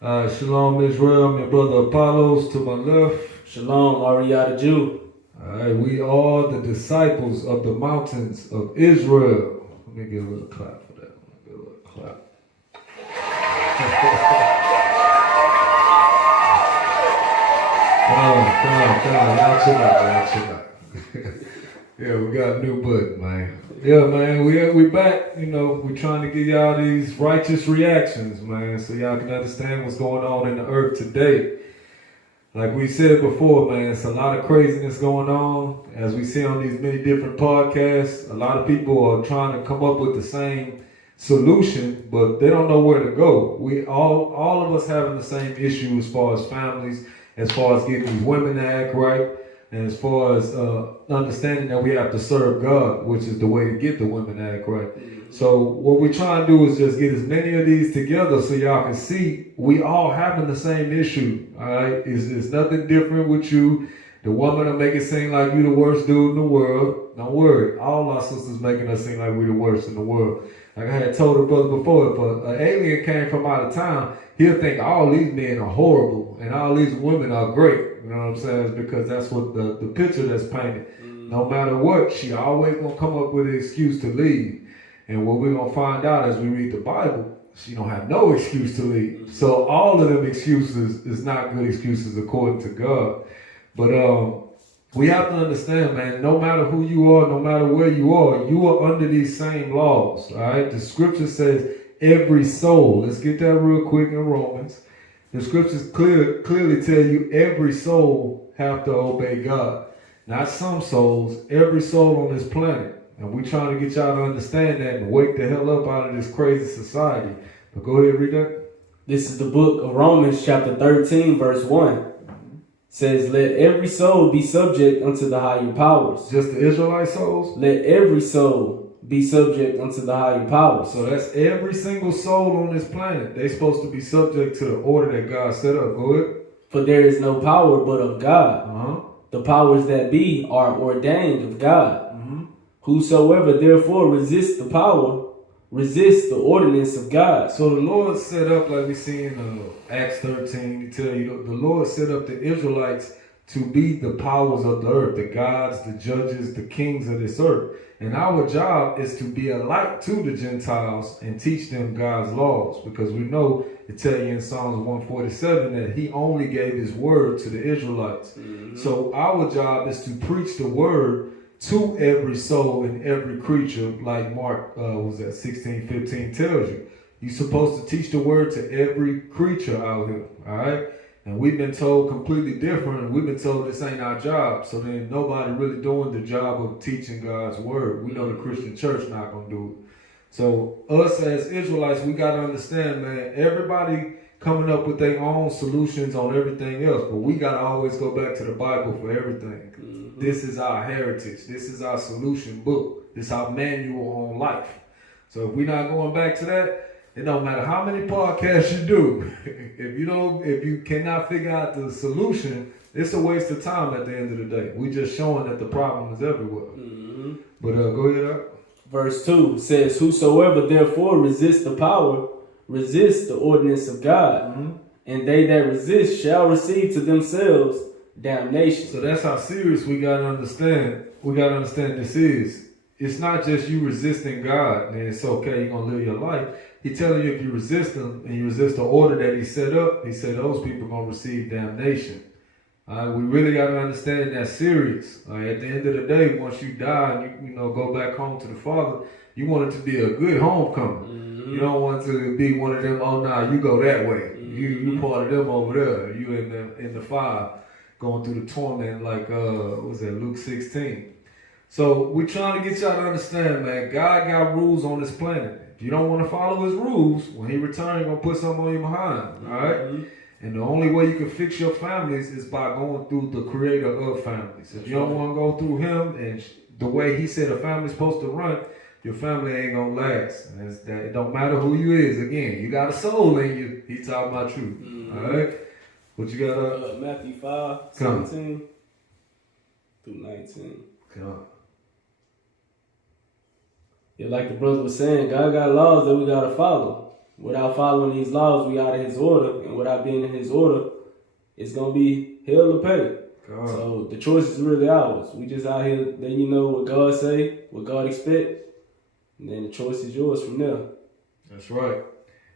Shalom Israel, my brother Apollos to my left. Shalom, Ariya the Jew. Alright, we are the disciples of the mountains of Israel. Let me give a little clap for that. Give a little clap. Come on, y'all chill out. Yeah, we got a new button, man. Yeah, man, we back. You know, we trying to give y'all these righteous reactions, man, so y'all can understand what's going on in the earth today. Like we said before, man, it's a lot of craziness going on. As we see on these many different podcasts, a lot of people are trying to come up with the same solution, but they don't know where to go. We all of us having the same issue as far as families, as far as getting these women to act right, and as far as understanding that we have to serve God, which is the way to get the women to act right. So what we try to do is just get as many of these together so y'all can see we all having the same issue. All right, it's nothing different with you. The woman will make it seem like you the worst dude in the world. Don't worry, all our sisters making us seem like we the worst in the world. Like I had told her brother before, if an alien came from out of town, he'll think all these men are horrible and all these women are great. You know what I'm saying? It's because that's what the picture that's painted. No matter what, she always gonna come up with an excuse to leave. And what we're going to find out as we read the Bible, she don't have no excuse to leave. So all of them excuses is not good excuses according to God. But we have to understand, man, no matter who you are, no matter where you are under these same laws. All right? The scripture says every soul. Let's get that real quick in Romans. The scriptures clearly tell you every soul have to obey God. Not some souls, every soul on this planet. And we're trying to get y'all to understand that and wake the hell up out of this crazy society. But go ahead, read that. This is the book of Romans, chapter 13, verse 1. Says, let every soul be subject unto the higher powers. Just the Israelite souls? Let every soul be subject unto the higher powers. So that's every single soul on this planet. They're supposed to be subject to the order that God set up. Go ahead. For there is no power but of God. The powers that be are ordained of God. Whosoever therefore resists the power, resists the ordinance of God. So the Lord set up, like we see in Acts 13, he tell you, the Lord set up the Israelites to be the powers of the earth, the gods, the judges, the kings of this earth. And our job is to be a light to the Gentiles and teach them God's laws. Because we know, it tell you in Psalms 147 that he only gave his word to the Israelites. So our job is to preach the word to every soul and every creature, like Mark 16:15 tells you. You're supposed to teach the word to every creature out here, all right? And we've been told completely different, and we've been told this ain't our job. So then nobody really doing the job of teaching God's word. We know the Christian church not going to do it. So us as Israelites, we got to understand, man, everybody coming up with their own solutions on everything else, but we got to always go back to the Bible for everything. This is our heritage. This is our solution book. This is our manual on life. So if we're not going back to that, it don't matter how many podcasts you do. If you cannot figure out the solution, it's a waste of time at the end of the day. We just showing that the problem is everywhere. But go ahead. Verse 2 says, whosoever therefore resists the power, resists the ordinance of God. And they that resist shall receive to themselves damnation. So that's how serious we got to understand. We got to understand this is. It's not just you resisting God and it's okay, you're going to live your life. He's telling you if you resist him and you resist the order that he set up, he said those people are going to receive damnation. We really got to understand that serious. At the end of the day, once you die and you go back home to the Father, you want it to be a good homecoming. You don't want to be one of them, oh, nah, you go that way. You part of them over there. You in the fire going through the torment like, what was that, Luke 16. So we're trying to get y'all to understand, man, God got rules on this planet. If you don't want to follow his rules, when he returns, he's going to put something on you behind, all right? And the only way you can fix your families is by going through the creator of families. If you don't want to go through him and the way he said a family's supposed to run, your family ain't going to last. And it don't matter who you is. Again, you got a soul in you. He's talking about you, all right? What you got? Matthew 5:17 through 19. Come on. Yeah, like the brother was saying, God got laws that we got to follow. Without following these laws, we out of his order. And without being in his order, it's going to be hell to pay. God. So the choice is really ours. We just out here letting you know what God say, what God expect. And then the choice is yours from there. That's right.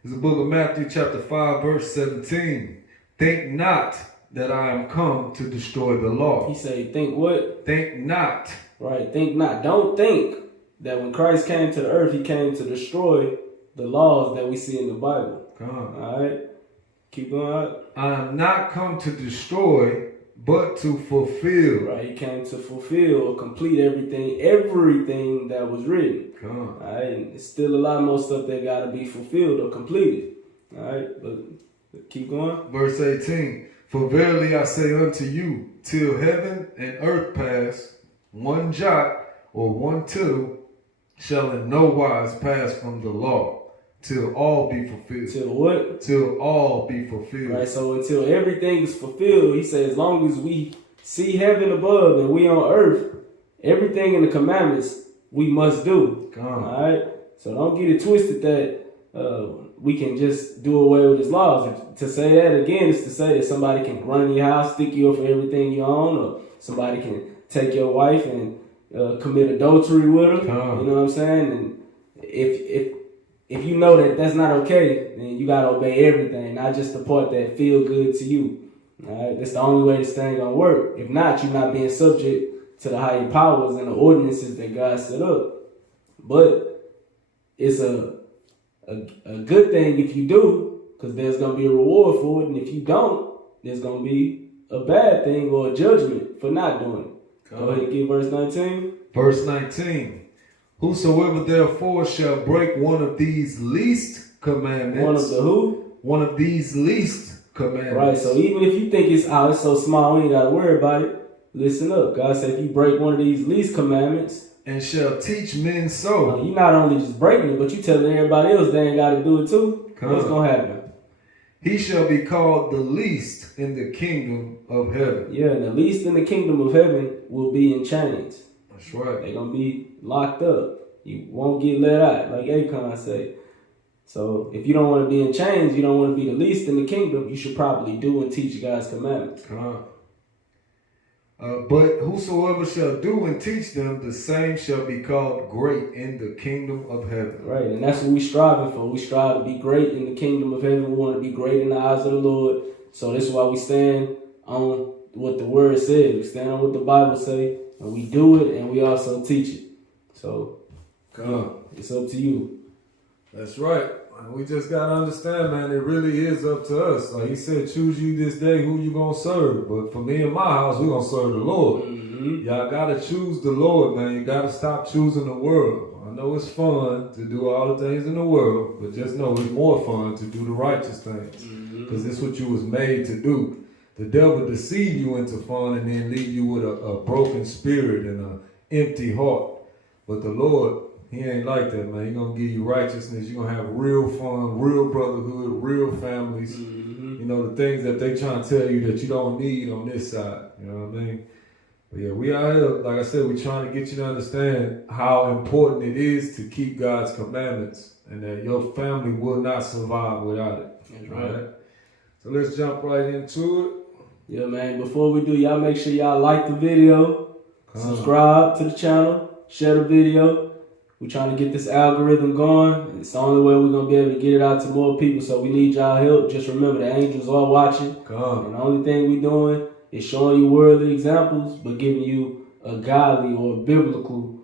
It's the book of Matthew chapter 5 verse 17. Think not that I am come to destroy the law. He say, think what? Think not. Right, think not. Don't think that when Christ came to the earth, he came to destroy the laws that we see in the Bible. Come on. All right? Keep going. I am not come to destroy, but to fulfill. Right, he came to fulfill or complete everything that was written. Come on. All right, and it's still a lot more stuff that got to be fulfilled or completed. All right, but keep going. Verse 18. For verily I say unto you, till heaven and earth pass, one jot or one tittle shall in no wise pass from the law, till all be fulfilled. Till what? Till all be fulfilled. Right, so until everything is fulfilled, he says, as long as we see heaven above and we on earth, everything in the commandments we must do. All right? So don't get it twisted that we can just do away with his laws. To say that, again, is to say that somebody can run in your house, stick you up for everything you own, or somebody can take your wife and commit adultery with her. You know what I'm saying? And if you know that that's not okay, then you got to obey everything, not just the part that feel good to you. All right? That's the only way this thing going to work. If not, you're not being subject to the higher powers and the ordinances that God set up. But it's a good thing if you do, because there's going to be a reward for it. And if you don't, there's going to be a bad thing or a judgment for not doing it. Go ahead and give verse 19. Verse 19. Whosoever therefore shall break one of these least commandments. One of the who? One of these least commandments. Right, so even if you think it's so small, we ain't got to worry about it. Listen up. God said if you break one of these least commandments. And shall teach men so. You not only just breaking it, but you telling everybody else they ain't got to do it too. What's going to happen? He shall be called the least in the kingdom of heaven. Yeah, and the least in the kingdom of heaven will be in chains. That's right. They're going to be locked up. You won't get let out, like Akon say. So if you don't want to be in chains, you don't want to be the least in the kingdom, you should probably do and teach God's commandments. But whosoever shall do and teach them, the same shall be called great in the kingdom of heaven. Right, and that's what we're striving for. We strive to be great in the kingdom of heaven. We want to be great in the eyes of the Lord. So this is why we stand on what the word says. We stand on what the Bible says, and we do it, and we also teach it. So it's up to you. That's right. We just got to understand, man, it really is up to us. Like he said, choose you this day who you going to serve. But for me and my house, we're going to serve the Lord. Mm-hmm. Y'all got to choose the Lord, man. You got to stop choosing the world. I know it's fun to do all the things in the world, but just know it's more fun to do the righteous things. Because it's what you was made to do. The devil deceive you into fun and then leave you with a broken spirit and an empty heart. But the Lord, he ain't like that, man. He's going to give you righteousness. You're going to have real fun, real brotherhood, real families. Mm-hmm. You know, the things that they trying to tell you that you don't need on this side. You know what I mean? But yeah, we out here, like I said, we're trying to get you to understand how important it is to keep God's commandments and that your family will not survive without it. That's right. So let's jump right into it. Yeah, man. Before we do, y'all make sure y'all like the video, subscribe to the channel, share the video. We're trying to get this algorithm going. It's the only way we're going to be able to get it out to more people, so we need y'all help. Just remember, the angels are watching. And the only thing we're doing is showing you worldly examples, but giving you a godly or a biblical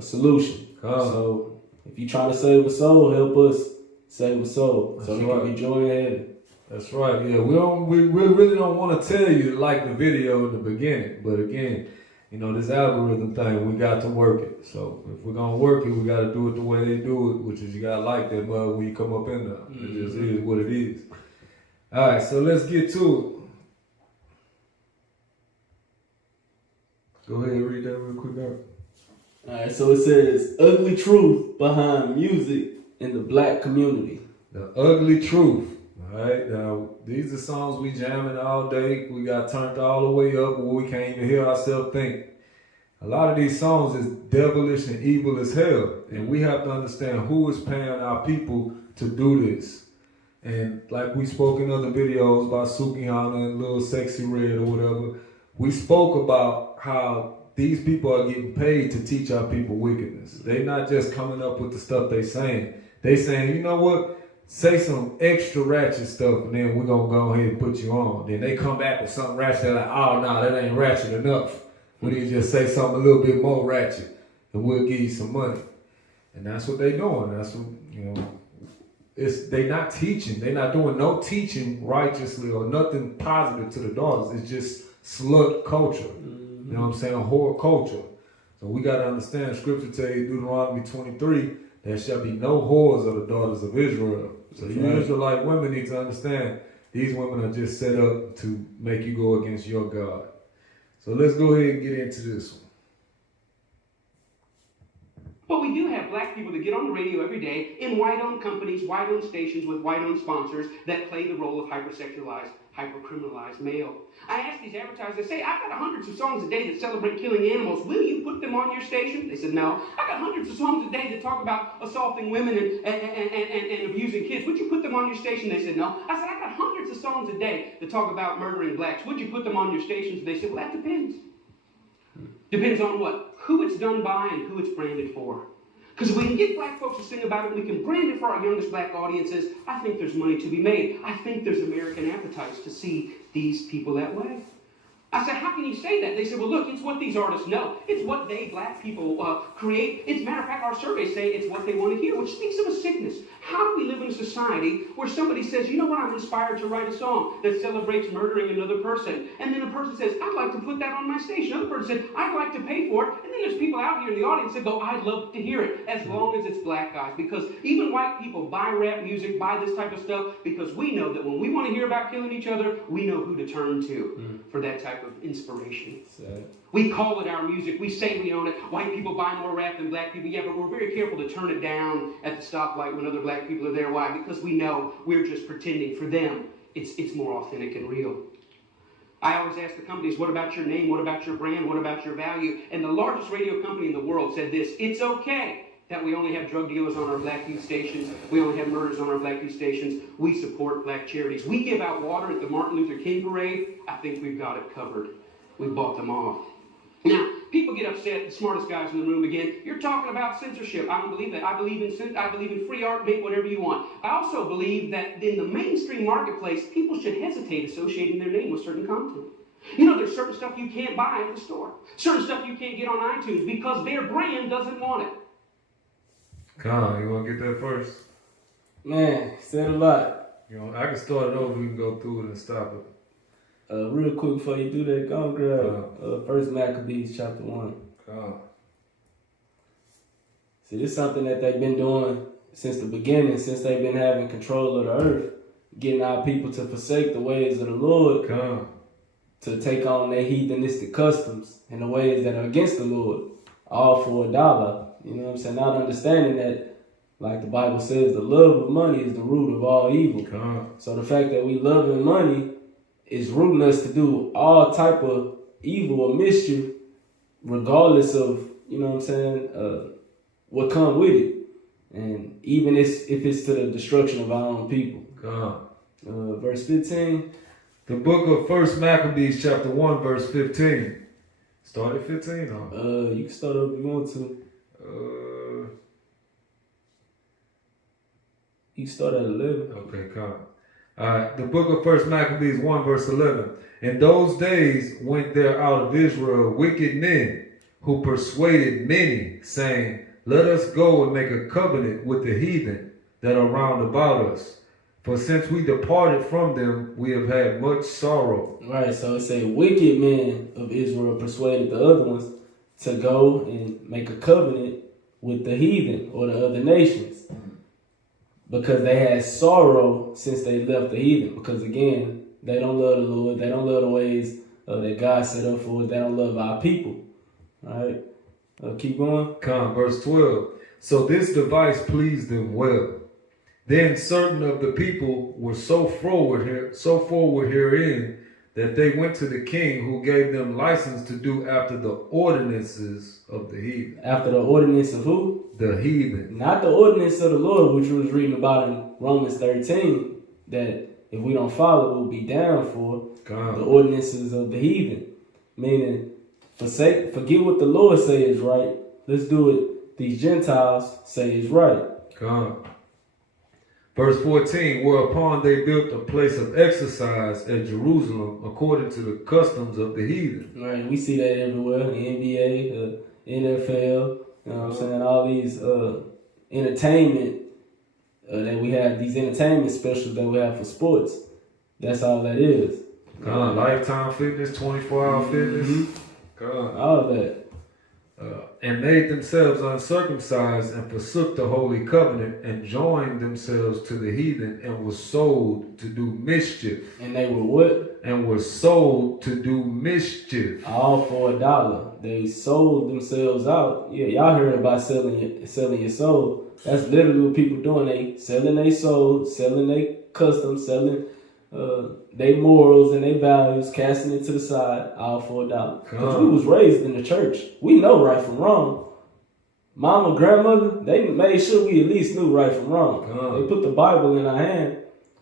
solution. So if you're trying to save a soul, help us save a soul. So we can be joining heaven. That's right. Yeah, we really don't want to tell you to like the video in the beginning, but again, you know, this algorithm thing, we got to work it. So if we're going to work it, we got to do it the way they do it, which is you got to like that mug when you come up in there. It just is what it is. All right, so let's get to it. Go ahead and read that real quick out. All right, so it says, ugly truth behind music in the black community. The ugly truth. All right, now these are songs we jamming all day. We got turned all the way up where we can't even hear ourselves think. A lot of these songs is devilish and evil as hell. And we have to understand who is paying our people to do this. And like we spoke in other videos about Sukihana and Little Sexy Red or whatever, we spoke about how these people are getting paid to teach our people wickedness. They're not just coming up with the stuff they saying. They saying, you know what? Say some extra ratchet stuff and then we're going to go ahead and put you on. Then they come back with something ratchet. They're like, oh, no, that ain't ratchet enough. We need to just say something a little bit more ratchet and we'll give you some money. And that's what they're doing. That's what, you know, they not teaching. They're not doing no teaching righteously or nothing positive to the daughters. It's just slut culture. You know what I'm saying? Whore culture. So we got to understand, Scripture tell you, Deuteronomy 23, there shall be no whores of the daughters of Israel. So you Israelite women need to understand, these women are just set up to make you go against your God. So let's go ahead and get into this one. But we do have black people that get on the radio every day in white-owned companies, white-owned stations with white-owned sponsors that play the role of hypersexualized, hypercriminalized male. I ask these advertisers, I say, I've got hundreds of songs a day that celebrate killing animals. Will you put them on your station? They said, no. I've got hundreds of songs a day that talk about assaulting women and abusing kids. Would you put them on your station? They said, no. I said, I've got hundreds of songs a day that talk about murdering blacks. Would you put them on your stations? They said, well, that depends. Depends on what? Who it's done by and who it's branded for. Because if we can get black folks to sing about it, we can brand it for our youngest black audiences, I think there's money to be made. I think there's American appetites to see these people that way. I said, how can you say that? They said, well, look, it's what these artists know. It's what they, black people, create. As a matter of fact, our surveys say it's what they want to hear, which speaks of a sickness. How do we live in a society where somebody says, you know what, I'm inspired to write a song that celebrates murdering another person. And then a person says, I'd like to put that on my station. Another person said, I'd like to pay for it. And then there's people out here in the audience that go, I'd love to hear it, as long as it's black guys. Because even white people buy rap music, buy this type of stuff, because we know that when we want to hear about killing each other, we know who to turn to for that type of inspiration. Sad. We call it our music. We say we own it. White people buy more rap than black people. Yeah, but we're very careful to turn it down at the stoplight when other black people are there. Why? Because we know we're just pretending. For them, it's more authentic and real. I always ask the companies, what about your name? What about your brand? What about your value? And the largest radio company in the world said this: it's okay that we only have drug dealers on our black youth stations. We only have murders on our black youth stations. We support black charities. We give out water at the Martin Luther King parade. I think we've got it covered. We bought them off. Now, people get upset, the smartest guys in the room again. You're talking about censorship. I don't believe that. I believe in free art, make whatever you want. I also believe that in the mainstream marketplace, people should hesitate associating their name with certain content. You know, there's certain stuff you can't buy at the store. Certain stuff you can't get on iTunes because their brand doesn't want it. Con, you want to get that first? Man, said a lot. You know, I can start it over. We can go through it and stop it. Real quick before you do that, go and grab First Maccabees chapter 1. See, this is something that they've been doing since the beginning, since they've been having control of the earth, getting our people to forsake the ways of the Lord, to take on their heathenistic customs and the ways that are against the Lord, all for $1. You know what I'm saying? Not understanding that, like the Bible says, the love of money is the root of all evil. So the fact that we loving money is rooting us to do all type of evil or mischief, regardless of, you know what I'm saying, what come with it. And even if it's to the destruction of our own people. Verse 15. The book of First Maccabees chapter 1 verse 15. Start at 15, or? You can start up if you want to. You can start at 11. Okay, come. The book of First Maccabees 1 verse 11. In those days went there out of Israel wicked men who persuaded many, saying, let us go and make a covenant with the heathen that are round about us. For since we departed from them, we have had much sorrow. Right, so it say wicked men of Israel persuaded the other ones to go and make a covenant with the heathen or the other nations. Because they had sorrow since they left the heathen. Because again, they don't love the Lord. They don't love the ways that God set up for us. They don't love our people. All right? Keep going. Come, verse 12. So this device pleased them well. Then certain of the people were so forward herein that they went to the king who gave them license to do after the ordinances of the heathen. After the ordinance of who? The heathen. Not the ordinance of the Lord, which we was reading about in Romans 13, that if we don't follow, we'll be down for. God. The ordinances of the heathen. Meaning, forget what the Lord say is right. Let's do what these Gentiles say is right. God. Verse 14, whereupon they built a place of exercise at Jerusalem according to the customs of the heathen. Right, we see that everywhere. The NBA, the NFL, you know what I'm saying? All these entertainment that we have, these entertainment specials that we have for sports. That's all that is. God, Lifetime Fitness, 24-hour fitness. God. All of that. And made themselves uncircumcised and forsook the holy covenant and joined themselves to the heathen and were sold to do mischief. And they were what? And were sold to do mischief. All for $1. They sold themselves out. Yeah, y'all heard about selling your soul. That's literally what people doing. They selling their soul, selling their customs, selling their morals and their values, casting it to the side, all for $1. Because we was raised in the church. We know right from wrong. Mama, grandmother, they made sure we at least knew right from wrong. They put the Bible in our hand.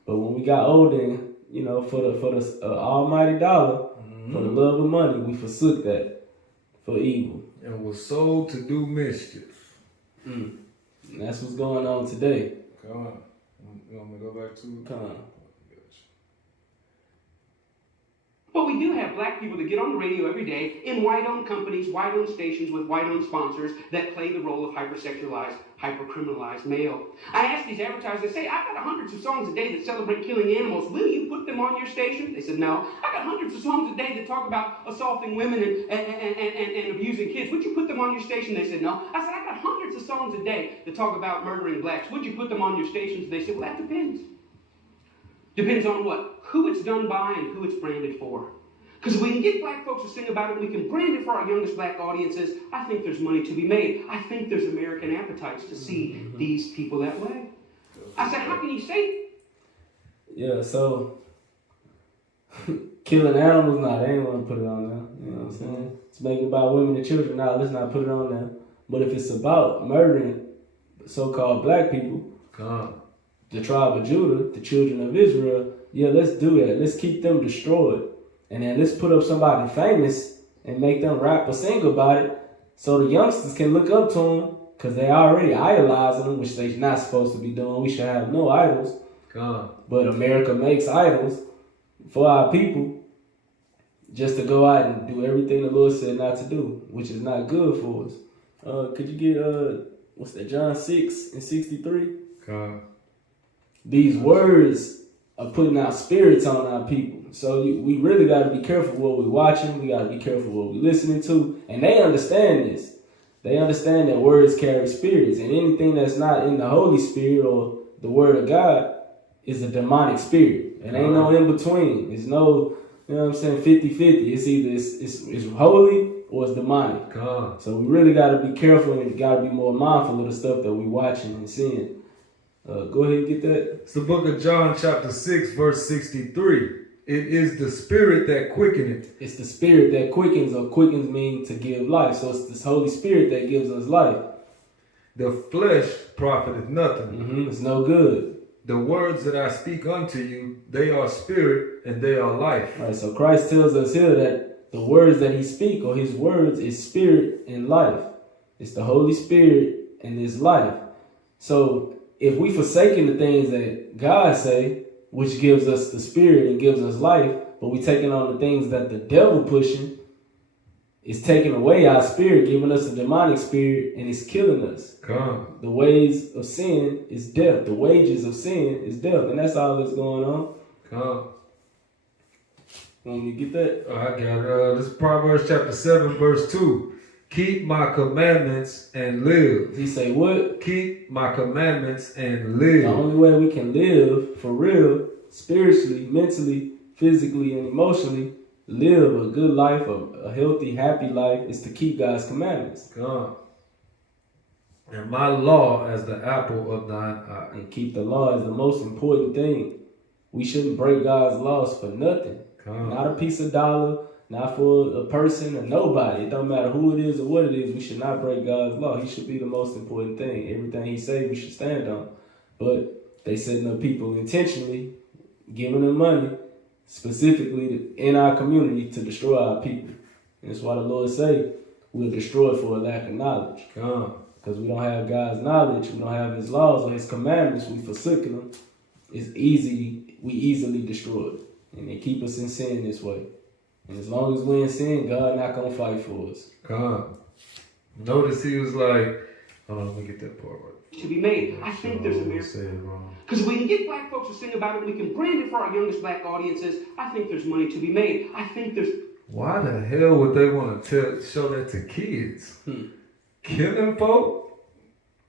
But when we got older, and, you know, for the almighty dollar, for the love of money, we forsook that for evil. And was sold to do mischief. And that's what's going on today. Come on. You want me to go back to? Come on. But we do have black people that get on the radio every day in white-owned companies, white-owned stations with white-owned sponsors that play the role of hypersexualized, hypercriminalized male. I ask these advertisers, I say, I've got hundreds of songs a day that celebrate killing animals. Will you put them on your station? They said, no. I've got hundreds of songs a day that talk about assaulting women and abusing kids. Would you put them on your station? They said, no. I said, I've got hundreds of songs a day that talk about murdering blacks. Would you put them on your stations? They said, well, that depends. Depends on what? Who it's done by and who it's branded for. Because if we can get black folks to sing about it, we can brand it for our youngest black audiences, I think there's money to be made. I think there's American appetites to see these people that way. I said, how can you say? Yeah, so killing animals, nah, they ain't want to put it on there. You know what I'm saying? It's making about women and children, nah, let's not put it on there. But if it's about murdering so-called black people, the tribe of Judah, the children of Israel, yeah, let's do that. Let's keep them destroyed. And then let's put up somebody famous and make them rap or sing about it so the youngsters can look up to them because they already idolizing them, which they're not supposed to be doing. We should have no idols. But America makes idols for our people just to go out and do everything the Lord said not to do, which is not good for us. Could you get, what's that, John 6:63? These words are putting out spirits on our people. So we really got to be careful what we're watching. We got to be careful what we're listening to. And they understand this. They understand that words carry spirits. And anything that's not in the Holy Spirit or the Word of God is a demonic spirit. It ain't no in between. It's no, you know what I'm saying, 50-50. It's either it's holy or it's demonic. So we really got to be careful and got to be more mindful of the stuff that we're watching and seeing. Go ahead and get that. It's the book of John chapter 6 verse 63. It is the spirit that quickeneth. It's the spirit that quickens, or quickens mean to give life. So it's this Holy Spirit that gives us life. The flesh profiteth nothing. It's no good. The words that I speak unto you, they are spirit and they are life. Right, so Christ tells us here that the words that he speaks, or his words, is spirit and life. It's the Holy Spirit and his life. So if we forsaken the things that God say, which gives us the spirit and gives us life, but we taking on the things that the devil pushing, it's taking away our spirit, giving us a demonic spirit, and it's killing us. The ways of sin is death. The wages of sin is death. And that's all that's going on. Want me to get that? I got it. This is Proverbs chapter 7 verse 2. Keep my commandments and live. He say what? Keep my commandments and live. The only way we can live for real, spiritually, mentally, physically, and emotionally, live a good life, a healthy, happy life, is to keep God's commandments. And my law as the apple of thine eye. And keep the law is the most important thing. We shouldn't break God's laws for nothing. Not a piece of dollar, not for a person or nobody. It don't matter who it is or what it is. We should not break God's law. He should be the most important thing. Everything he said we should stand on. But they setting up people intentionally, giving them money, specifically in our community to destroy our people. And that's why the Lord say we're destroyed for a lack of knowledge. Because we don't have God's knowledge, we don't have his laws or his commandments, we forsaken them. We easily destroyed. And they keep us in sin this way. And as long as we're in sin, God not going to fight for us. Notice he was like, hold on, let me get that part right. To be made. I think there's a miracle. Because we can get black folks to sing about it, we can brand it for our youngest black audiences. I think there's money to be made. I think there's... Why the hell would they want to show that to kids? Killing folk?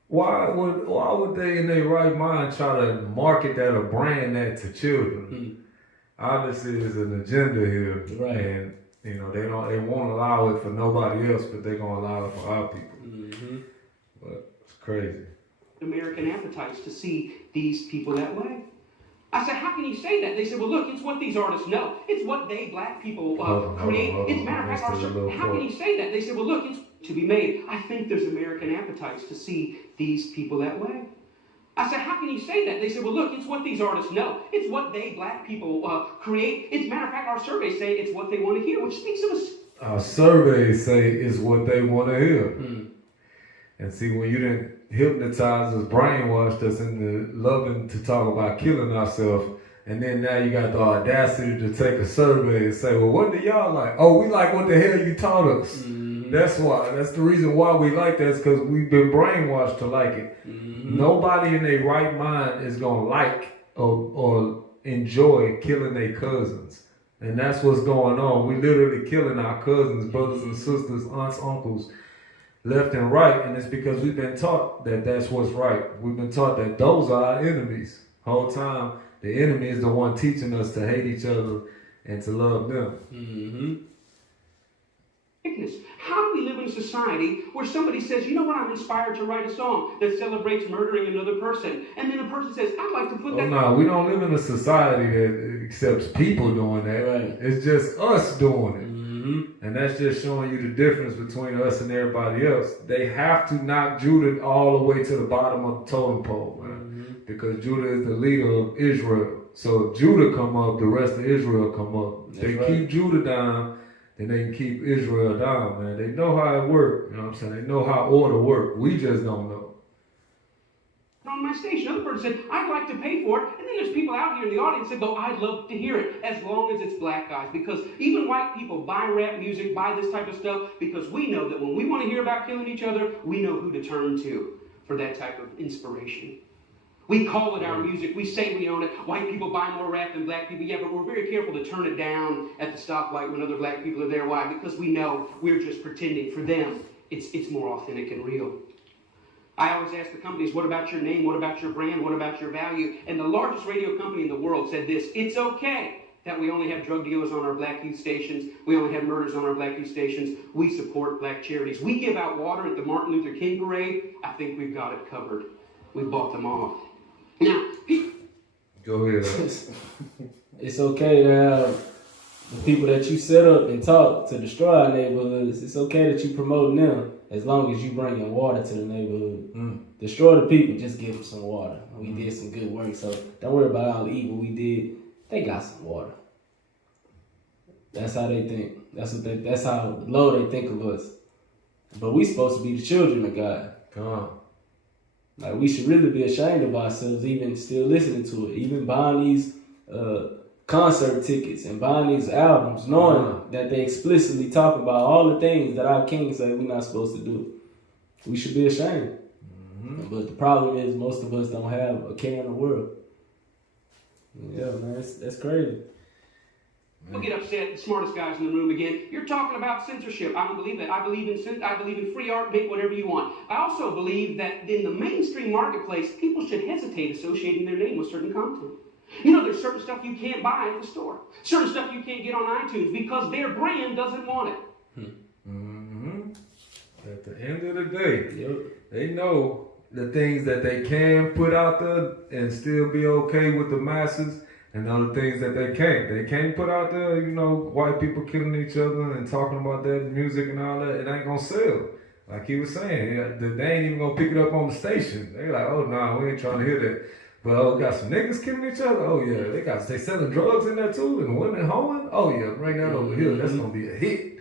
Why would they in their right mind try to market that or brand that to children? Obviously there's an agenda here. Right. And they won't allow it for nobody else, but they're gonna allow it for our people. But it's crazy. American appetites to see these people that way. I said, how can you say that? They said, well, look, it's what these artists know. It's what they, black people, create. It's matter of fact, how can you say that? They said, well, look, it's to be made. I think there's American appetites to see these people that way. I said, how can you say that? They said, well, look, it's what these artists know. It's what they, black people, create. It's matter of fact, our surveys say it's what they want to hear, which speaks of us. Our surveys say it's what they want to hear. And see, when you didn't hypnotize us, brainwashed us into loving to talk about killing ourselves, and then now you got the audacity to take a survey and say, well, what do y'all like? Oh, we like what the hell you taught us. That's why. That's the reason why we like that, is because we've been brainwashed to like it. Nobody in their right mind is going to like or enjoy killing their cousins. And that's what's going on. We literally killing our cousins, brothers and sisters, aunts, uncles, left and right, and it's because we've been taught that that's what's right. We've been taught that those are our enemies. Whole time, the enemy is the one teaching us to hate each other and to love them. How do we live in a society where somebody says, you know what, I'm inspired to write a song that celebrates murdering another person, and then a person says, I'd like to put that... No, we don't live in a society that accepts people doing that. Right. It's just us doing it. And that's just showing you the difference between us and everybody else. They have to knock Judah all the way to the bottom of the totem pole, man. Because Judah is the leader of Israel. So if Judah come up, the rest of Israel come up. If they keep Judah down, then they can keep Israel down, man. They know how it works. You know what I'm saying? They know how order works. We just don't know. On my station, another person said, I'd like to pay for it. And then there's people out here in the audience that go, I'd love to hear it, as long as it's black guys. Because even white people buy rap music, buy this type of stuff, because we know that when we want to hear about killing each other, we know who to turn to for that type of inspiration. We call it our music. We say we own it. White people buy more rap than black people. Yeah, but we're very careful to turn it down at the stoplight when other black people are there. Why? Because we know we're just pretending. For them, it's more authentic and real. I always ask the companies, what about your name? What about your brand? What about your value? And the largest radio company in the world said this: it's okay that we only have drug dealers on our black youth stations. We only have murders on our black youth stations. We support black charities. We give out water at the Martin Luther King parade. I think we've got it covered. We bought them off. Now, go ahead. It's okay to have the people that you set up and taught to destroy our neighborhoods. It's okay that you promoting them, as long as you bringing water to the neighborhood. Destroy the people, just give them some water. We did some good work, so don't worry about all the evil we did. They got some water. That's how they think. That's how low they think of us. But we supposed to be the children of God. Come on. Like, we should really be ashamed of ourselves, even still listening to it, even buying these concert tickets and buying these albums, knowing that they explicitly talk about all the things that our king say we're not supposed to do. We should be ashamed. But the problem is, most of us don't have a care in the world. Yeah, man, that's crazy. Don't get upset, the smartest guys in the room again. You're talking about censorship. I don't believe that. I believe in free art, make whatever you want. I also believe that in the mainstream marketplace, people should hesitate associating their name with certain content. You know, there's certain stuff you can't buy at the store. Certain stuff you can't get on iTunes because their brand doesn't want it. At the end of the day, they know the things that they can put out there and still be okay with the masses. and other things that they can't. They can't put out there, you know, white people killing each other and talking about that music and all that. It ain't gonna sell. Like he was saying, they ain't even gonna pick it up on the station. They like, oh nah, we ain't trying to hear that. But oh, got some niggas killing each other. Oh yeah, they selling drugs in there too, and women hoeing. Oh yeah, bring that over here. That's gonna be a hit.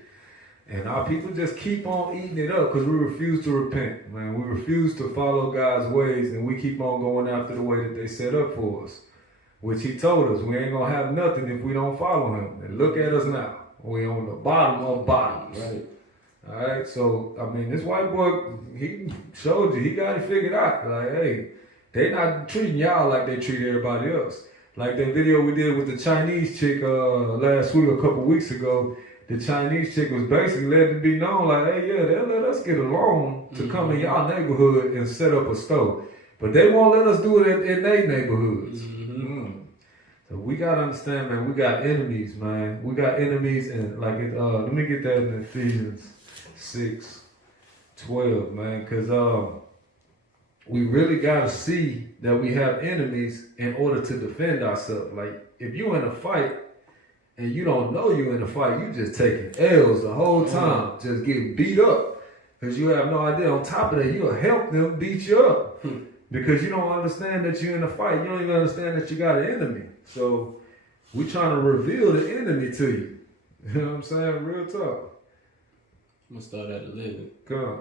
And our people just keep on eating it up because we refuse to repent, man. We refuse to follow God's ways, and we keep on going after the way that they set up for us, which he told us we ain't gonna have nothing if we don't follow him. And look at us now. We on the bottom of bottoms. Right. All right, so, I mean, this white boy, he showed you, he got it figured out. Like, hey, they not treating y'all like they treat everybody else. Like that video we did with the Chinese chick last week, a couple weeks ago, the Chinese chick was basically letting it be known, like, hey, yeah, they'll let us get a loan to come in y'all neighborhood and set up a store. But they won't let us do it in their neighborhoods. So we got to understand, man, we got enemies, man. We got enemies, and like, let me get that in Ephesians 6:12, man, because we really got to see that we have enemies in order to defend ourselves. Like, if you're in a fight and you don't know you're in a fight, you just taking L's the whole time, just getting beat up because you have no idea. On top of that, you'll help them beat you up because you don't understand that you're in a fight. You don't even understand that you got an enemy. So we trying to reveal the enemy to you. You know what I'm saying? Real talk. I'm going to start at 11. Come on.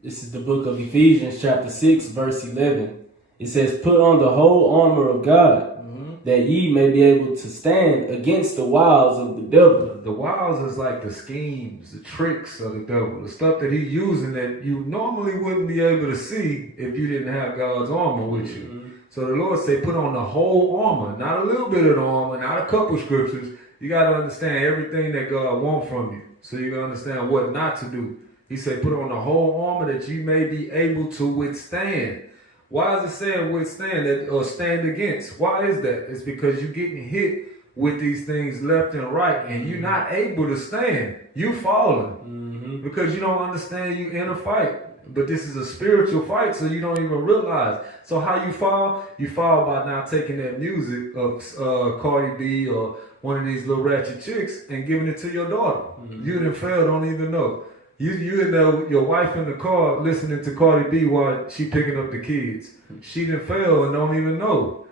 This is the book of Ephesians chapter 6 verse 11. It says, put on the whole armor of God, that ye may be able to stand against the wiles of the devil. The wiles is like the schemes, the tricks of the devil, the stuff that he's using that you normally wouldn't be able to see if you didn't have God's armor with you. So the Lord say, put on the whole armor, not a little bit of the armor, not a couple scriptures. You got to understand everything that God wants from you, so you can understand what not to do. He said, put on the whole armor that you may be able to withstand. Why is it saying withstand or stand against? Why is that? It's because you're getting hit with these things left and right, and you're not able to stand. You're falling because you don't understand you in a fight. But this is a spiritual fight, so you don't even realize. So how you fall? You fall by now taking that music of Cardi B or one of these little ratchet chicks and giving it to your daughter. You done fell, don't even know. You know your wife in the car listening to Cardi B while she picking up the kids. She done fell and don't even know.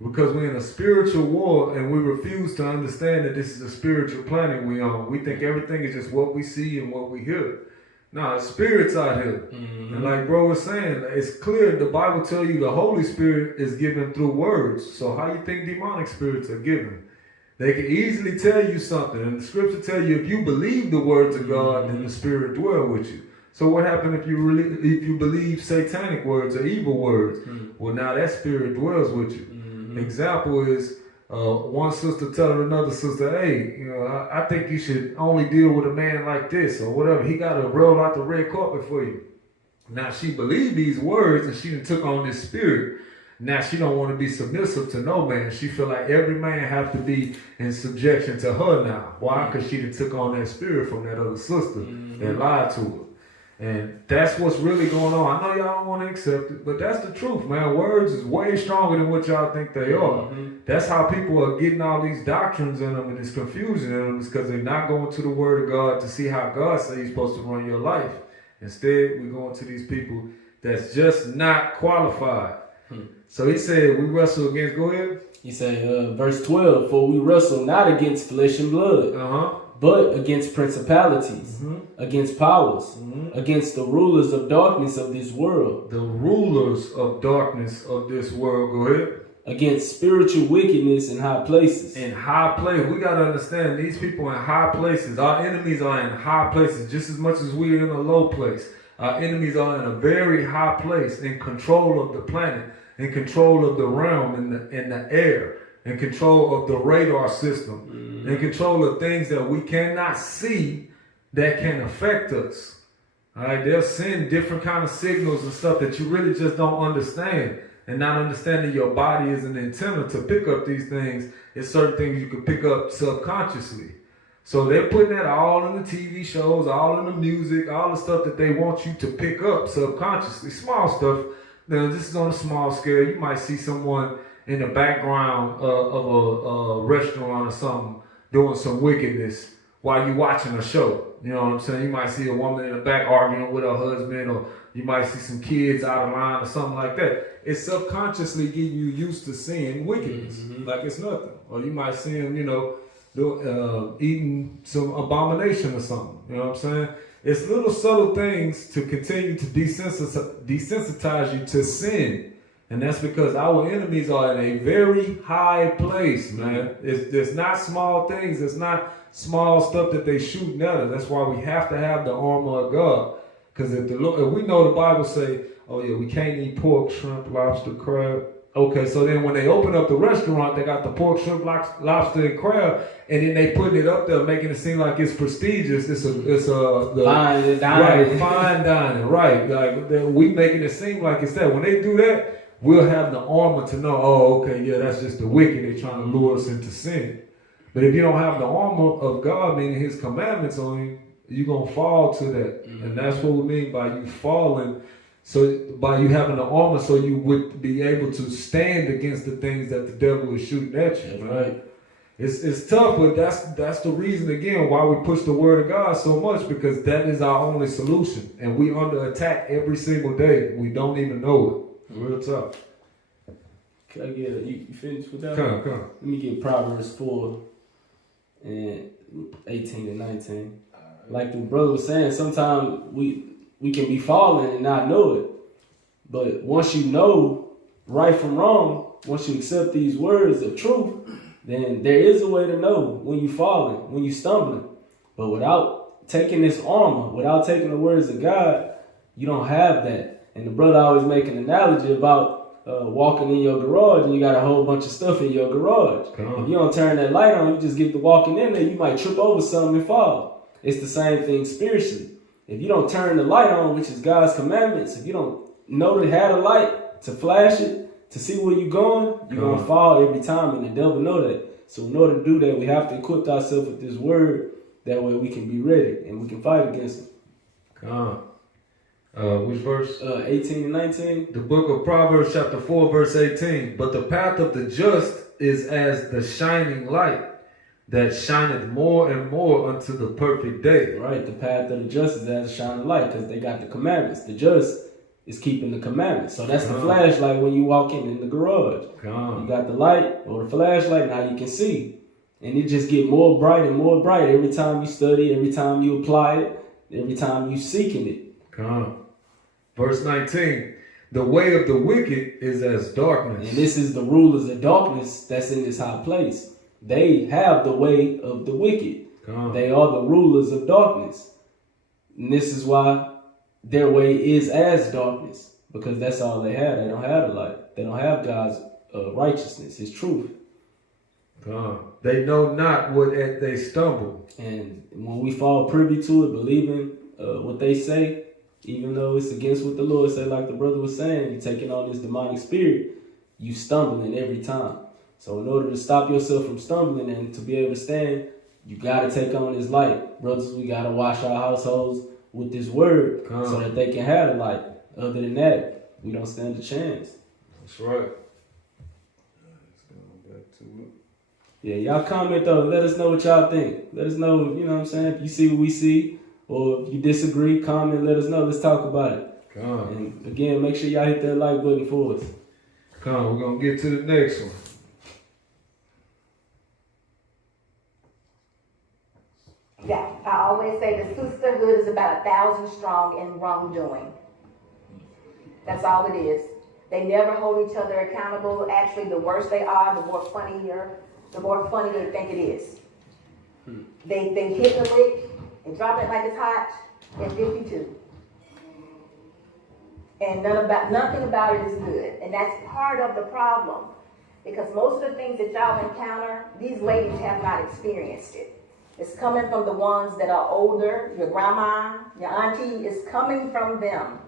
Because we're in a spiritual war and we refuse to understand that this is a spiritual planet we on. We think everything is just what we see and what we hear. Nah, spirits out here. And like bro was saying, it's clear the Bible tells you the Holy Spirit is given through words. So how you think demonic spirits are given? They can easily tell you something. And the scripture tell you if you believe the words of God, then the Spirit dwell with you. So what happened if you believe satanic words or evil words? Well, now that spirit dwells with you. Example is one sister telling another sister, hey, you know, I think you should only deal with a man like this or whatever. He got to roll out the red carpet for you. Now she believed these words and she took on this spirit. Now she don't want to be submissive to no man. She feel like every man have to be in subjection to her now. Why? Because she took on that spirit from that other sister that lied to her. And that's what's really going on. I know y'all don't want to accept it, but that's the truth, man. Words is way stronger than what y'all think they are. That's how people are getting all these doctrines in them and this confusion in them, is because they're not going to the Word of God to see how God says He's supposed to run your life. Instead, we're going to these people that's just not qualified. So he said, we wrestle against, go ahead. He said, verse 12, for we wrestle not against flesh and blood, but against principalities, against powers, against the rulers of darkness of this world. The rulers of darkness of this world, go ahead. Against spiritual wickedness in high places. In high places. We got to understand these people in high places. Our enemies are in high places just as much as we're in a low place. Our enemies are in a very high place, in control of the planet, in control of the realm, in the air, in control of the radar system, in control of things that we cannot see that can affect us. All right, they'll send different kind of signals and stuff that you really just don't understand. And not understanding your body is an antenna to pick up these things. It's certain things you can pick up subconsciously. So they're putting that all in the TV shows, all in the music, all the stuff that they want you to pick up subconsciously. Small stuff. Now, this is on a small scale. You might see someone in the background of a restaurant or something doing some wickedness while you watching a show. You know what I'm saying? You might see a woman in the back arguing with her husband, or you might see some kids out of line or something like that. It subconsciously getting you used to seeing wickedness, like it's nothing. Or you might see them, eating some abomination or something. You know what I'm saying? It's little subtle things to continue to desensitize you to sin. And that's because our enemies are in a very high place, man. It's not small things. It's not small stuff that they shoot at us. That's why we have to have the armor of God. Because if we know the Bible say, oh yeah, we can't eat pork, shrimp, lobster, crab. Okay, so then when they open up the restaurant, they got the pork, shrimp, lobster, and crab, and then they putting it up there, making it seem like it's prestigious. Fine dining. Right, fine dining, right? Like we making it seem like it's that. When they do that, we'll have the armor to know. Oh, okay, yeah, that's just the wicked. They're trying to lure us into sin. But if you don't have the armor of God, meaning His commandments on you, you're gonna fall to that, and that's what we mean by you falling. So by you having the armor, so you would be able to stand against the things that the devil is shooting at you. That's right. It's tough, but that's the reason again why we push the word of God so much, because that is our only solution, and we under attack every single day. We don't even know it. Real tough. Can I get you finished with that? Come on. Let me get Proverbs 4 and 18 and 19. Like the brother was saying, sometimes we can be falling and not know it. But once you know right from wrong, once you accept these words of truth, then there is a way to know when you're falling, when you're stumbling. But without taking this armor, without taking the words of God, you don't have that. And the brother always make an analogy about walking in your garage and you got a whole bunch of stuff in your garage. If you don't turn that light on, you just get to walking in there, you might trip over something and fall. It's the same thing spiritually. If you don't turn the light on, which is God's commandments, if you don't know to have a light to flash it, to see where you're going to fall every time, and the devil know that. So in order to do that, we have to equip ourselves with this word. That way we can be ready and we can fight against it. Which verse? 18 and 19. The book of Proverbs chapter 4 verse 18. But the path of the just is as the shining light that shineth more and more unto the perfect day. Right, the path of the just is as a shining light, because they got the commandments. The just is keeping the commandments. So that's the flashlight when you walk in the garage. You got the light or the flashlight, now you can see. And it just get more bright and more bright every time you study, every time you apply it, every time you seeking it. Verse 19. The way of the wicked is as darkness. And this is the rulers of darkness that's in this high place. They have the way of the wicked. They are the rulers of darkness. And this is why their way is as darkness, because that's all they have. They don't have the light. They don't have God's righteousness, His truth. They know not what they stumble. And when we fall privy to it, believing what they say, even though it's against what the Lord said, like the brother was saying, you're taking on this demonic spirit, you stumbling every time. So in order to stop yourself from stumbling and to be able to stand, you got to take on this light. Brothers, we got to wash our households with this word so that they can have the light. Other than that, we don't stand a chance. That's right. Let's go back to it. Yeah, y'all comment though. Let us know what y'all think. Let us know, you know what I'm saying, if you see what we see, or if you disagree, comment, let us know. Let's talk about it. And again, make sure y'all hit that like button for us. We're going to get to the next one. Yeah, I always say the sisterhood is about 1,000 strong in wrongdoing. That's all it is. They never hold each other accountable. Actually, the worse they are, the more funny they think it is. They hit the lick and drop it like it's hot at 52. And nothing about it is good. And that's part of the problem. Because most of the things that y'all encounter, these ladies have not experienced it. It's coming from the ones that are older, your grandma, your auntie, it's coming from them.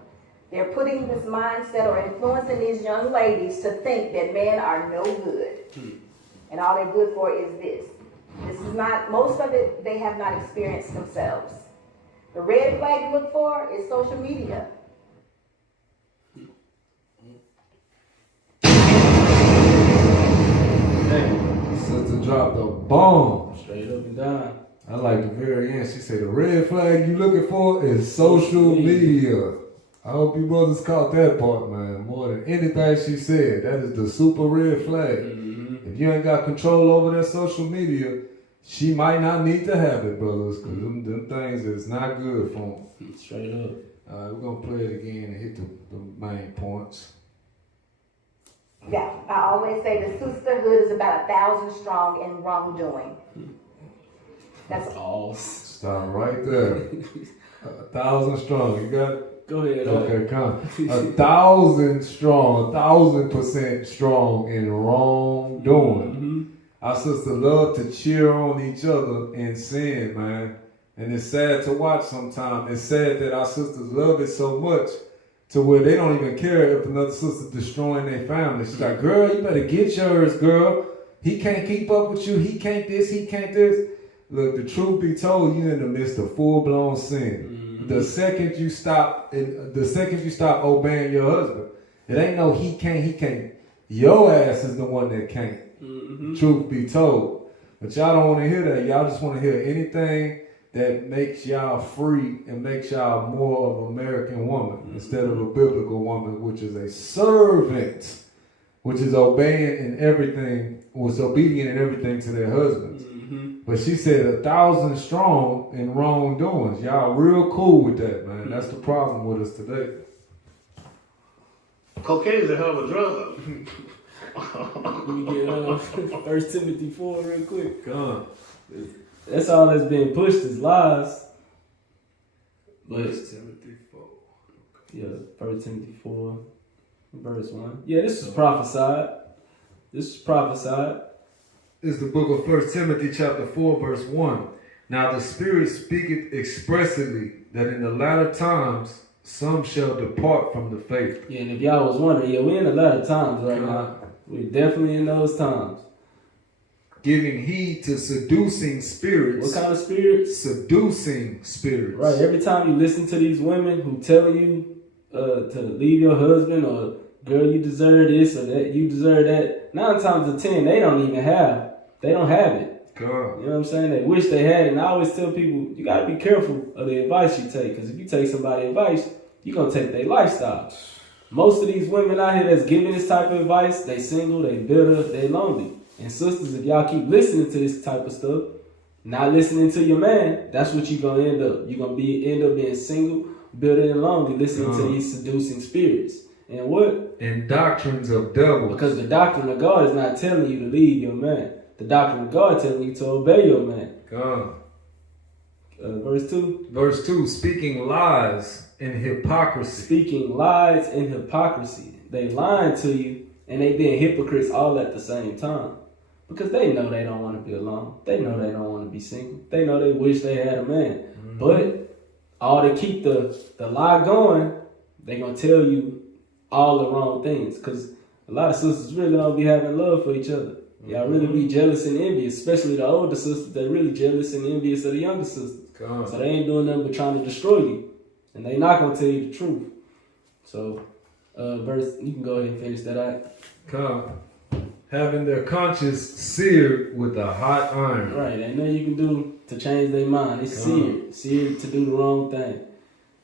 They're putting this mindset or influencing these young ladies to think that men are no good. And all they're good for is this. This is not, most of it, they have not experienced themselves. The red flag to look for is social media. dropped a bomb. Straight up and down. I like the very end. She said the red flag you looking for is social media. I hope you brothers caught that part, man. More than anything she said, that is the super red flag. Mm-hmm. If you ain't got control over that social media, she might not need to have it, brothers, because them things is not good for them. Straight up. All right, we're going to play it again and hit the main points. Yeah, I always say the sisterhood is about 1,000 strong in wrongdoing. That's all. Stop right there. 1,000 strong. You got it? Go ahead. Okay, come. 1,000 strong, 1,000% strong in wrongdoing. Mm-hmm. Our sisters love to cheer on each other in sin, man. And it's sad to watch sometimes. It's sad that our sisters love it so much to where they don't even care if another sister's destroying their family. She's like, girl, you better get yours, girl. He can't keep up with you. He can't this. He can't this. Look, the truth be told, you're in the midst of full-blown sin. Mm-hmm. The second you stop obeying your husband, it ain't no he can't. Your ass is the one that can't. Mm-hmm. Truth be told. But y'all don't want to hear that. Y'all just want to hear anything that makes y'all free and makes y'all more of an American woman instead of a biblical woman, which is a servant, which is obedient in everything to their husbands. Mm-hmm. But she said 1,000 strong in wrongdoings. Y'all real cool with that, man. That's the problem with us today. Cocaine is a hell of a drug. Let me get 1 Timothy 4 real quick. Come on. That's all that's being pushed is lies. But 1 Timothy 4. yeah, 1 Timothy 4, verse 1. Yeah, this is prophesied. This is prophesied. This is the book of 1 Timothy chapter 4, verse 1. Now the Spirit speaketh expressly that in the latter times some shall depart from the faith. Yeah, and if y'all was wondering, yeah, we're in a lot of times right now. We're definitely in those times. Giving heed to seducing spirits. What kind of spirits? Seducing spirits. Right, every time you listen to these women who telling you to leave your husband or girl, you deserve this or that, you deserve that. 9 times out of 10, they don't have it. God. You know what I'm saying? They wish they had it. And I always tell people, you got to be careful of the advice you take. Because if you take somebody's advice, you're going to take their lifestyle. Most of these women out here that's giving this type of advice, they single, they bitter, they lonely. And sisters, if y'all keep listening to this type of stuff, not listening to your man, that's what you're going to end up. You're going to end up being single, bitter, and lonely, listening to these seducing spirits. And what? And doctrines of devils. Because the doctrine of God is not telling you to leave your man. The doctrine of God telling you to obey your man. God. Verse 2. Verse 2, speaking lies and hypocrisy. Speaking lies and hypocrisy. They lying to you and they being hypocrites all at the same time. Because they know they don't want to be alone. They know they don't want to be single. They know they wish they had a man. Mm-hmm. But all to keep the lie going, they going to tell you all the wrong things. Because a lot of sisters really don't be having love for each other. Y'all really be jealous and envious, especially the older sisters. They're really jealous and envious of the younger sisters. God. So they ain't doing nothing but trying to destroy you. And they not going to tell you the truth. So, verse, you can go ahead and finish that out. God. Having their conscience seared with a hot iron. Right, ain't nothing you can do to change their mind. It's seared to do the wrong thing.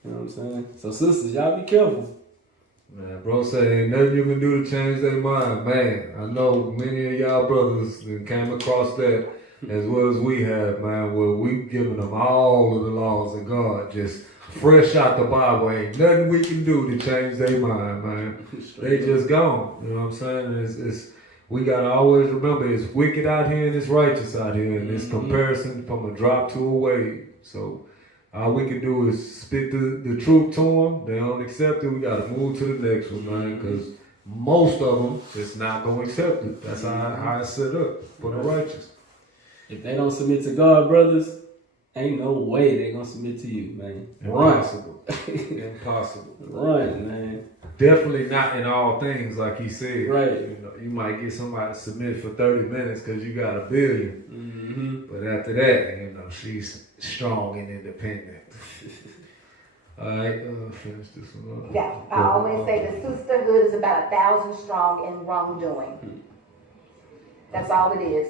You know what I'm saying? So sisters, y'all be careful. Man, bro said ain't nothing you can do to change their mind. Man, I know many of y'all brothers that came across that as well as we have, man, where we giving them all of the laws of God, just fresh out the Bible. Ain't nothing we can do to change their mind, man. They just gone. You know what I'm saying? It's we gotta always remember it's wicked out here and it's righteous out here, and it's comparison from a drop to a wave. So all we can do is spit the truth to them. They don't accept it. We gotta move to the next one, man, because most of them just not gonna accept it. That's how it's set up for the righteous. If they don't submit to God, brothers, ain't no way they gonna submit to you, man. Impossible. Impossible. Run, man. Definitely not in all things, like he said. Right. You know, you might get somebody to submit for 30 minutes because you got $1 billion. Mm-hmm. But after that, you know, she's strong and independent. All right, finish this one up. Yeah, I always say the sisterhood is about 1,000 strong in wrongdoing. That's all it is.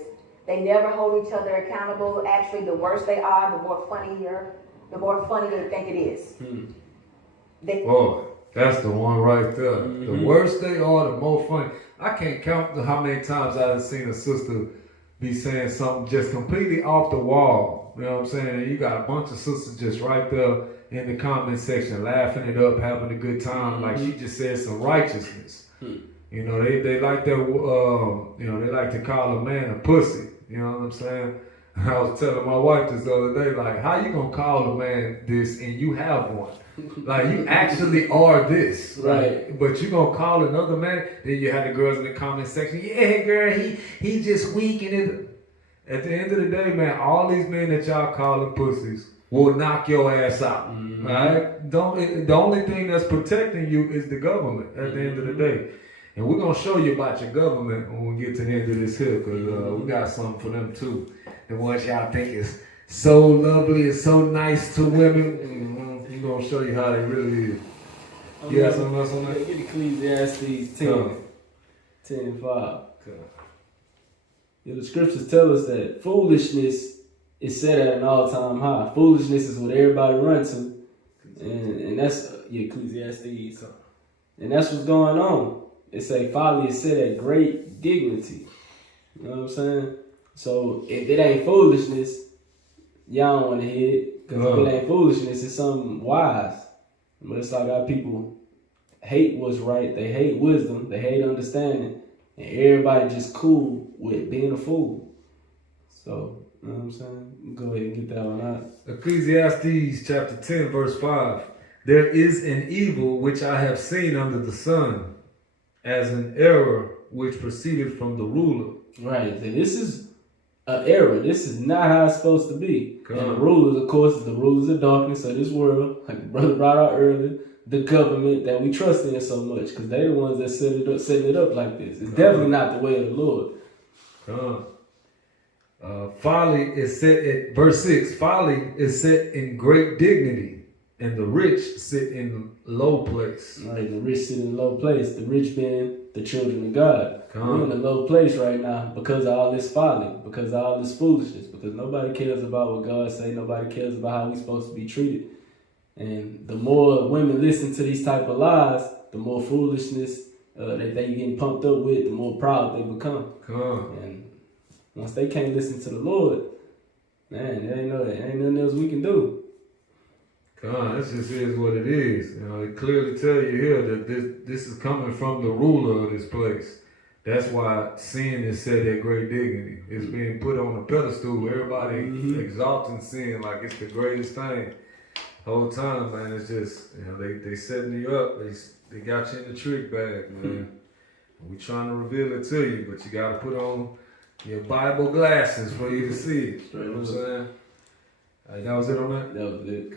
They never hold each other accountable. Actually, the worse they are, the more funny they think it is. Oh, that's the one right there. The worse they are, the more funny. I can't count how many times I've seen a sister be saying something just completely off the wall. You know what I'm saying? And you got a bunch of sisters just right there in the comment section laughing it up, having a good time, like she just said some righteousness. You know, they like that. They like to call a man a pussy. You know what I'm saying? I was telling my wife this the other day, like, how you gonna call a man this and you have one? Like, you actually are this, right? But you gonna call another man? Then you have the girls in the comment section, yeah, girl, he just weak and it. At the end of the day, man, all these men that y'all calling pussies will knock your ass out, right? The only thing that's protecting you is the government at the end of the day. And we're going to show you about your government when we get to the end of this here, because we got something for them too. The ones y'all think is so lovely and so nice to women, we're going to show you how they really is. You got something else on that? Get Ecclesiastes 10 and 5. Yeah, the scriptures tell us that foolishness is set at an all-time high. Foolishness is what everybody runs to. And that's Ecclesiastes. And that's what's going on. It say folly is set at great dignity. You know what I'm saying? So if it ain't foolishness, y'all don't want to hear it. Because if it ain't foolishness, it's something wise. But it's like our people hate what's right. They hate wisdom. They hate understanding. And everybody just cool with being a fool. So, you know what I'm saying? Go ahead and get that one out. Ecclesiastes chapter 10, verse 5. There is an evil which I have seen under the sun, as an error which proceeded from the ruler. Right. And this is an error. This is not how it's supposed to be. And the rulers, of course, the rulers of darkness of this world, like the brother brought out earlier, the government that we trust in so much, because they're the ones that setting it up like this. It's definitely not the way of the Lord. Folly is set at verse 6. Folly is set in great dignity, and the rich sit in low place. Right, the rich sit in low place. The rich being the children of God. We're in a low place right now because of all this folly, because of all this foolishness, because nobody cares about what God say. Nobody cares about how we're supposed to be treated. And the more women listen to these type of lies, the more foolishness that they getting pumped up with, the more proud they become. And once they can't listen to the Lord, man, there ain't nothing else we can do. This just is what it is. You know, it clearly tell you here that this is coming from the ruler of this place. That's why sin is set at great dignity. It's being put on a pedestal. Everybody exalting sin like it's the greatest thing. The whole time, man, it's just, you know, they setting you up. They got you in the trick bag, man. We trying to reveal it to you, but you got to put on your Bible glasses for you to see it. You know what I'm saying? That was it on that? That was it.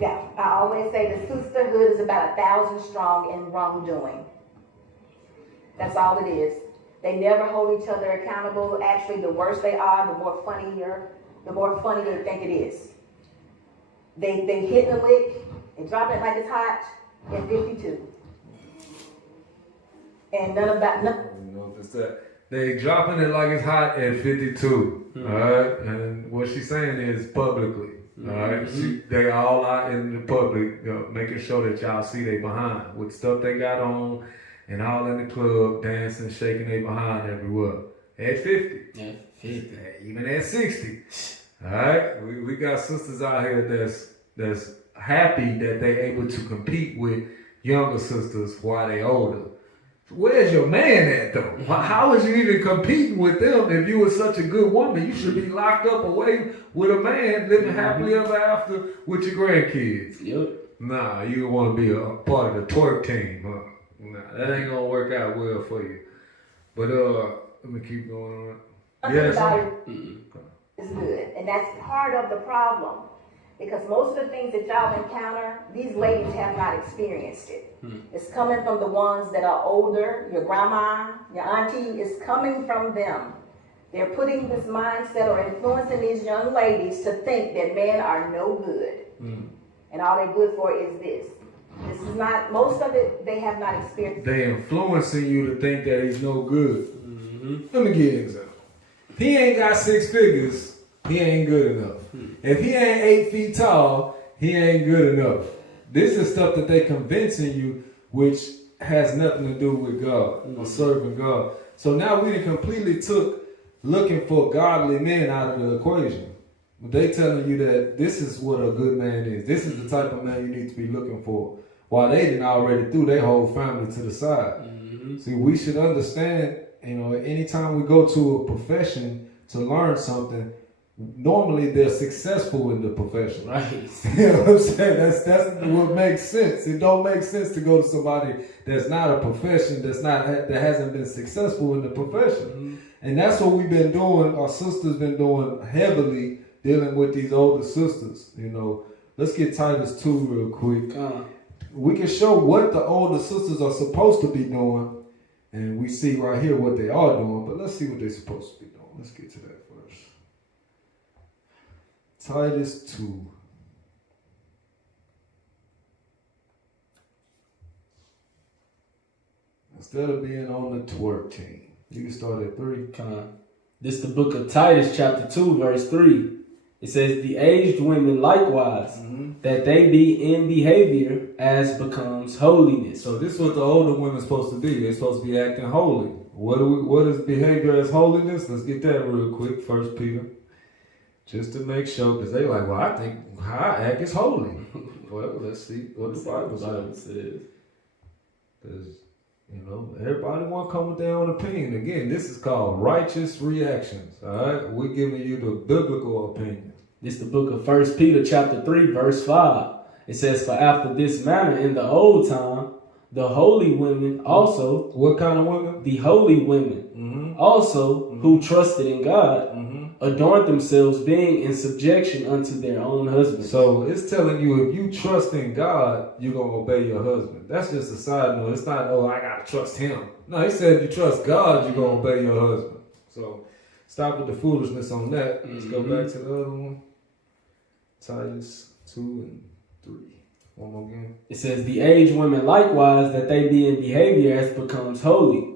Yeah, I always say the sisterhood is about 1,000 strong in wrongdoing. That's all it is. They never hold each other accountable. Actually, the worse they are, the more funny they think it is. They hit the lick and drop it like it's hot at 52. And none about nothing. You know, it's that. They dropping it like it's hot at 52. All right, and what she's saying is publicly. All right, they all out in the public, you know, making sure that y'all see they behind with stuff they got on, and all in the club dancing, shaking they behind everywhere. At 50, yeah, 50, even at 60. All right, we got sisters out here that's happy that they able to compete with younger sisters while they older. Where's your man at though? How is you even competing with them if you were such a good woman? You should be locked up away with a man living happily ever after with your grandkids. Yep. Nah, you want to be a part of the twerk team, huh? Nah, that ain't gonna work out well for you. But let me keep going on. Yes. It's good, and that's part of the problem. Because most of the things that y'all encounter, these ladies have not experienced it. It's coming from the ones that are older, your grandma, your auntie, it's coming from them. They're putting this mindset or influencing these young ladies to think that men are no good. And all they're good for is this. This is not, most of it, they have not experienced. They influencing you to think that he's no good. Let me give you an example. If he ain't got 6 figures, he ain't good enough. If he ain't 8 feet tall, he ain't good enough. This is stuff that they convincing you, which has nothing to do with God or serving God. So now we done completely took looking for godly men out of the equation. They telling you that this is what a good man is. This is the type of man you need to be looking for. While they didn't already threw their whole family to the side. See, we should understand, anytime we go to a profession to learn something, normally they're successful in the profession. Right. You know what I'm saying? That's what makes sense. It don't make sense to go to somebody that's not a profession, that hasn't been successful in the profession. And that's what we've been doing. Our sisters been doing heavily, dealing with these older sisters. Let's get Titus 2 real quick. We can show what the older sisters are supposed to be doing, and we see right here what they are doing, but let's see what they're supposed to be doing. Let's get to that first. Titus 2. Instead of being on the twerk team, you can start at 3. This is the book of Titus, chapter 2, verse 3. It says, the aged women likewise, that they be in behavior as becomes holiness. So this is what the older women supposed to be. They're supposed to be acting holy. What is behavior as holiness? Let's get that real quick. 1 Peter. Just to make sure, because they like, well, I think how I act is holy. Well, let's see what the Bible says. Because, everybody want to come with their own opinion. Again, this is called righteous reactions. All right? We're giving you the biblical opinion. This is the book of 1 Peter chapter 3, verse 5. It says, for after this manner in the old time, the holy women also. What kind of women? The holy women also, who trusted in God, adorned themselves, being in subjection unto their own husbands. So it's telling you, if you trust in God, you're going to obey your husband. That's just a side note. It's not, I got to trust him. No, he said if you trust God, you're going to obey your husband. So stop with the foolishness on that. Let's go back to the other one. Titus 2 and 3. One more again. It says, the aged women likewise, that they be in behavior as becomes holy,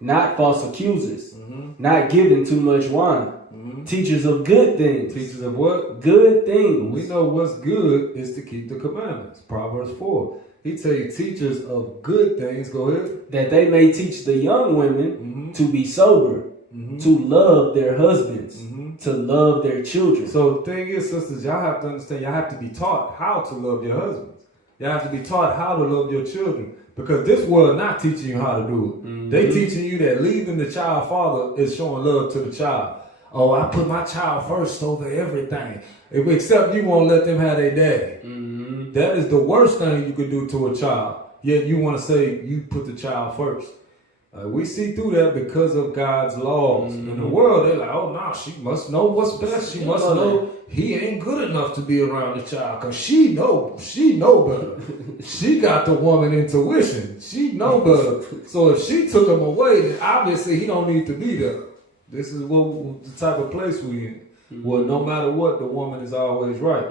not false accusers, not giving too much wine, teachers of good things. Teachers of what? Good things. We know what's good is to keep the commandments. Proverbs 4. He tell you teachers of good things. Go ahead. That they may teach the young women to be sober, to love their husbands, to love their children. So the thing is, sisters, y'all have to understand, y'all have to be taught how to love your husbands. Y'all have to be taught how to love your children. Because this world not teaching you how to do it. They teaching you that leaving the child father is showing love to the child. Oh, I put my child first over everything. Except you won't let them have their daddy. That is the worst thing you could do to a child. Yet you want to say you put the child first. We see through that because of God's laws. In the world, they're like, oh, no, she must know what's best. She must know he ain't good enough to be around the child because she know better. She got the woman intuition. She know better. So if she took him away, then obviously he don't need to be there. This is the type of place we in. Well, no matter what, the woman is always right.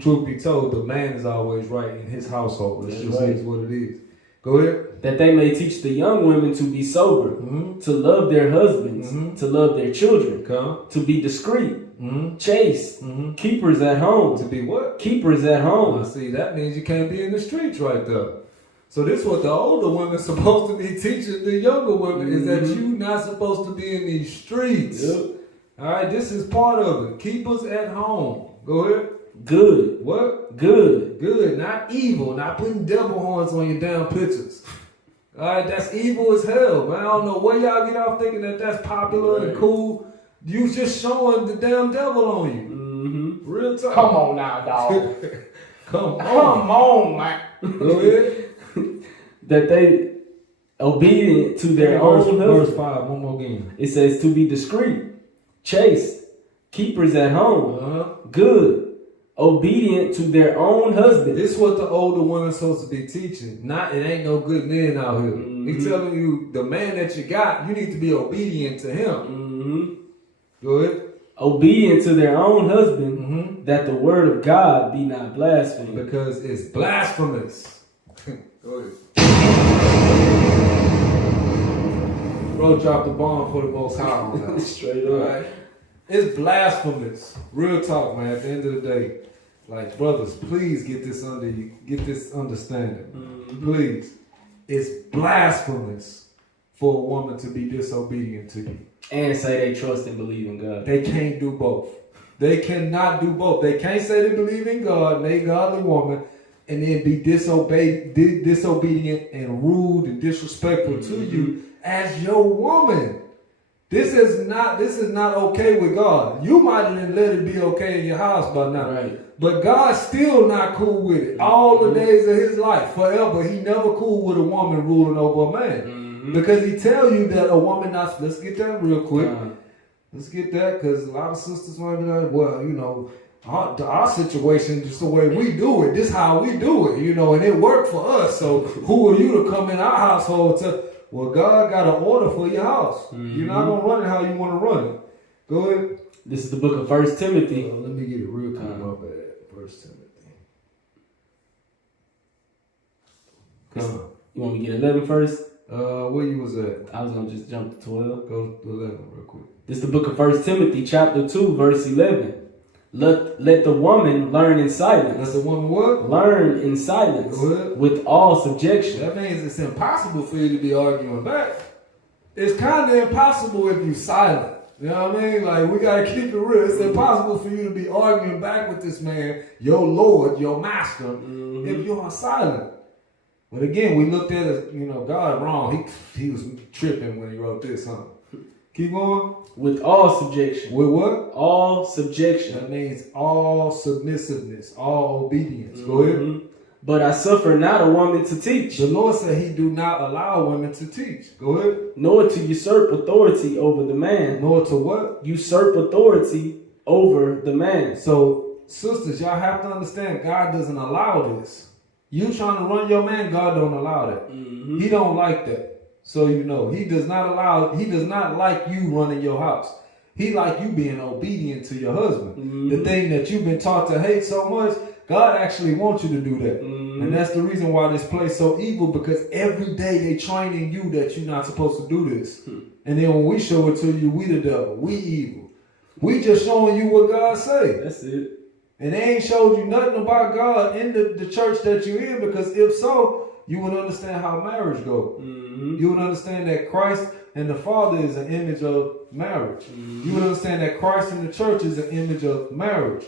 Truth be told, the man is always right in his household. It just is what it is. Go ahead. That they may teach the young women to be sober, to love their husbands, to love their children, to be discreet, chaste, keepers at home. To be what? Keepers at home. See, that means you can't be in the streets right there. So this is what the older women's supposed to be teaching the younger women is that you not supposed to be in these streets. All right, this is part of it. Keepers at home. Go ahead. Good. What? Good. Good, not evil. Not putting devil horns on your damn pictures. All right, that's evil as hell, man. I don't know where y'all get off thinking that that's popular and cool. You just showing the damn devil on you. Real talk. Come on now, dog. Come on, man. Go ahead. That they obedient to their own husband. Verse 5, one more again. It says to be discreet, chaste, keepers at home, good, obedient to their own husband. This is what the older women's supposed to be teaching. Not, it ain't no good men out here. He's telling you, the man that you got, you need to be obedient to him. Go ahead. Obedient to their own husband, that the word of God be not blasphemed. Because it's blasphemous. Go ahead. Bro dropped the bomb for the most high on that. Straight up. Alright? It's blasphemous. Real talk, man. At the end of the day, like, brothers, please get this understanding. Mm-hmm. Please. It's blasphemous for a woman to be disobedient to you. And say they trust and believe in God. They can't do both. They cannot do both. They can't say they believe in God and they godly woman and then be disobedient and rude and disrespectful to you as your woman. This is not okay with God. You might have let it be okay in your house by now. Right. But God's still not cool with it. All the days of his life, forever, he never cool with a woman ruling over a man. Mm-hmm. Because he tell you that a woman not, let's get that real quick. Let's get that, because a lot of sisters might be like, well, you know, our situation, just the way we do it, this how we do it, you know, and it worked for us. So who are you to come in our household to, well, God got an order for your house. Mm-hmm. You're not going to run it how you want to run it. Go ahead. This is the book of 1 Timothy. Let me get it real quick up at 1 Timothy. Come on. You want me to get 11 first? Where you was at? I was going to just jump to 12. Go to 11 real quick. This is the book of 1 Timothy, chapter 2, verse 11. Let the woman learn in silence. Let the woman what? Learn in silence What? with all subjection. That means it's impossible for you to be arguing back. It's kind of impossible if you're silent. You know what I mean? Like, we got to keep it real. It's impossible for you to be arguing back with this man, your Lord, your master, if you're silent. But again, we looked at it, you know, God wrong. He was tripping when he wrote this, huh? Keep going. With all subjection. With what? All subjection. That means all submissiveness, all obedience. Go ahead. But I suffer not a woman to teach. The Lord said he do not allow women to teach. Go ahead. Nor to usurp authority over the man. Nor to what? Usurp authority over the man. So, sisters, y'all have to understand, God doesn't allow this. You trying to run your man, God don't allow that. He don't like that. So you know, he does not like you running your house. He like you being obedient to your husband. The thing that you've been taught to hate so much, God actually wants you to do that. And that's the reason why this place so evil, because every day they training you that you're not supposed to do this. And then when we show it to you, we the devil, we evil. We just showing you what God say. That's it. And they ain't showed you nothing about God in the church that you're in, because if so, you would understand how marriage goes. You would understand that Christ and the Father is an image of marriage. You would understand that Christ and the church is an image of marriage.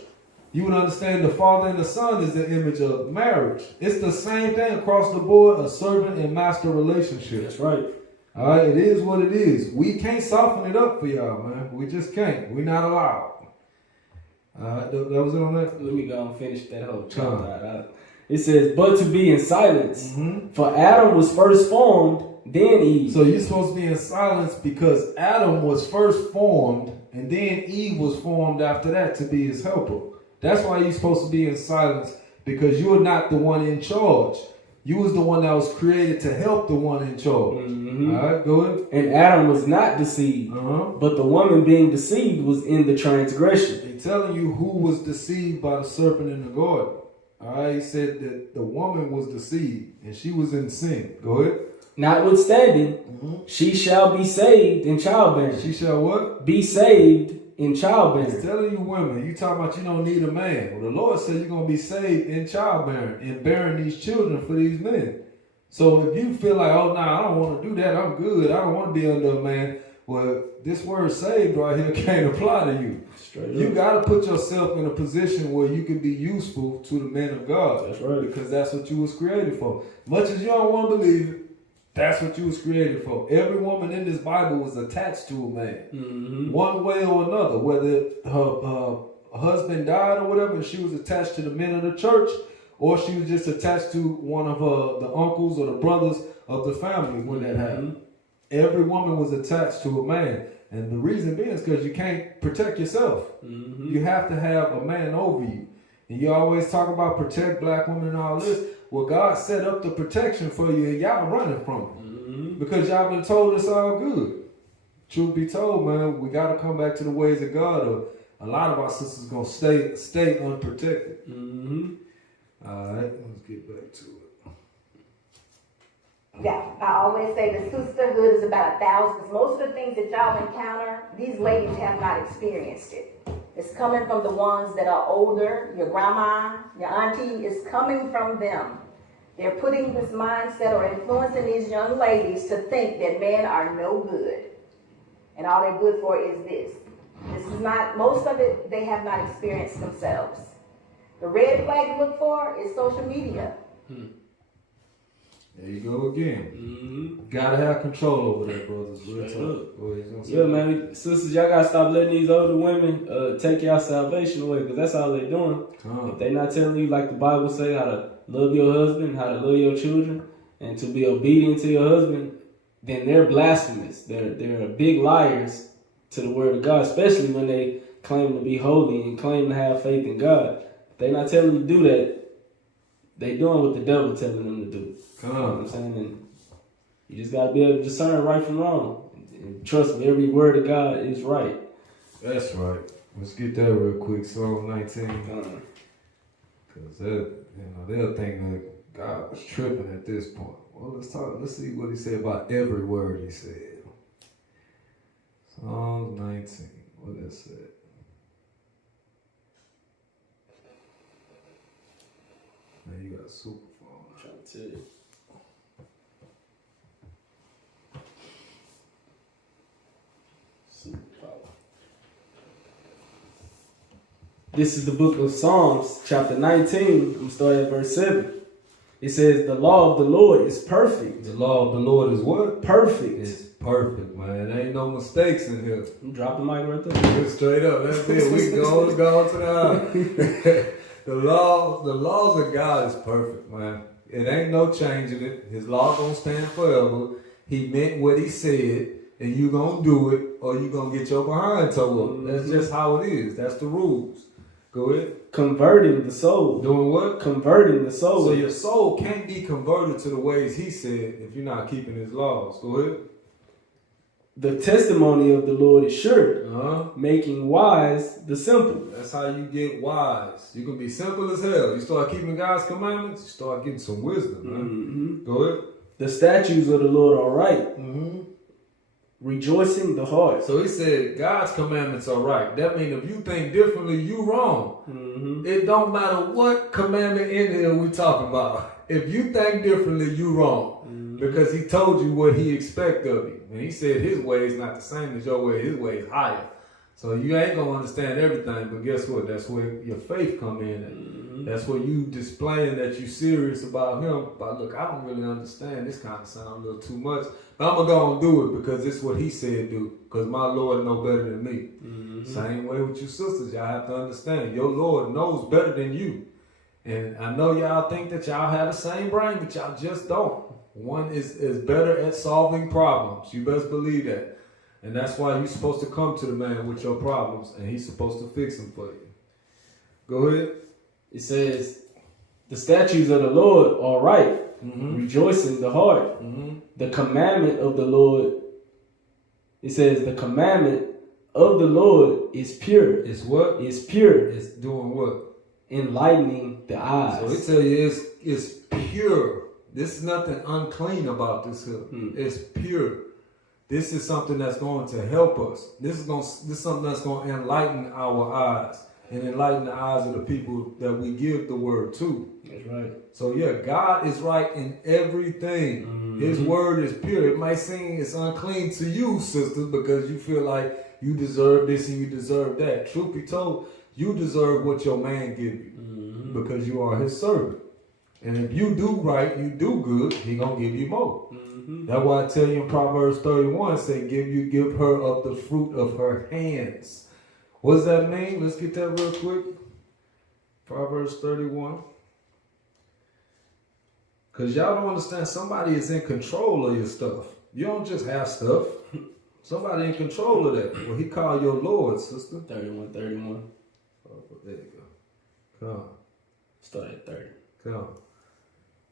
You would understand the Father and the Son is the image of marriage. It's the same thing across the board, a servant and master relationship. That's right. All right, it is what it is. We can't soften it up for y'all, man. We just can't. We're not allowed. All right, that was it on that? Let me go and finish that whole chapter. It says, but to be in silence. For Adam was first formed, then Eve. So you're supposed to be in silence because Adam was first formed, and then Eve was formed after that to be his helper. That's why you're supposed to be in silence, because you're not the one in charge. You was the one that was created to help the one in charge. All right, go ahead. And Adam was not deceived, but the woman being deceived was in the transgression. He's telling you who was deceived by the serpent in the garden. All right, he said that the woman was deceived and she was in sin. Go ahead. Notwithstanding, she shall be saved in childbearing. She shall what? Be saved in childbearing. He's telling you women, you talking about you don't need a man. Well, the Lord said you're going to be saved in childbearing and bearing these children for these men. So if you feel like, oh, nah, I don't want to do that, I'm good, I don't want to be under a man, well, this word saved right here can't apply to you. You got to put yourself in a position where you can be useful to the men of God. That's right. Because that's what you was created for. Much as you don't want to believe it, that's what you was created for. Every woman in this Bible was attached to a man. One way or another. Whether her husband died or whatever, she was attached to the men of the church, or she was just attached to one of the uncles or the brothers of the family when that happened. Every woman was attached to a man. And the reason being is because you can't protect yourself. You have to have a man over you. And you always talk about protect black women and all this. Well, God set up the protection for you and y'all running from it. Because y'all been told it's all good. Truth be told, man, we got to come back to the ways of God, or a lot of our sisters going to stay unprotected. All right, let's get back to it. Yeah, I always say the sisterhood is about 1,000, because most of the things that y'all encounter, these ladies have not experienced it. It's coming from the ones that are older, your grandma, your auntie, it's coming from them. They're putting this mindset or influencing these young ladies to think that men are no good. And all they're good for is this. This is not, most of it, they have not experienced themselves. The red flag to look for is social media. There you go again. Gotta have control over that, brothers. Real talk. Go ahead, you gonna say Yeah, that? man. Sisters, y'all gotta stop letting these older women take y'all salvation away, because that's all they doing. If they not telling you, like the Bible say, how to love your husband, how to love your children, and to be obedient to your husband, then they're blasphemous. They're big liars to the word of God, especially when they claim to be holy and claim to have faith in God. If they not telling you to do that, they doing what the devil telling them to do. You know what I'm saying? And you just gotta be able to discern right from wrong. And trust me, every word of God is right. That's right. Let's get that real quick. Psalm 19. Because they'll think that God was tripping at this point. Well, let's see what he said about every word he said. Psalm 19. What that said? Man, you got a super phone. I'm trying to tell you. Superpower. This is the book of Psalms, chapter 19. I'm starting at verse 7. It says, the law of the Lord is perfect. The law of the Lord is what? Perfect. It's perfect, man. There ain't no mistakes in here. Drop the mic right there. Straight up. That's it. We can go to the house. The laws of God is perfect, man. It ain't no changing it. His law gonna stand forever. He meant what he said, and you gonna do it, or you gonna get your behind towed up. That's just how it is. That's the rules. Go ahead. Converting the soul. Doing what? Converting the soul. So your soul can't be converted to the ways he said if you're not keeping his laws. Go ahead. The testimony of the Lord is sure, making wise the simple. That's how you get wise. You can be simple as hell. You start keeping God's commandments, you start getting some wisdom, man. Go ahead. The statutes of the Lord are right, rejoicing the heart. So he said God's commandments are right. That means if you think differently, you wrong. It don't matter what commandment in here we talking about. If you think differently, you wrong. Because he told you what he expect of you. And he said his way is not the same as your way. His way is higher. So you ain't going to understand everything. But guess what? That's where your faith come in. And that's where you displaying that you serious about him. But look, I don't really understand. This kind of sound a little too much. But I'm going to go and do it because it's what he said do. Because my Lord know better than me. Same way with you sisters. Y'all have to understand. Your Lord knows better than you. And I know y'all think that y'all have the same brain, but y'all just don't. One is better at solving problems. You best believe that. And that's why you're supposed to come to the man with your problems, and he's supposed to fix them for you. Go ahead. It says, the statutes of the Lord are right, rejoicing the heart. The commandment of the Lord, it says, the commandment of the Lord is pure. It's what? It's pure. It's doing what? Enlightening the eyes. So he tell you it's pure. There's nothing unclean about this here. It's pure. This is something that's going to help us. This is something that's going to enlighten our eyes and enlighten the eyes of the people that we give the word to. That's right. So yeah, God is right in everything. His word is pure. It might seem it's unclean to you, sisters, because you feel like you deserve this and you deserve that. Truth be told, you deserve what your man give you because you are his servant. And if you do right, you do good, he gonna give you more. That's why I tell you in Proverbs 31, say, give her of the fruit of her hands. What does that mean? Let's get that real quick. Proverbs 31. Because y'all don't understand, somebody is in control of your stuff. You don't just have stuff. Somebody in control of that. Well, he called your Lord, sister. 31. Oh, there you go. Come on. Start at 30. Come on.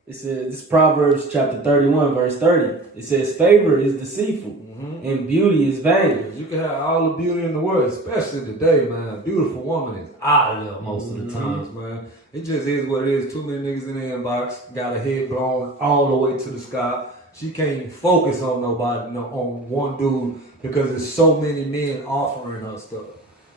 It says, this is Proverbs chapter 31, verse 30. It says, favor is deceitful and beauty is vain. You can have all the beauty in the world, especially today, man. A beautiful woman is out of there most of the times, man. It just is what it is. Too many niggas in the inbox, got a head blown all the way to the sky. she can't even focus on nobody, on one dude, because there's so many men offering her stuff.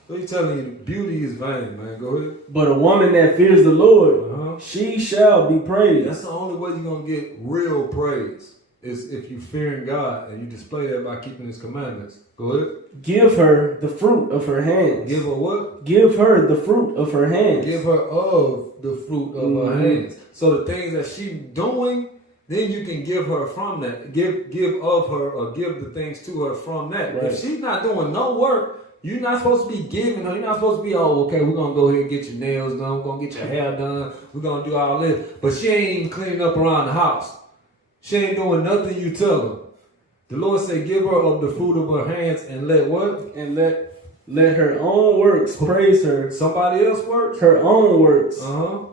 So he's telling you, beauty is vain, man. Go ahead. But a woman that fears the Lord, she shall be praised. That's the only way you're going to get real praise, is if you fearing God and you display that by keeping His commandments. Go ahead. Give her the fruit of her hands. Give her what? Give her the fruit of her hands. Give her of the fruit of her hands. So the things that she's doing, then you can give her from that. Give of her, or give the things to her from that. Right. If she's not doing no work, you're not supposed to be giving her. You're not supposed to be, oh, okay, we're going to go ahead and get your nails done. We're going to get your hair done. We're going to do all this. But she ain't even cleaning up around the house. She ain't doing nothing you tell her. The Lord said, give her of the fruit of her hands, and let what? And let her own works praise her. Somebody else works? Her own works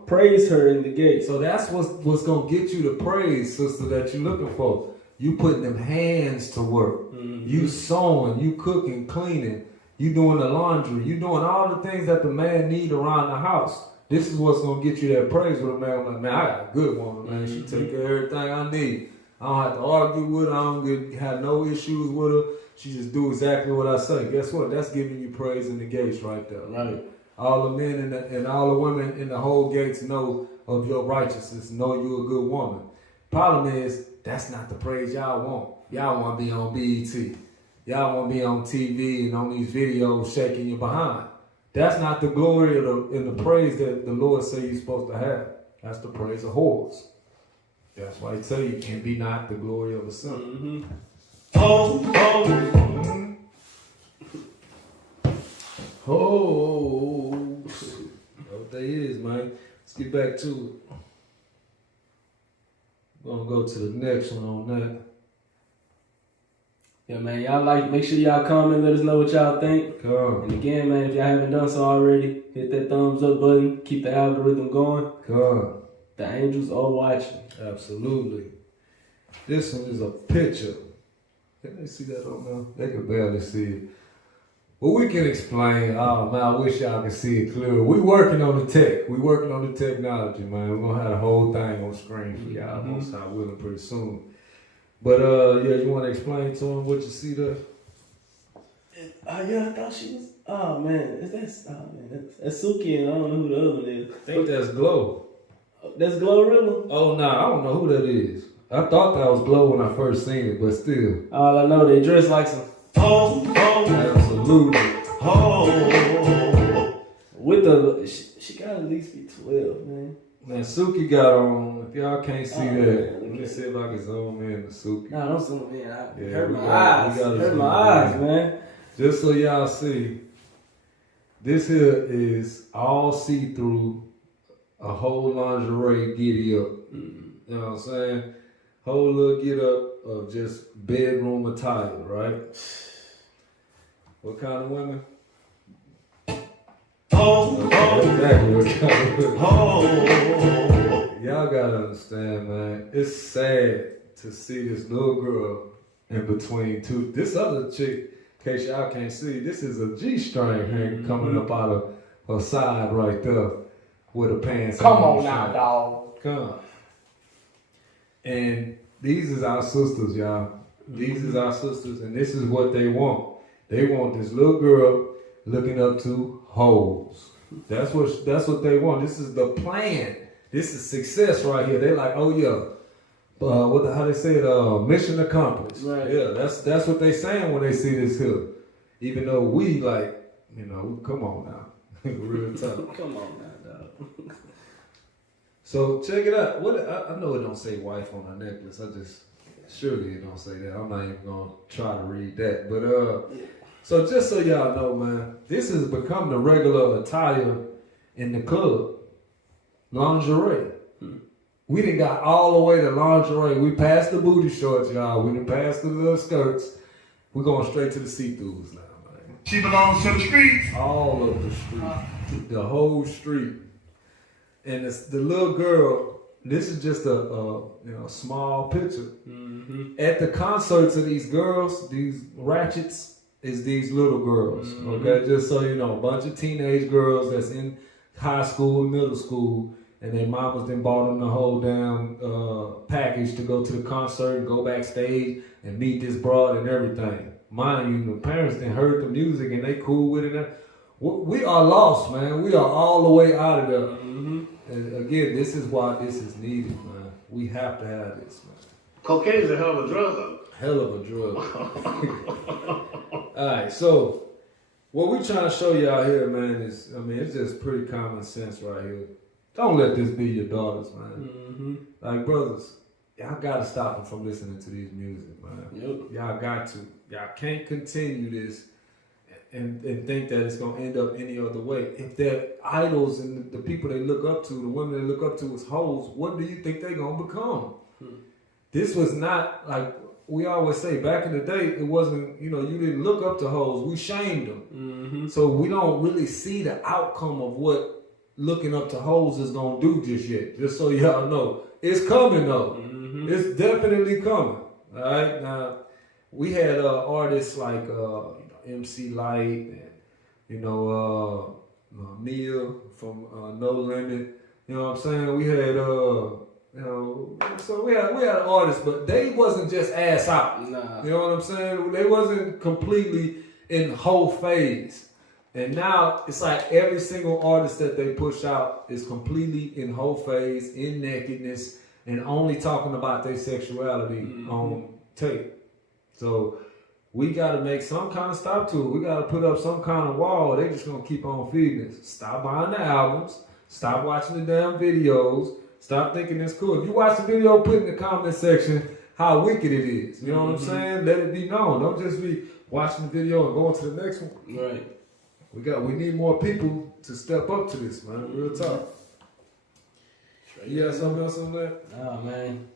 praise her in the gate. So that's what's going to get you the praise, sister, that you're looking for. You putting them hands to work. You sewing, you cooking, cleaning. You doing the laundry. You doing all the things that the man need around the house. This is what's going to get you that praise with a man. Like, man, I got a good woman, man. She take care of everything I need. I don't have to argue with her. I don't have no issues with her. She just do exactly what I say. Guess what? That's giving you praise in the gates right there. Right. All the men and all the women in the whole gates know of your righteousness. Know you're a good woman. Problem is, that's not the praise y'all want. Y'all want to be on BET. Y'all want to be on TV and on these videos shaking your behind. That's not the glory and the praise that the Lord say you're supposed to have. That's the praise of whores. That's why He tell you can't be not the glory of a son. What that is, man. Let's get back to it. We're gonna go to the next one on that. Yeah, man, y'all make sure y'all comment, let us know what y'all think. Come. And again, man, if y'all haven't done so already, hit that thumbs up button, keep the algorithm going. Come. The angels are watching. Absolutely. This one is a picture. Can they see that on there? They can barely see it. Well, we can explain. Oh, man, I wish y'all could see it clearer. We working on the tech. We working on the technology, man. We're going to have the whole thing on screen for y'all. Most time willing pretty soon. But, yeah, you want to explain to them what you see there? Yeah, I thought she was. Oh, man. That's Suki, and I don't know who the other one is. I think that's Glow. That's Glorilla? Oh, nah, I don't know who that is. I thought that was Glow when I first seen it, but still. All I know, they dress like some. Absolutely. With the. She got at least be 12, man. Man, Suki got on. If y'all can't see that, let me see if I can zoom in to Suki. Nah, don't zoom in. Hurt my eyes. Hurt my eyes, man. Just so y'all see, this here is all see-through, a whole lingerie giddy up. You know what I'm saying? Whole little get up of just bedroom attire, right? What kind of women? Exactly what kind of women. Y'all gotta understand, man. It's sad to see this little girl in between two. This other chick, in case y'all can't see, this is a G-string hang coming up out of her side right there with her pants. Come on now, dog. Come. And these is our sisters, y'all. These is our sisters, and this is what they want. They want this little girl looking up to hoes. That's what they want. This is the plan. This is success right here. They're like, oh yeah, how they say it? Mission accomplished. Right. Yeah, that's what they saying when they see this here. Even though we like, come on now, real tough. Come on now, dog. So check it out. I know it don't say wife on her necklace. Surely it don't say that. I'm not even gonna try to read that. But so just so y'all know, man, this has become the regular attire in the club. Lingerie. We done got all the way to lingerie. We passed the booty shorts, y'all. We done passed the little skirts. We're going straight to the see-throughs now, man. She belongs to the streets. All of the street. The whole street. And it's the little girl, this is just a small picture. At the concerts of these girls, these ratchets, is these little girls. Okay, just so you know, a bunch of teenage girls that's in high school and middle school, and their mamas then bought them the whole damn package to go to the concert and go backstage and meet this broad and everything. Mind you, the parents then heard the music and they cool with it. We are lost, man. We are all the way out of there. Mm-hmm. And again, this is why this is needed, man. We have to have this, man. Cocaine is a hell of a drug, though. Hell of a drug. All right, so what we trying to show y'all here, man, is, I mean, it's just pretty common sense right here. Don't let this be your daughters, man. Mm-hmm. Like, brothers, y'all got to stop them from listening to these music, man. Yep. Y'all got to. Y'all can't continue this and think that it's going to end up any other way. If their idols and the people they look up to, the women they look up to is hoes, what do you think they're going to become? This was not, like we always say, back in the day, it wasn't, you didn't look up to hoes. We shamed them. Mm-hmm. So we don't really see the outcome of what looking up to hoes is going to do just yet. Just so y'all know. It's coming, though. Mm-hmm. It's definitely coming. All right? Now, we had artists like MC Light and, Mia from No Limit. You know what I'm saying? We had, so we had artists, but they wasn't just ass out. Nah. You know what I'm saying? They wasn't completely in whole phase. And now it's like every single artist that they push out is completely in whole phase, in nakedness, and only talking about their sexuality on tape. So we got to make some kind of stop to it. We got to put up some kind of wall. They just going to keep on feeding us. Stop buying the albums. Stop watching the damn videos. Stop thinking it's cool. If you watch the video, put in the comment section how wicked it is. You know what I'm saying? Let it be known. Don't just be watching the video and going to the next one. Right. We need more people to step up to this, man. Real talk. You got something else on that? Nah, man.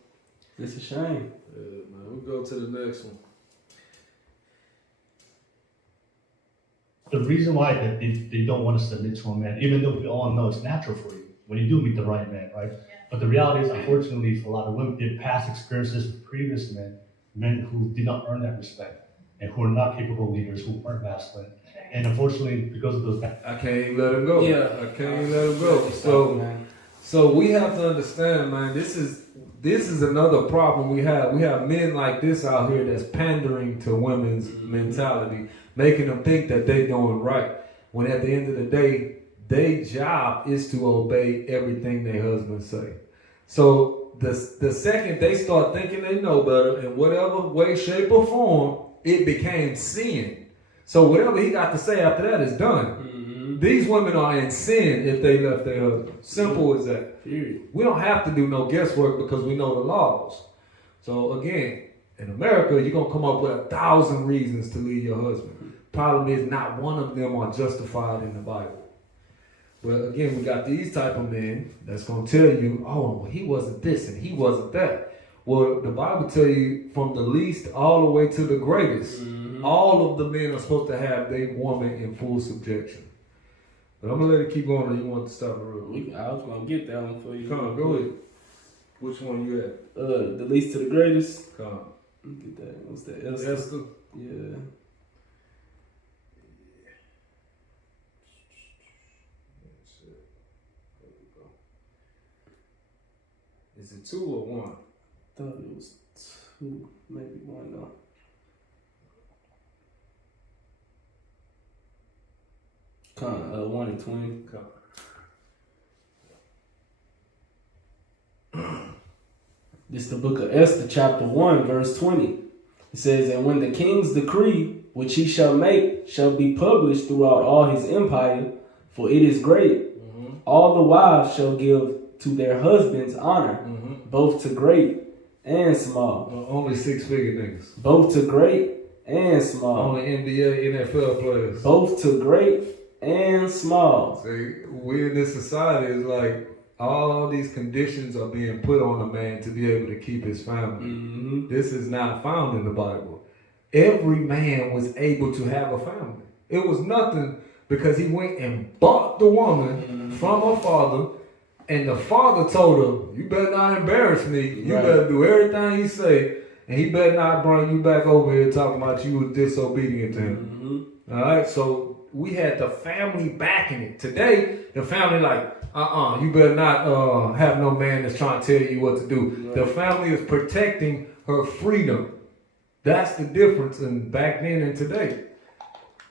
It's a shame. Yeah, man. We'll go to the next one. The reason why that they don't want to submit to a man, even though we all know it's natural for you when you do meet the right man, right? Yeah. But the reality is, unfortunately, for a lot of women, they have past experiences with previous men who did not earn that respect and who are not capable leaders, who aren't masculine. And unfortunately, because of those, I can't even let him go. Yeah. I can't even let him go. So we have to understand, man, this is another problem we have. We have men like this out here that's pandering to women's mentality, making them think that they're doing right. When at the end of the day, their job is to obey everything their husbands say. So the second they start thinking they know better in whatever way, shape, or form, it became sin. So whatever he got to say after that is done. Mm-hmm. These women are in sin if they left their husband. Simple as that. Period. We don't have to do no guesswork because we know the laws. So again, in America, you're going to come up with 1,000 reasons to leave your husband. Problem is, not one of them are justified in the Bible. But again, we got these type of men that's going to tell you, oh, well, he wasn't this and he wasn't that. Well, the Bible tell you from the least all the way to the greatest. Mm-hmm. All of the men are supposed to have their woman in full subjection. But I'm going to let it keep going, or you want to stop it real quick? I was going to get that one for you. Come on, go ahead. Which one you at? The least to the greatest. Come on. Get that. What's that? Esther? Yeah. Is it 2 or 1? I thought it was 2, maybe 1 though. Come 1 and 20. Come. This is the book of Esther, chapter 1, verse 20. It says, "And when the king's decree, which he shall make, shall be published throughout all his empire, for it is great, all the wives shall give to their husbands honor, both to great and small." Only 6-figure niggas. Both to great and small. Only NBA, NFL players. Both to great and small. See, we in this society is like all these conditions are being put on a man to be able to keep his family. Mm-hmm. This is not found in the Bible. Every man was able to have a family. It was nothing because he went and bought the woman from her father, and the father told her, "You better not embarrass me. You better do everything he say, and he better not bring you back over here talking about you was disobedient to him." Mm-hmm. All right, so we had the family backing it. Today, the family like, You better not have no man that's trying to tell you what to do. The family is protecting her freedom. That's the difference in back then and today.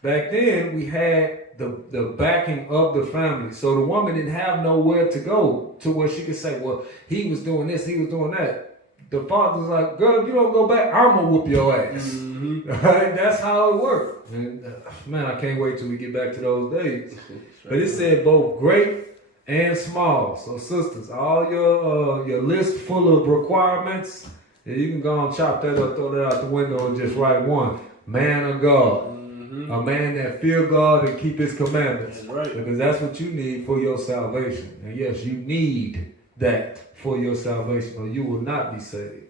Back then, we had the backing of the family. So the woman didn't have nowhere to go to where she could say, well, he was doing this, he was doing that. The father's like, girl, if you don't go back, I'm going to whoop your ass. Mm-hmm. Right? That's how it worked. And, man, I can't wait till we get back to those days. But it said both great and small. So sisters, all your list full of requirements, you can go and chop that up, throw that out the window and just write one. Man of God. A man that fear God and keep his commandments. That's right. Because that's what you need for your salvation. And yes, you need that for your salvation or you will not be saved.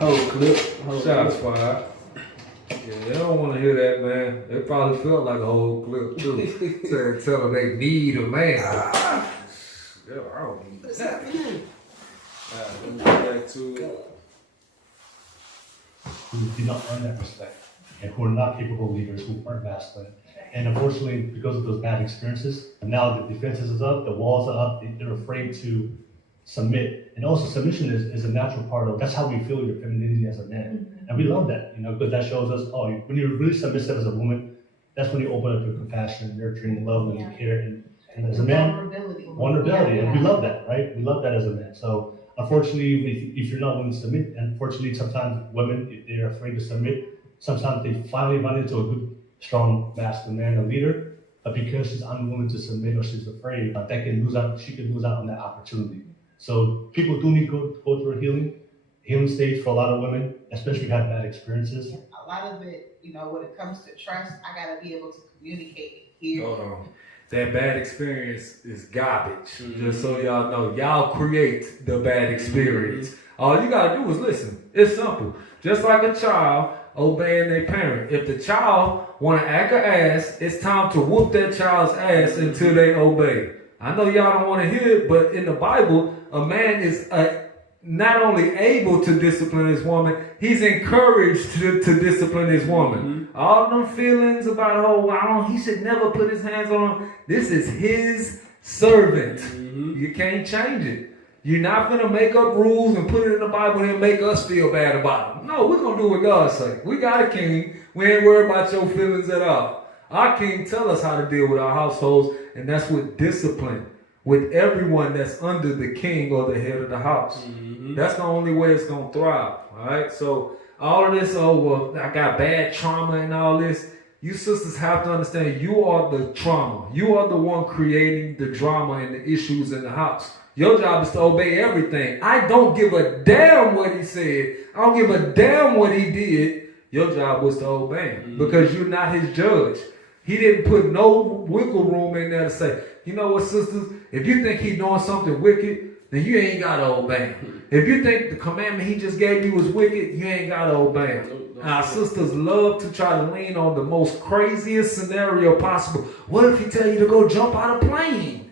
Clip. Shots fired. Yeah, they don't want to hear that, man. It probably felt like a whole clip too. Tell them they need a man. I don't need that. Let me get back to it. Who did not earn that respect and who are not capable leaders, who aren't masculine. And unfortunately, because of those bad experiences, now the defenses is up, the walls are up, they're afraid to submit. And also submission is a natural part of, that's how we feel your femininity as a man. Mm-hmm. And we love that, because that shows us, when you're really submissive as a woman, that's when you open up your compassion, nurturing, love, and care. And as a man, vulnerability. And we love that, right? We love that as a man. So unfortunately, if you're not willing to submit, unfortunately, sometimes women, if they're afraid to submit, sometimes they finally run into a good, strong, masculine man, a leader, but because she's unwilling to submit or she's afraid, she can lose out on that opportunity. So people do need to go through a healing stage for a lot of women, especially if you have bad experiences. A lot of it, when it comes to trust, I gotta be able to communicate here. Hold on. That bad experience is garbage. Mm-hmm. Just so y'all know, y'all create the bad experience. Mm-hmm. All you gotta do is listen. It's simple. Just like a child obeying their parent. If the child wanna act an ass, it's time to whoop that child's ass until they obey. I know y'all don't want to hear it, but in the Bible, a man is not only able to discipline his woman, he's encouraged to discipline his woman. Mm-hmm. All them feelings about, he should never put his hands on her. This is his servant. Mm-hmm. You can't change it. You're not going to make up rules and put it in the Bible and make us feel bad about it. No, we're going to do what God says. We got a king. We ain't worried about your feelings at all. Our king tell us how to deal with our households, and that's with discipline. With everyone that's under the king or the head of the house. Mm-hmm. That's the only way it's going to thrive. All right? So all of this, I got bad trauma and all this. You sisters have to understand you are the trauma. You are the one creating the drama and the issues in the house. Your job is to obey everything. I don't give a damn what he said. I don't give a damn what he did. Your job was to obey him because you're not his judge. He didn't put no wiggle room in there to say, you know what, sisters, if you think he's doing something wicked, then you ain't got to obey him. If you think the commandment he just gave you was wicked, you ain't got to obey him. Our sisters love to try to lean on the most craziest scenario possible. What if he tell you to go jump out a plane?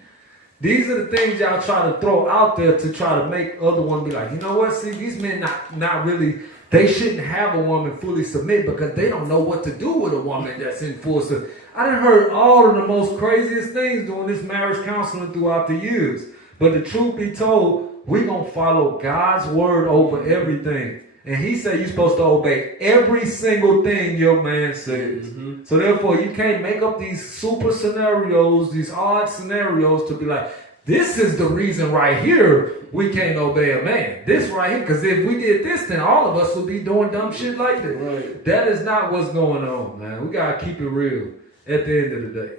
These are the things y'all try to throw out there to try to make other ones be like, you know what, see, these men not really, they shouldn't have a woman fully submit because they don't know what to do with a woman that's in full submission. I done heard all of the most craziest things doing this marriage counseling throughout the years. But the truth be told, we're going to follow God's word over everything. And he said you're supposed to obey every single thing your man says. Mm-hmm. So therefore, you can't make up these super scenarios, these odd scenarios to be like, this is the reason right here we can't obey a man. This right here, because if we did this, then all of us would be doing dumb shit like this. Right. That is not what's going on, man. We got to keep it real at the end of the day.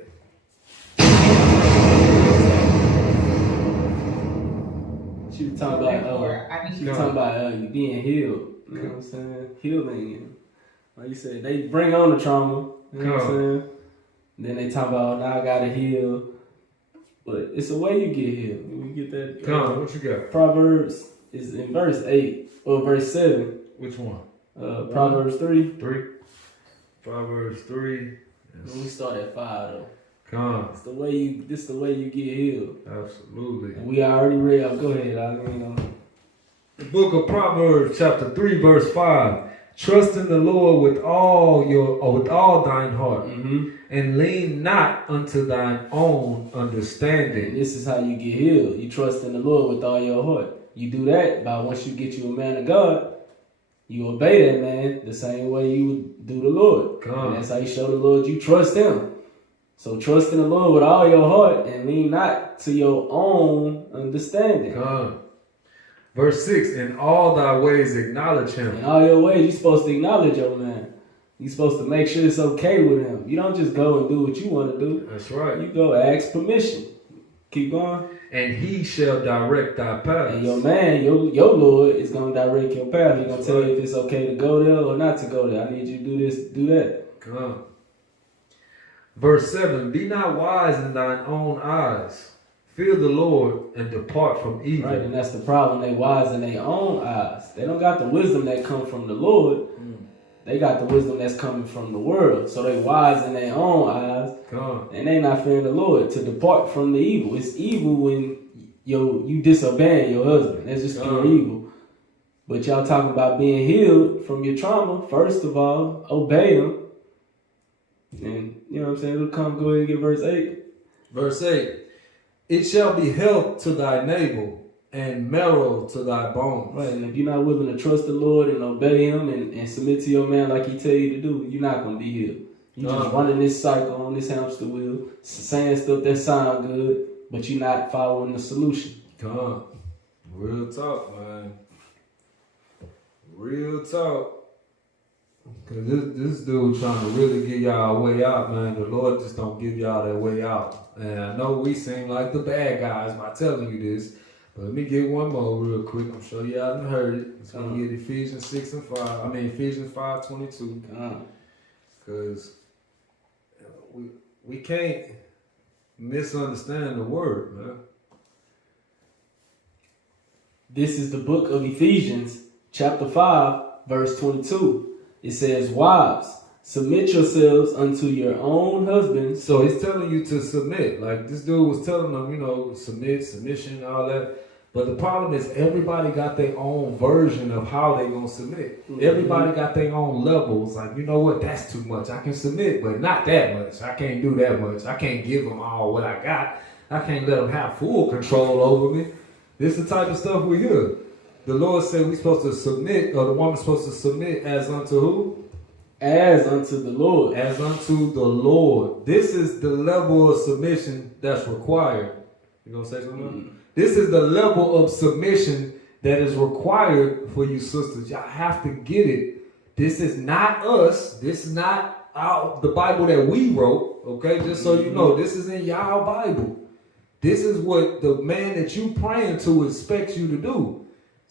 She was talking about you being healed. You know what I'm saying? Healing. Like you said, they bring on the trauma. You know what I'm saying? Then they talk about, now I gotta heal. But it's a way you get healed. You get that. Come on, what you got? Proverbs is in verse 8 or verse 7. Which one? Proverbs 3. 3. Proverbs 3. Yes. We start at 5 though. Come. This the way you get healed. Absolutely. And we already read. Go ahead. The book of Proverbs, chapter 3, verse 5. Trust in the Lord with all thine heart, and lean not unto thine own understanding. And this is how you get healed. You trust in the Lord with all your heart. You do that by once you get you a man of God, you obey that man the same way you would do the Lord. And that's how you show the Lord you trust him. So trust in the Lord with all your heart and lean not to your own understanding. Verse 6, in all thy ways acknowledge him. In all your ways, you're supposed to acknowledge your man. You're supposed to make sure it's okay with him. You don't just go and do what you want to do. That's right. You go ask permission. Keep going. And he shall direct thy paths. And your man, your Lord, is going to direct your path. He's going to tell you if it's okay to go there or not to go there. I need you to do this, do that. Verse 7, be not wise in thine own eyes. Fear the Lord and depart from evil. Right, and that's the problem. They wise in their own eyes. They don't got the wisdom that comes from the Lord. They got the wisdom that's coming from the world. So they wise in their own eyes. And they not fearing the Lord to depart from the evil. It's evil when you disobeying your husband. That's just pure evil. But y'all talking about being healed from your trauma. First of all, obey him. And you know what I'm saying? It'll come. Go ahead and get verse 8. Verse 8. It shall be health to thy navel and marrow to thy bones. Right, and if you're not willing to trust the Lord and obey him and submit to your man like he tell you to do, you're not going to be healed. You're just running this cycle on this hamster wheel, saying stuff that sound good, but you're not following the solution. Real talk, man. Real talk. Cause this dude trying to really give y'all a way out, man. The Lord just don't give y'all that way out. And I know we seem like the bad guys by telling you this, but let me get one more real quick. I'm sure y'all done heard it. It's gonna get Ephesians 5:22. Cause we can't misunderstand the word, man. This is the book of Ephesians, chapter 5, verse 22. It says, wives, submit yourselves unto your own husbands. So he's telling you to submit. Like this dude was telling them, submission, all that. But the problem is everybody got their own version of how they going to submit. Everybody got their own levels. Like, you know what, that's too much. I can submit, but not that much. I can't do that much. I can't give them all what I got. I can't let them have full control over me. This is the type of stuff we hear. The Lord said we're supposed to submit, or the woman's supposed to submit as unto who? As unto the Lord. As unto the Lord. This is the level of submission that's required. You gonna say something? This is the level of submission that is required for you sisters. Y'all have to get it. This is not us. This is not the Bible that we wrote. Okay, just so you know, this is in y'all Bible. This is what the man that you praying to expects you to do.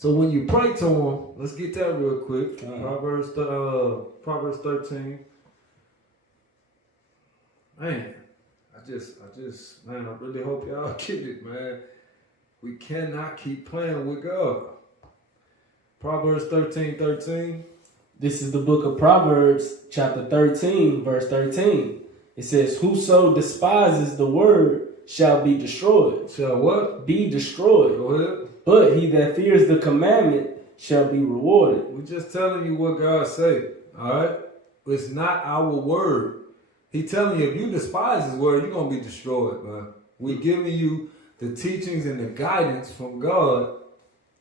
So when you pray to him, let's get that real quick. Proverbs 13. Man, I really hope y'all get it, man. We cannot keep playing with God. Proverbs 13:13. This is the book of Proverbs, chapter 13, verse 13. It says, whoso despises the word shall be destroyed. Shall what? Be destroyed. Go ahead. But he that fears the commandment shall be rewarded. We're just telling you what God said. All right? It's not our word. He telling you if you despise his word, you're going to be destroyed, man. We're giving you the teachings and the guidance from God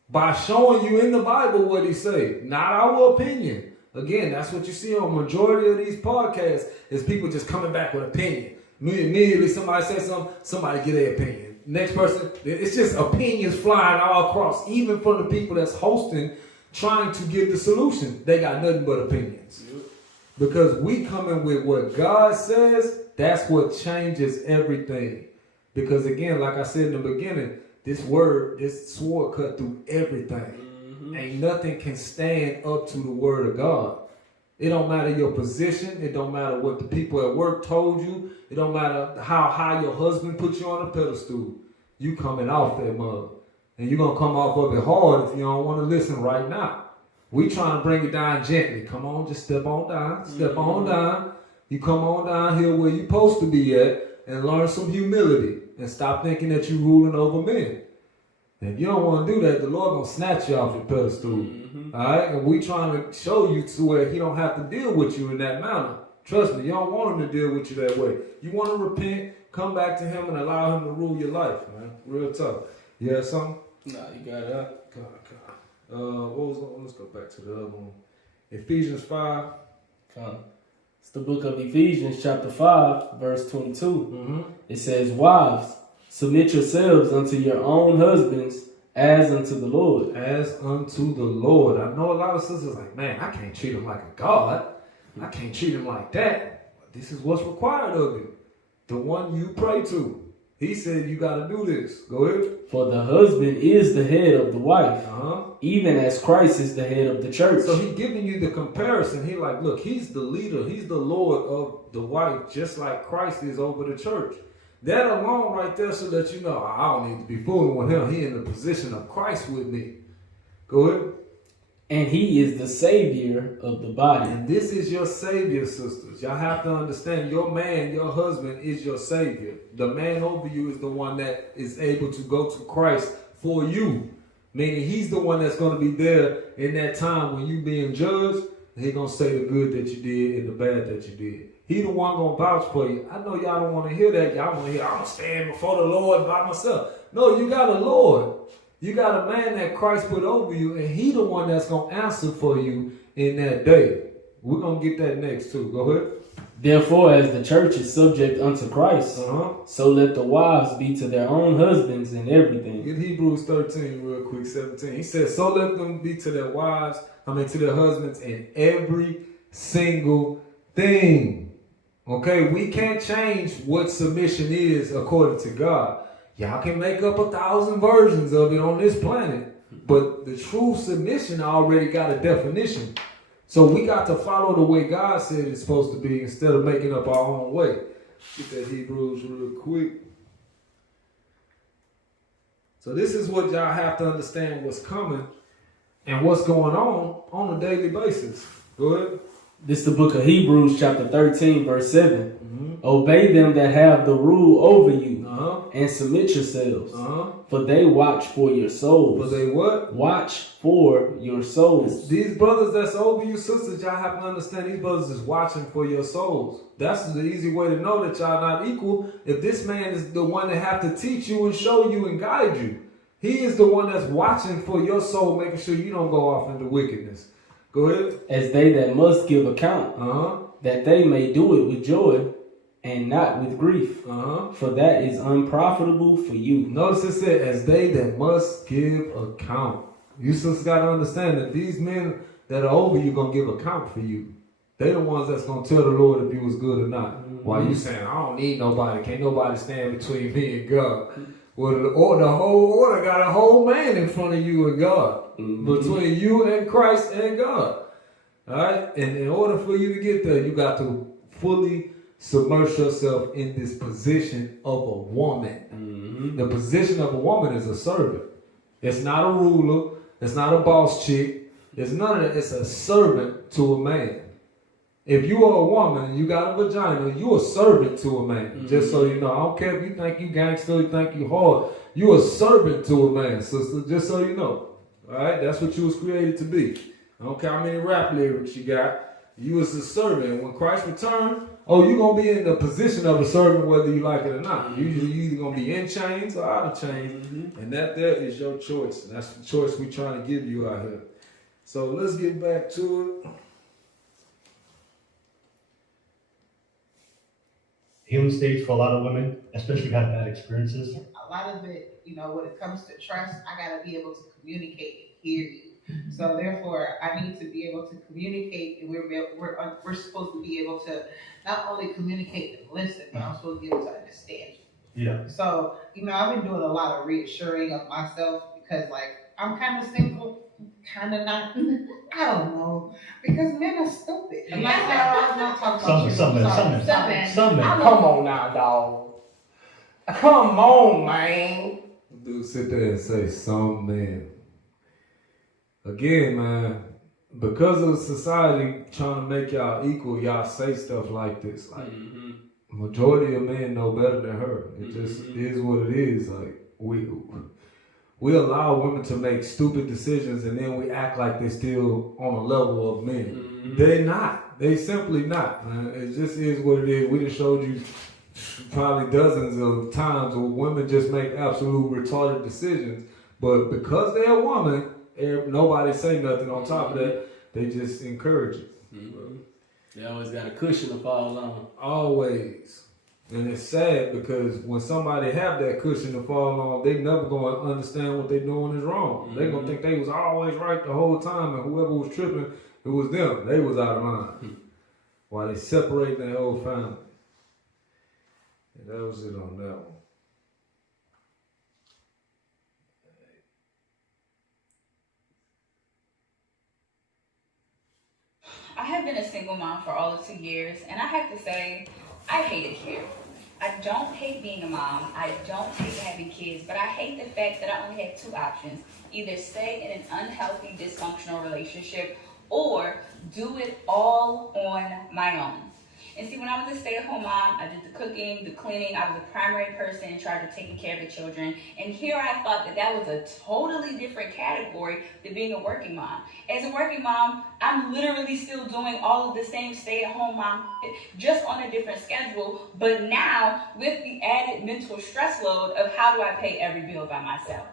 by showing you in the Bible what he say, not our opinion. Again, that's what you see on majority of these podcasts is people just coming back with opinion. Immediately somebody says something, somebody get their opinion. Next person, it's just opinions flying all across, even from the people that's hosting, trying to give the solution. They got nothing but opinions. Because we coming with what God says, that's what changes everything. Because again, like I said in the beginning, this word, this sword cut through everything. Ain't nothing can stand up to the word of God. It don't matter your position. It don't matter what the people at work told you. It don't matter how high your husband put you on a pedestal. You coming off that mug. And you're going to come off of it hard if you don't want to listen right now. We trying to bring it down gently. Come on, just step on down. Step on down. You come on down here where you're supposed to be at and learn some humility. And stop thinking that you're ruling over men. And if you don't want to do that, the Lord gonna snatch you off your pedestal. All right, and we trying to show you to where He don't have to deal with you in that manner. Trust me, you don't want Him to deal with you that way. You want to repent, come back to Him, and allow Him to rule your life, man. Real tough. You have something? Nah, you got it up. Let's go back to the other one. Ephesians 5. It's the book of Ephesians, chapter 5, verse 22. Mm-hmm. It says, "Wives, submit yourselves unto your own husbands as unto the Lord." As unto the Lord. I know a lot of sisters like, man, I can't treat him like a God. I can't treat him like that. This is what's required of you. The one you pray to. He said you got to do this. Go ahead. For the husband is the head of the wife, even as Christ is the head of the church. So he giving you the comparison. He like, look, he's the leader. He's the Lord of the wife, just like Christ is over the church. That alone right there so that you know, I don't need to be fooling with him. He in the position of Christ with me. Go ahead. And he is the savior of the body. And this is your savior, sisters. Y'all have to understand, your man, your husband is your savior. The man over you is the one that is able to go to Christ for you. Meaning he's the one that's going to be there in that time when you being judged. He going to say the good that you did and the bad that you did. He the one going to vouch for you. I know y'all don't want to hear that. Y'all want to hear, I'm going to stand before the Lord by myself. No, you got a Lord. You got a man that Christ put over you, and he the one that's going to answer for you in that day. We're going to get that next too. Go ahead. Therefore, as the church is subject unto Christ, so let the wives be to their own husbands in everything. Get Hebrews 13 real quick, 17. He says, so let them be to their wives, to their husbands in every single thing. Okay, we can't change what submission is according to God. Y'all can make up 1,000 versions of it on this planet, but the true submission already got a definition. So we got to follow the way God said it's supposed to be instead of making up our own way. Get that Hebrews real quick. So this is what y'all have to understand what's coming and what's going on a daily basis. Go ahead. This is the book of Hebrews, chapter 13, verse 7. Obey them that have the rule over you, and submit yourselves, for they watch for your souls. For they what? Watch for your souls. These brothers that's over you, sisters, y'all have to understand these brothers is watching for your souls. That's the easy way to know that y'all not equal. If this man is the one that have to teach you and show you and guide you, he is the one that's watching for your soul, making sure you don't go off into wickedness. Go ahead. As they that must give account, that they may do it with joy and not with grief, for that is unprofitable for you. Notice it said, as they that must give account. You just got to understand that these men that are over you going to give account for you. They the ones that's going to tell the Lord if you was good or not. While you saying, I don't need nobody. Can't nobody stand between me and God. Well, the whole order got a whole man in front of you and God. Between you and Christ and God. All right? And in order for you to get there, you got to fully submerge yourself in this position of a woman. The position of a woman is a servant. It's not a ruler. It's not a boss chick. It's none of that. It's a servant to a man. If you are a woman and you got a vagina, you're a servant to a man. Just so you know. I don't care if you think you gangster, you think you hard. You're a servant to a man, sister. Just so you know. All right? That's what you was created to be. I don't care how many rap lyrics you got. You was a servant. When Christ returned, you're going to be in the position of a servant whether you like it or not. You're either going to be in chains or out of chains. And that there is your choice. And that's the choice we're trying to give you out here. So let's get back to it. Healing stage for a lot of women, especially if you had bad experiences. A lot of it, when it comes to trust, I got to be able to communicate and hear you. So therefore, I need to be able to communicate, and we're supposed to be able to not only communicate and listen, but I'm supposed to be able to understand you. Yeah. So, I've been doing a lot of reassuring of myself because, I'm kind of single, kind of not. I don't know, because men are stupid. I'm not talking about some men. Come on now, dog. Come on, man. Dude, sit there and say some man. Again, man, because of society trying to make y'all equal, y'all say stuff like this. Like, majority of men know better than her. It just is what it is. Like, We allow women to make stupid decisions, and then we act like they're still on a level of men. They're not. They simply not, man. It just is what it is. We just showed you probably dozens of times where women just make absolute retarded decisions, but because they're a woman, nobody say nothing on top of that. They just encourage it. They always got a cushion to fall on. Always. And it's sad because when somebody have that cushion to fall on, they never going to understand what they're doing is wrong. They going to think they was always right the whole time, and whoever was tripping, it was them. They was out of line. While they separating their whole family. And that was it on that one. I have been a single mom for all of 2 years, and I have to say, I hate it here. I don't hate being a mom. I don't hate having kids, but I hate the fact that I only have 2 options. Either stay in an unhealthy, dysfunctional relationship or do it all on my own. And see, when I was a stay-at-home mom, I did the cooking, the cleaning. I was the primary person in charge of taking care of the children. And here I thought that that was a totally different category than being a working mom. As a working mom, I'm literally still doing all of the same stay-at-home mom, just on a different schedule. But now, with the added mental stress load of how do I pay every bill by myself?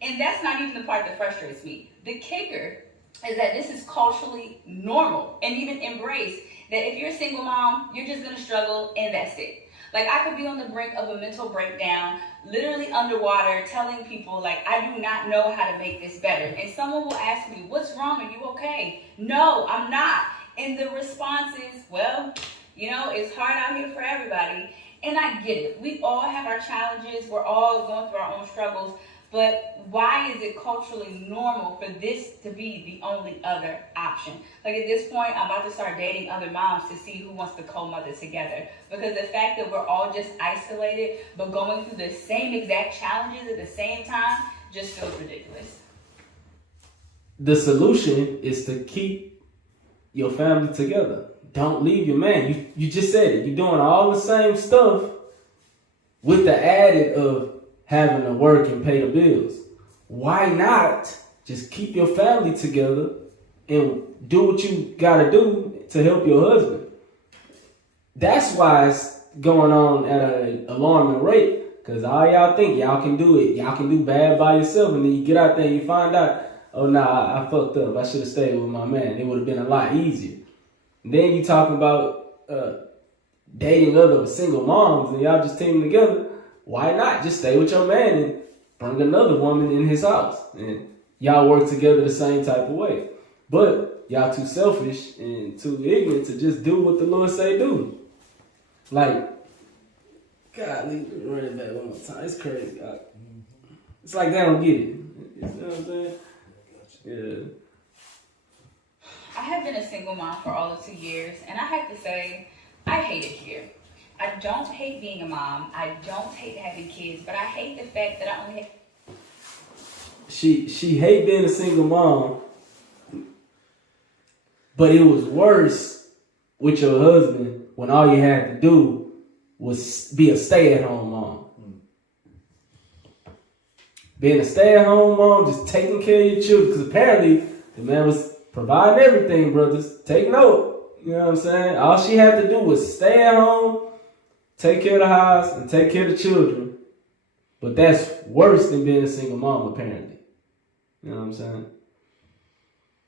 And that's not even the part that frustrates me. The kicker is that this is culturally normal and even embraced. That if you're a single mom, you're just gonna struggle and that's it. Like I could be on the brink of a mental breakdown, literally underwater, telling people like, I do not know how to make this better. And someone will ask me, what's wrong? Are you okay? No, I'm not. And the response is, well, you know, it's hard out here for everybody. And I get it. We all have our challenges. We're all going through our own struggles. But why is it culturally normal for this to be the only other option? Like at this point, I'm about to start dating other moms to see who wants to co-mother together. Because the fact that we're all just isolated, but going through the same exact challenges at the same time, just feels ridiculous. The solution is to keep your family together. Don't leave your man. You just said it. You're doing all the same stuff with the added of having to work and pay the bills. Why not just keep your family together and do what you gotta do to help your husband? That's why it's going on at an alarming rate. Because all y'all think y'all can do it. Y'all can do bad by yourself. And then you get out there and you find out, oh nah, I fucked up. I should have stayed with my man. It would have been a lot easier. And then you talking about dating other single moms and y'all just teaming together. Why not just stay with your man and bring another woman in his house and y'all work together the same type of way? But y'all too selfish and too ignorant to just do what the Lord say do. Like, God, run it back one more time. It's crazy. It's like they don't get it. You know what I'm saying? Yeah. I have been a single mom for all of 2 years, and I have to say, I hate it here. I don't hate being a mom. I don't hate having kids, but I hate the fact that I only have... She hate being a single mom, but it was worse with your husband when all you had to do was be a stay-at-home mom. Being a stay-at-home mom, just taking care of your children, because apparently the man was providing everything, brothers. Take note. You know what I'm saying? All she had to do was stay at home, take care of the house, and take care of the children. But that's worse than being a single mom, apparently. You know what I'm saying?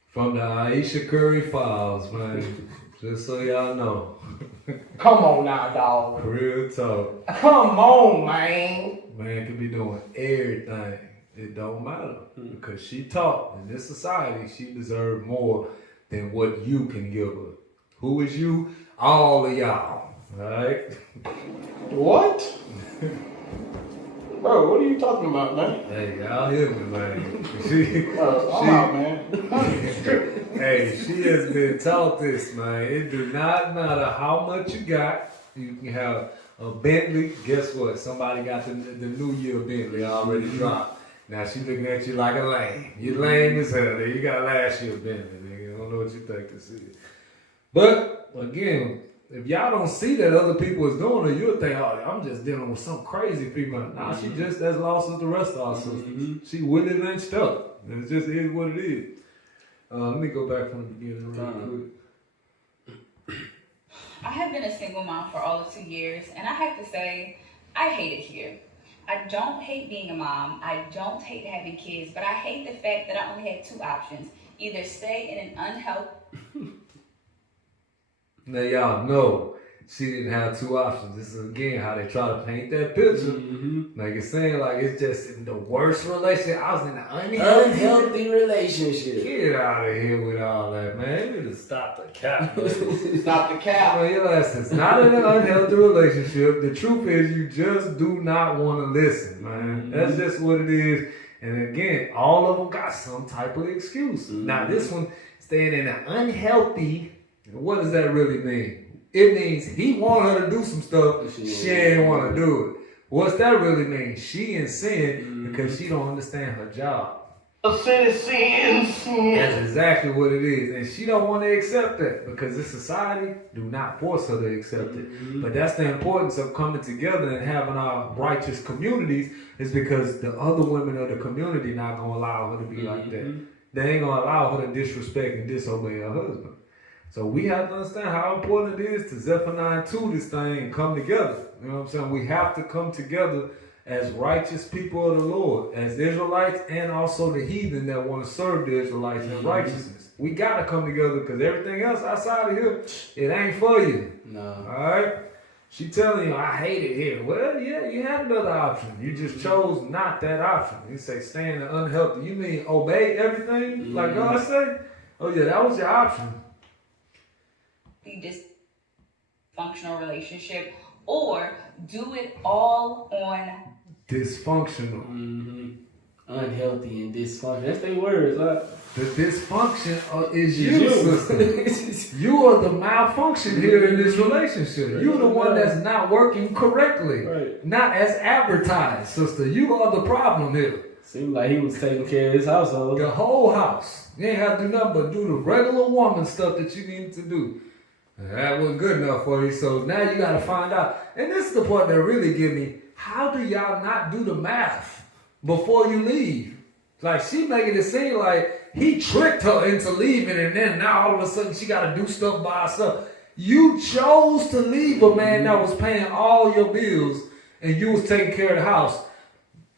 From the Aisha Curry files, man. Just so y'all know. Come on now, dog. Real talk. Come on, man. Man could be doing everything. It don't matter. Because she taught in this society, she deserves more than what you can give her. Who is you? All of y'all. Alright? What? Bro, what are you talking about, man? Hey, y'all hear me, man. I'm out, man. Hey, she has been taught this, man. It do not matter how much you got. You can have a Bentley. Guess what? Somebody got the New Year Bentley already dropped. Now she looking at you like a lame. You lame as hell. You got last year Bentley. Nigga. I don't know what you think this is. But again, if y'all don't see that other people is doing it, you'll think, oh, I'm just dealing with some crazy female. Nah, she just as lost as the rest of our sisters. She with it and stuck. It just is what it is. Let me go back from the beginning real quick. I have been a single mom for all of 2 years, and I have to say, I hate it here. I don't hate being a mom. I don't hate having kids, but I hate the fact that I only had 2 options. Either stay in an unhealthy... Now y'all know she didn't have 2 options. This is again how they try to paint that picture. Like it's saying like it's just in the worst relationship. I was in an Unhealthy relationship. Get out of here with all that, man. You need to stop the cap. Stop the cap. Well, your ass is not in an unhealthy relationship. The truth is you just do not want to listen, man. That's just what it is. And again, all of them got some type of excuse. Now this one, staying in an unhealthy, what does that really mean? It means he want her to do some stuff, she ain't want to do it. What's that really mean? She in sin because she don't understand her job. A sin is sin. That's exactly what it is. And she don't want to accept that because this society do not force her to accept it. But that's the importance of coming together and having our righteous communities is because the other women of the community not going to allow her to be like that. They ain't going to allow her to disrespect and disobey her husband. So we have to understand how important it is to Zephaniah 2 this thing and come together. You know what I'm saying? We have to come together as righteous people of the Lord, as Israelites and also the heathen that want to serve the Israelites in righteousness. We got to come together because everything else outside of here, it ain't for you. No. All right? She telling you, I hate it here. Well, yeah, you had another option. You just chose not that option. You say staying unhealthy. You mean obey everything like God say? Oh, yeah, that was your option. Dysfunctional relationship, or do it all on dysfunctional. Unhealthy and dysfunctional. That's their words. The dysfunction is you, sister. You are the malfunction here in this relationship. You're the one that's not working correctly. Not as advertised, sister. You are the problem here. Seemed like he was taking care of his household. The whole house. You ain't have to do nothing but do the regular woman stuff that you need to do. That wasn't good enough for you, so now you gotta find out. And this is the part that really get me. How do y'all not do the math before you leave? Like she making it seem like he tricked her into leaving and then now all of a sudden she gotta do stuff by herself. You chose to leave a man that was paying all your bills and you was taking care of the house.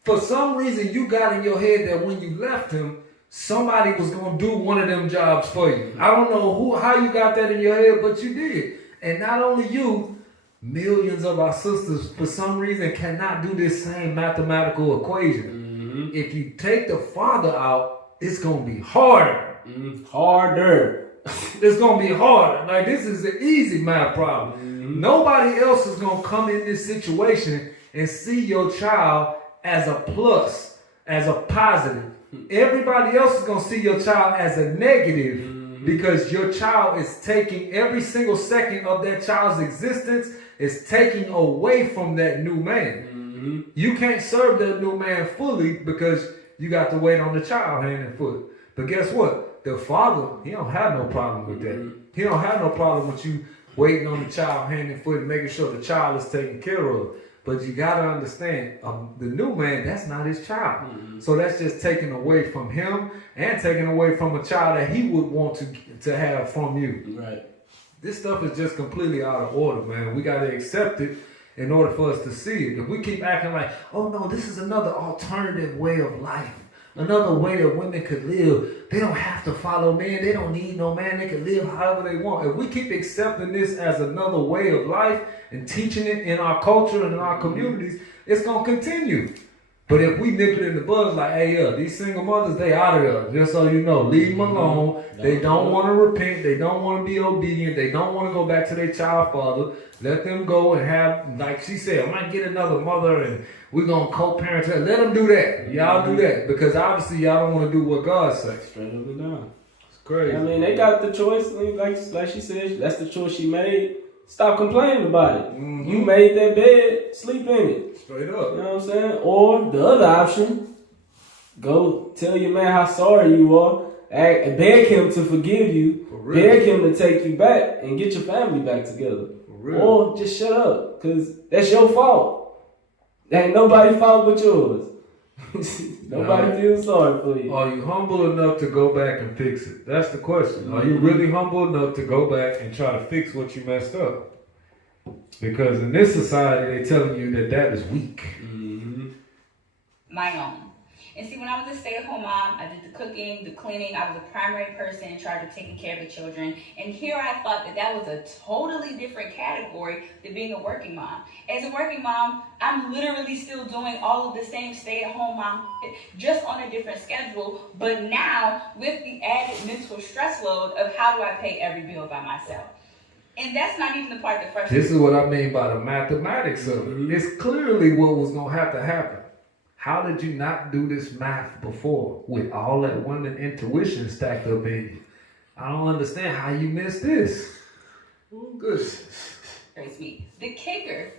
For some reason you got in your head that when you left him, somebody was going to do one of them jobs for you. I don't know how you got that in your head, but you did. And not only you, millions of our sisters, for some reason, cannot do this same mathematical equation. If you take the father out, it's going to be harder. Harder. It's going to be harder. Like, this is an easy math problem. Nobody else is going to come in this situation and see your child as a plus, as a positive. Everybody else is going to see your child as a negative because your child is taking every single second of that child's existence is taking away from that new man. You can't serve that new man fully because you got to wait on the child hand and foot. But guess what? The father, he don't have no problem with that. He don't have no problem with you waiting on the child hand and foot and making sure the child is taken care of. But you got to understand, the new man, that's not his child. So that's just taken away from him and taken away from a child that he would want to have from you. Right. This stuff is just completely out of order, man. We got to accept it in order for us to see it. If we keep acting like, oh no, this is another alternative way of life. Another way that women could live. They don't have to follow men. They don't need no man. They can live however they want. If we keep accepting this as another way of life and teaching it in our culture and in our communities, it's going to continue. But if we nip it in the bud, like, hey, these single mothers, they out of there. Just so you know, leave them alone. They don't want to repent. They don't want to be obedient. They don't want to go back to their child father. Let them go and have, like she said, I might get another mother and we're going to co-parent her. Let them do that. Y'all do that. Because obviously y'all don't want to do what God says. Straight up and down. It's crazy. I mean, they got the choice. Like she said, that's the choice she made. Stop complaining about it. You made that bed, sleep in it. Straight up. You know what I'm saying? Or the other option, go tell your man how sorry you are beg him to forgive you, For real. beg him to take you back and get your family back together. For real. Or just shut up, because that's your fault. That ain't nobody's fault but yours. Nobody feels sorry for you. Are you humble enough to go back and fix it? That's the question. Are you really humble enough to go back and try to fix what you messed up? Because in this society, they're telling you that is weak. My own. And see, when I was a stay-at-home mom, I did the cooking, the cleaning. I was a primary person in charge of taking care of the children. And here I thought that was a totally different category than being a working mom. As a working mom, I'm literally still doing all of the same stay-at-home mom, just on a different schedule. But now, with the added mental stress load of how do I pay every bill by myself? And that's not even the part that frustrates me. This is what I mean by the mathematics of it. It's clearly what was going to have to happen. How did you not do this math before with all that women intuition stacked up in you? I don't understand how you missed this. Oh, good. Praise me. The kicker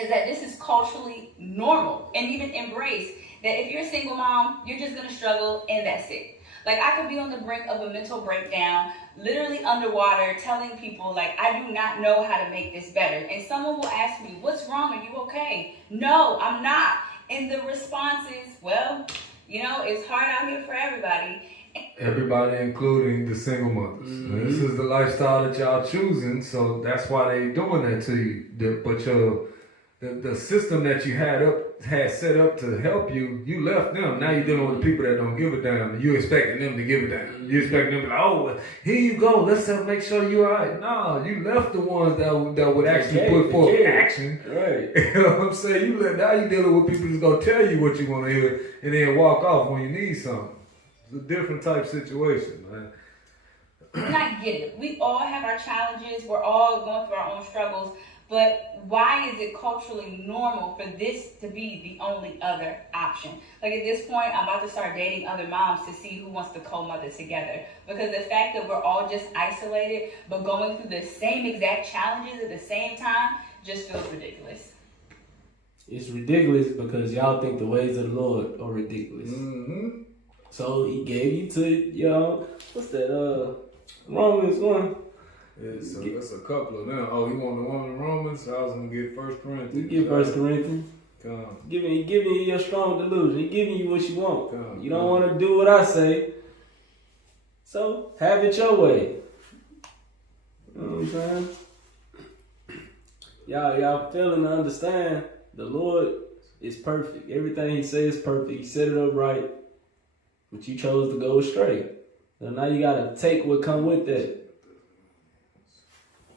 is that this is culturally normal and even embraced. That if you're a single mom, you're just going to struggle and that's it. Like, I could be on the brink of a mental breakdown, literally underwater, telling people, like, I do not know how to make this better. And someone will ask me, what's wrong? Are you okay? No, I'm not. And the response is, well, it's hard out here for everybody. Everybody, including the single mothers. This is the lifestyle that y'all choosing, so that's why they doing that to you. But the system that you had set up to help you, you left them. Now you're dealing with the people that don't give a damn, and you expecting them to give a damn. You expecting them to be like, oh, here you go, let's make sure you're all right. No, you left the ones that would actually put forth action. Right. You know what I'm saying? Now you're dealing with people that's going to tell you what you want to hear and then walk off when you need something. It's a different type situation, man. And I get it. We all have our challenges. We're all going through our own struggles. But why is it culturally normal for this to be the only other option? Like, at this point, I'm about to start dating other moms to see who wants to co-mother together. Because the fact that we're all just isolated, but going through the same exact challenges at the same time, just feels ridiculous. It's ridiculous because y'all think the ways of the Lord are ridiculous. Mm-hmm. So he gave you to y'all. What's that? Romans 1. It's a couple of them. Oh, you want the one in Romans? So I was gonna get 1 Corinthians. You get 1 Corinthians. Come. Giving you your strong delusion. He giving you what you want. Come. You don't want to do what I say. So have it your way. You know what I'm saying? Y'all failing to understand the Lord is perfect. Everything he says is perfect. He set it up right. But you chose to go astray. So now you gotta take what come with that.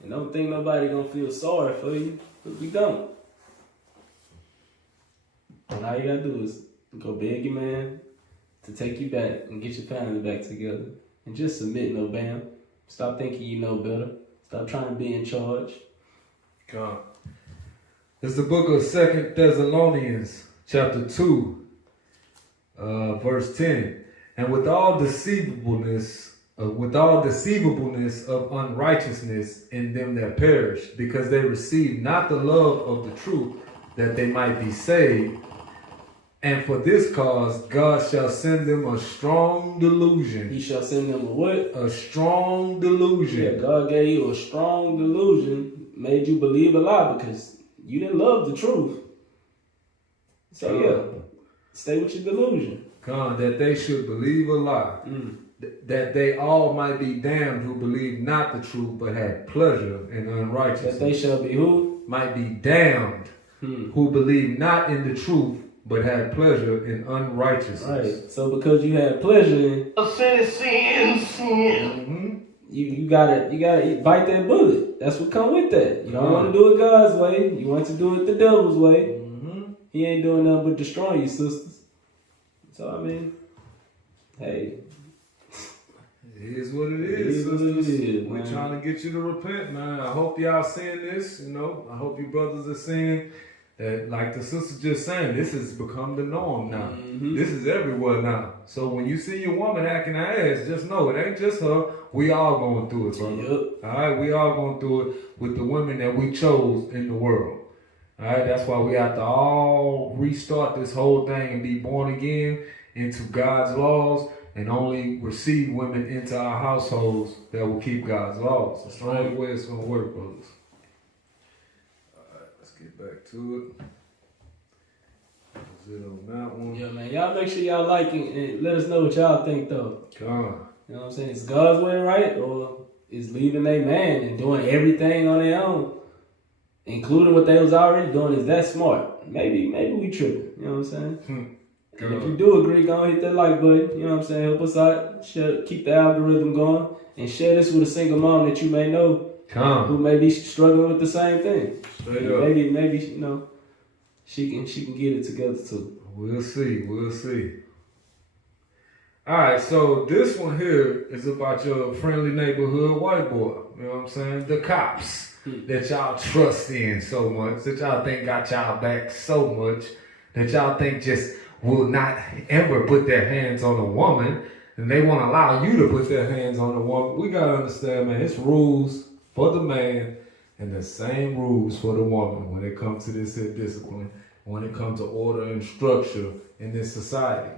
And don't think nobody gonna feel sorry for you, because we don't. And all you gotta do is go beg your man to take you back and get your family back together. And just submit, no bam. Stop thinking you know better. Stop trying to be in charge. Come. It's the book of 2 Thessalonians, chapter 2, verse 10. And with all deceivableness of unrighteousness in them that perish, because they receive not the love of the truth, that they might be saved. And for this cause, God shall send them a strong delusion. He shall send them a what? A strong delusion. Yeah, God gave you a strong delusion, made you believe a lie because you didn't love the truth. So yeah, stay with your delusion. God, that they should believe a lie. That they all might be damned who believe not the truth, but had pleasure in unrighteousness. That they shall be who? Might be damned who believe not in the truth, but had pleasure in unrighteousness. Right. So because you had pleasure in sin. You gotta bite that bullet. That's what come with that. You don't want to do it God's way. You want to do it the devil's way. He ain't doing nothing but destroying you, sisters. So I mean, hey. It is what it is, sisters. We're trying to get you to repent, man. I hope y'all seeing this, I hope you brothers are seeing that, like the sister just saying, this has become the norm now. This is everywhere now. So when you see your woman acting her ass, just know it ain't just her. We all going through it, brother. Yep. All right, we all going through it with the women that we chose in the world. All right, that's why we have to all restart this whole thing and be born again into God's laws and only receive women into our households that will keep God's laws. That's the only way it's going to work, brothers. All right, let's get back to it. That's it on that one. Yeah, man. Y'all make sure y'all like and let us know what y'all think, though. Come on. You know what I'm saying? Is God's way right, or is leaving their man and doing everything on their own, including what they was already doing? Is that smart? Maybe we tripping. You know what I'm saying? And if you do agree, go and hit that like button. You know what I'm saying? Help us out. Keep the algorithm going, and share this with a single mom that you may know who may be struggling with the same thing. Straight up. Maybe you know she can get it together too. We'll see. All right, so this one here is about your friendly neighborhood white boy. You know what I'm saying? The cops that y'all trust in so much, that y'all think got y'all back so much, that y'all think just will not ever put their hands on a woman, and they won't allow you to put their hands on a woman. We gotta understand, man, it's rules for the man and the same rules for the woman when it comes to this here discipline, when it comes to order and structure in this society.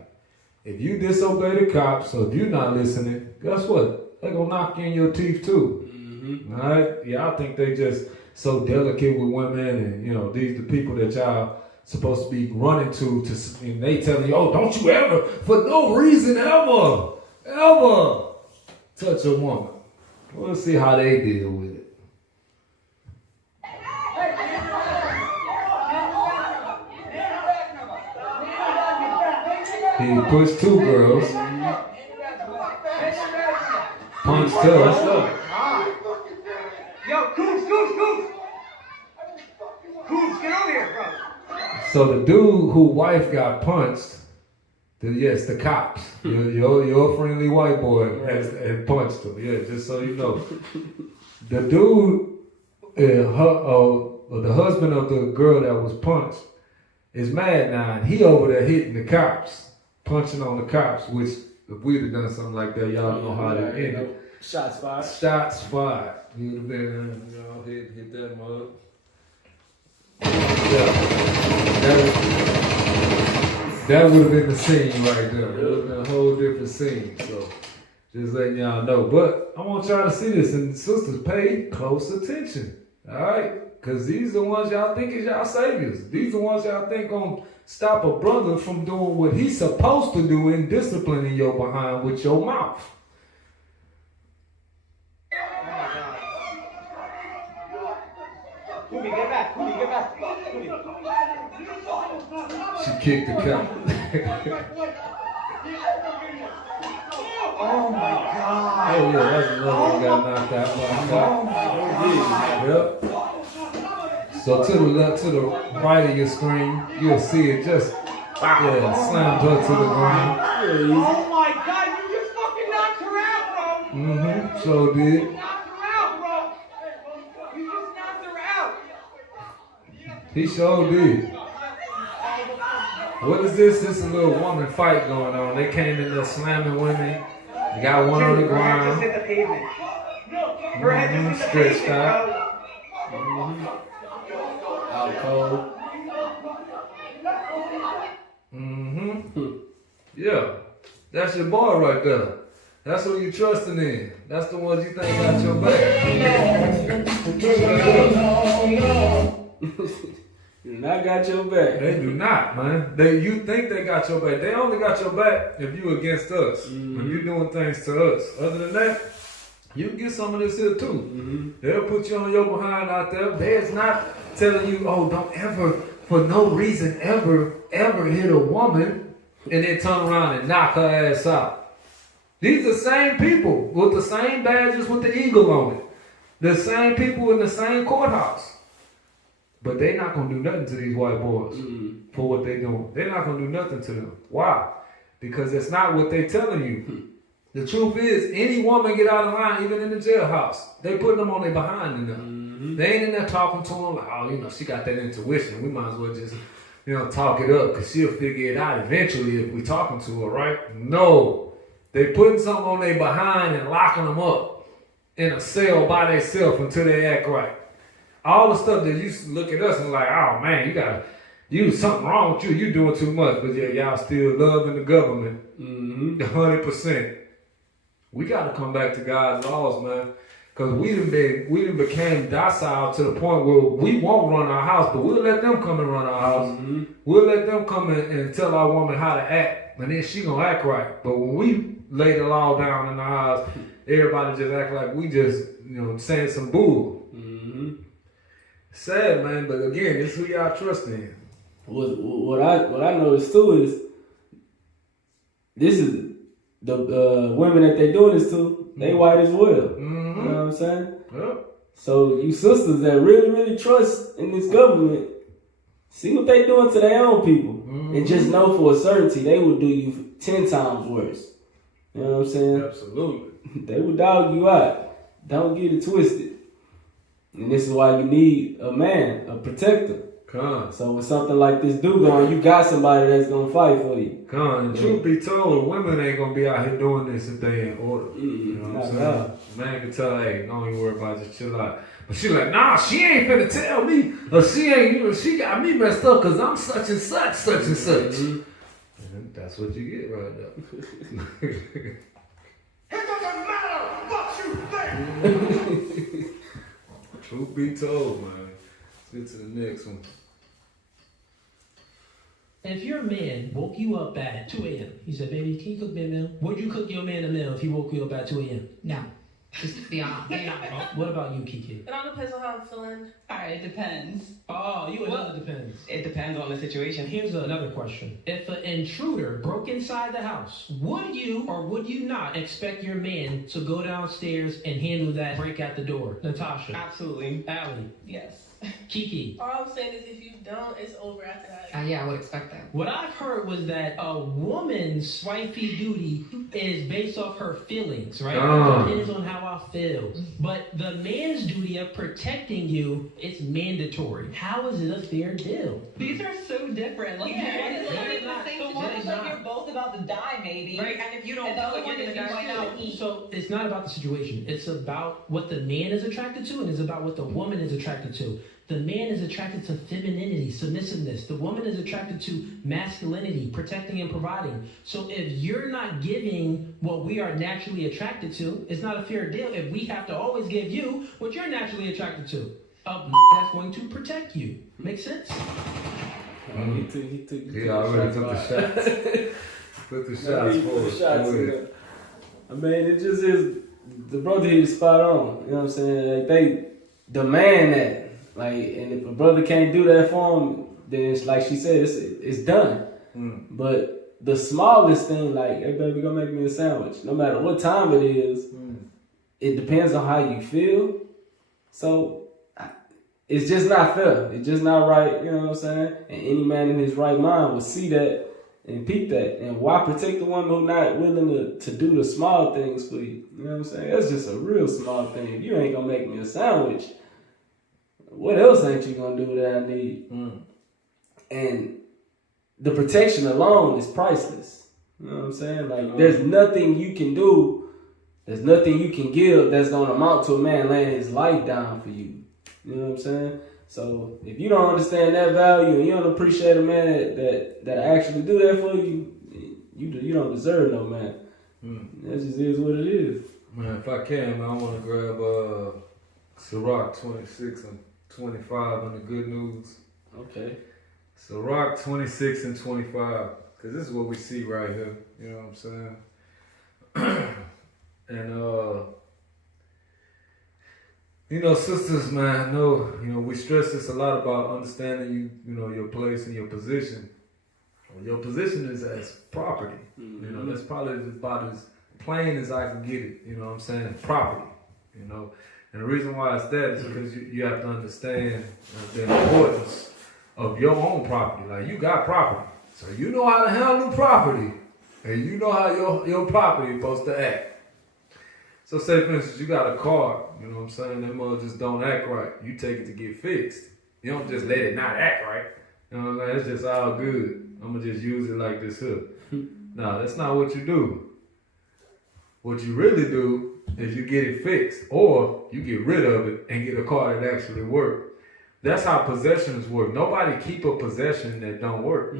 If you disobey the cops, or if you're not listening, guess what? They're gonna knock you in your teeth too. Mm-hmm. All right? Yeah, I think they just so delicate with women, and you know, these the people that y'all supposed to be running to, and they telling you, oh, don't you ever, for no reason ever touch a woman. We'll see how they deal with it. He pushed two girls, punched her. Yo, Coops! Coops, get over here, bro. So the dude whose wife got punched, the cops, your friendly white boy had punched him. Yeah, just so you know. The dude, the husband of the girl that was punched, is mad now, and he over there hitting the cops. Punching on the cops, which if we'd have done something like that, y'all know how to end it. Shots fired. Shots fired. You'd have been, hit that mug. Yeah. That would have been the scene right there. It would have been a whole different scene. So just letting y'all know. But I want y'all to see this, and sisters, pay close attention. All right? Because these are the ones y'all think is y'all saviors. These are the ones y'all think gonna stop a brother from doing what he's supposed to do in disciplining your behind with your mouth. Kumi, get back. She kicked the cop. Oh my God. Oh yeah, that's another one got knocked out by a cop. Yep. So to the left, to the right of your screen, you'll see it just slammed her to the ground. Oh my God, you just fucking knocked her out, bro. Mm-hmm. So did. You knocked her out, bro. You just knocked her out. He sure did. What is this? This is a little woman fight going on. They came in there slamming women. They got one on the ground. Her head just hit the pavement. Her head just hit the Stretched pavement, out. bro. Out cold. Mm-hmm. Yeah. That's your boy right there. That's who you trusting in. That's the ones you think got your back. Do not got your back. They do not, man. You think they got your back. They only got your back if you against us. When you doing things to us. Other than that, you can get some of this here too. They'll put you on your behind out there. They's not telling you, oh, don't ever, for no reason, ever hit a woman and then turn around and knock her ass out. These are the same people with the same badges with the eagle on it. The same people in the same courthouse. But they not going to do nothing to these white boys for what they doing. They're not going to do nothing to them. Why? Because it's not what they telling you. The truth is, any woman get out of line, even in the jailhouse, they put them on their behind in there. They ain't in there talking to them like, oh, she got that intuition. We might as well just, talk it up because she'll figure it out eventually if we talking to her, right? No. They putting something on their behind and locking them up in a cell by themselves until they act right. All the stuff that you look at us and like, oh man, you something wrong with you. You doing too much. But yeah, y'all still loving the government. 100%. We got to come back to God's laws, man. Because we done became docile to the point where we won't run our house, but we'll let them come and run our house. Mm-hmm. We'll let them come and tell our woman how to act, and then she gonna act right. But when we lay the law down in our house, everybody just act like we just, saying some bull. Mm-hmm. Sad, man, but again, it's who y'all trust in. What I noticed too is this is the women that they doing this to, they white as well. Mm-hmm. You know what I'm saying? Yep. So you sisters that really, really trust in this government, see what they doing to their own people. Mm-hmm. And just know for a certainty they will do you 10 times worse. You know what I'm saying? Absolutely. They will dog you out. Don't get it twisted. And this is why you need a man, a protector. So when something like this do go on, you got somebody that's gonna fight for you. And truth be told, women ain't gonna be out here doing this if they in order. You know what I'm saying? Man can tell, hey, don't even worry about it, just chill out. But she like, nah, she ain't finna tell me, or she ain't, she got me messed up because I'm such and such, such and such. Mm-hmm. And that's what you get right now. It doesn't matter what you think. Truth be told, man. Let's get to the next one. If your man woke you up at 2 a.m., he said, baby, can you cook me a meal? Would you cook your man a meal if he woke you up at 2 a.m.? No. Just be honest. What about you, Kiki? It all depends on how I'm feeling. Alright, it depends. Oh, it depends. It depends on the situation. Here's another question. If an intruder broke inside the house, would you or would you not expect your man to go downstairs and handle that break at the door? Natasha. Absolutely. Allie. Yes. Kiki. All I'm saying is if you don't, it's over after that. Yeah, I would expect that. What I've heard was that a woman's wifey duty is based off her feelings, right? It depends on how I feel. But the man's duty of protecting you is mandatory. How is it a fair deal? These are so different. Like, one is like you're both about to die, maybe. Right, and if you don't and the other one is you might not eat. So it's not about the situation. It's about what the man is attracted to, and it's about what the woman is attracted to. The man is attracted to femininity, submissiveness. The woman is attracted to masculinity, protecting and providing. So if you're not giving what we are naturally attracted to, it's not a fair deal if we have to always give you what you're naturally attracted to. That's going to protect you. Make sense? He already took the shots. Put the shots forward. I mean, it just is, the brother is spot on. You know what I'm saying? Like, they demand that. Like, and if a brother can't do that for him, then it's like she said, it's done. But the smallest thing, like, hey baby, go make me a sandwich. No matter what time it is, it depends on how you feel. So it's just not fair. It's just not right. You know what I'm saying? And any man in his right mind will see that and peep that. And why protect the one who's not willing to do the small things for you? You know what I'm saying? That's just a real small thing. If you ain't gonna make me a sandwich, what else ain't you gonna do that I need? And the protection alone is priceless. You know what I'm saying? Like, there's nothing you can do, there's nothing you can give that's gonna amount to a man laying his life down for you. You know what I'm saying? So if you don't understand that value and you don't appreciate a man that actually do that for you, you don't deserve no man. That just is what it is. Man, if I can, man, I want to grab Sirach 26 and 25 on the good news. Okay. Sirach 26 and 25, because this is what we see right here. You know what I'm saying? And you know, sisters, man, we stress this a lot about understanding your place and your position. Your position is as property. You know, that's probably about as plain as I can get it. You know what I'm saying? Property. You know, and the reason why it's that is because you have to understand the importance of your own property. Like, you got property, so you know how to handle property, and you know how your property is supposed to act. So say, for instance, you got a car, you know what I'm saying? That mother just don't act right. You take it to get fixed. You don't just let it not act right. You know what I'm saying? It's just all good. I'm going to just use it like this here. No, that's not what you do. What you really do is you get it fixed, or you get rid of it and get a car that actually works. That's how possessions work. Nobody keep a possession that don't work.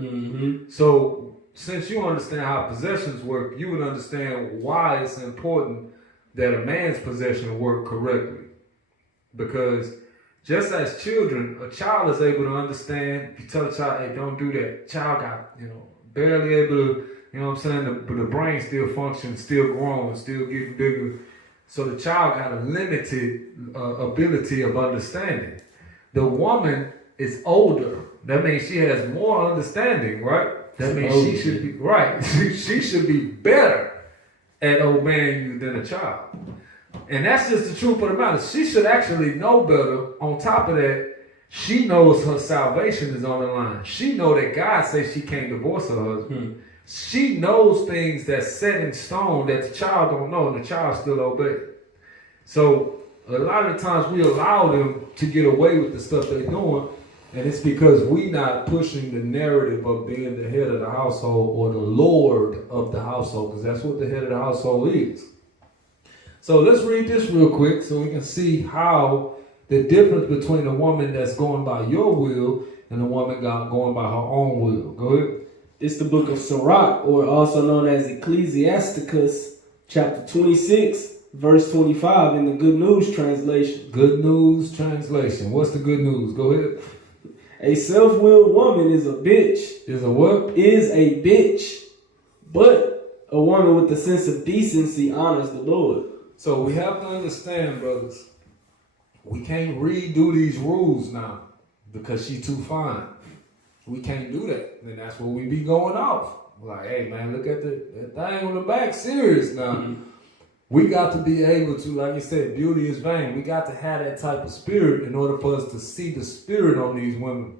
So since you understand how possessions work, you would understand why it's important that a man's possession work correctly. Because just as children, a child is able to understand. If you tell a child, hey, don't do that. Child got, barely able to, you know what I'm saying? The brain still functions, still growing, still getting bigger. So the child got a limited ability of understanding. The woman is older. That means she has more understanding, right? That means she should be, right. She should be better at obeying you than a child. And that's just the truth of the matter. She should actually know better. On top of that, she knows her salvation is on the line. She knows that God says she can't divorce her husband. She knows things that's set in stone that the child don't know, and the child still obeys. So a lot of the times we allow them to get away with the stuff they're doing, and it's because we not pushing the narrative of being the head of the household or the Lord of the household, because that's what the head of the household is. So let's read this real quick so we can see how the difference between a woman that's going by your will and a woman going by her own will. Go ahead. It's the book of Sirach, or also known as Ecclesiasticus, chapter 26, verse 25 in the Good News translation. Good News translation. What's the good news? Go ahead. A self-willed woman is a bitch. Is a what? Is a bitch. But a woman with a sense of decency honors the Lord. So we have to understand, brothers, we can't redo these rules now because she's too fine. We can't do that. And that's where we be going off. Like, hey, man, look at that thing on the back. Serious now. Mm-hmm. We got to be able to, like you said, beauty is vain. We got to have that type of spirit in order for us to see the spirit on these women.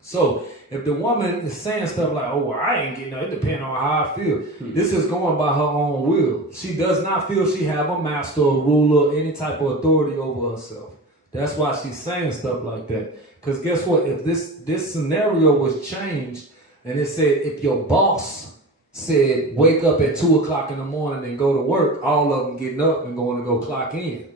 So if the woman is saying stuff like, oh, well, I ain't getting no, it depends on how I feel. This is going by her own will. She does not feel she have a master or ruler, any type of authority over herself. That's why she's saying stuff like that. Because guess what? If this scenario was changed and it said if your boss said wake up at 2 o'clock in the morning and go to work, all of them getting up and going to go clock in.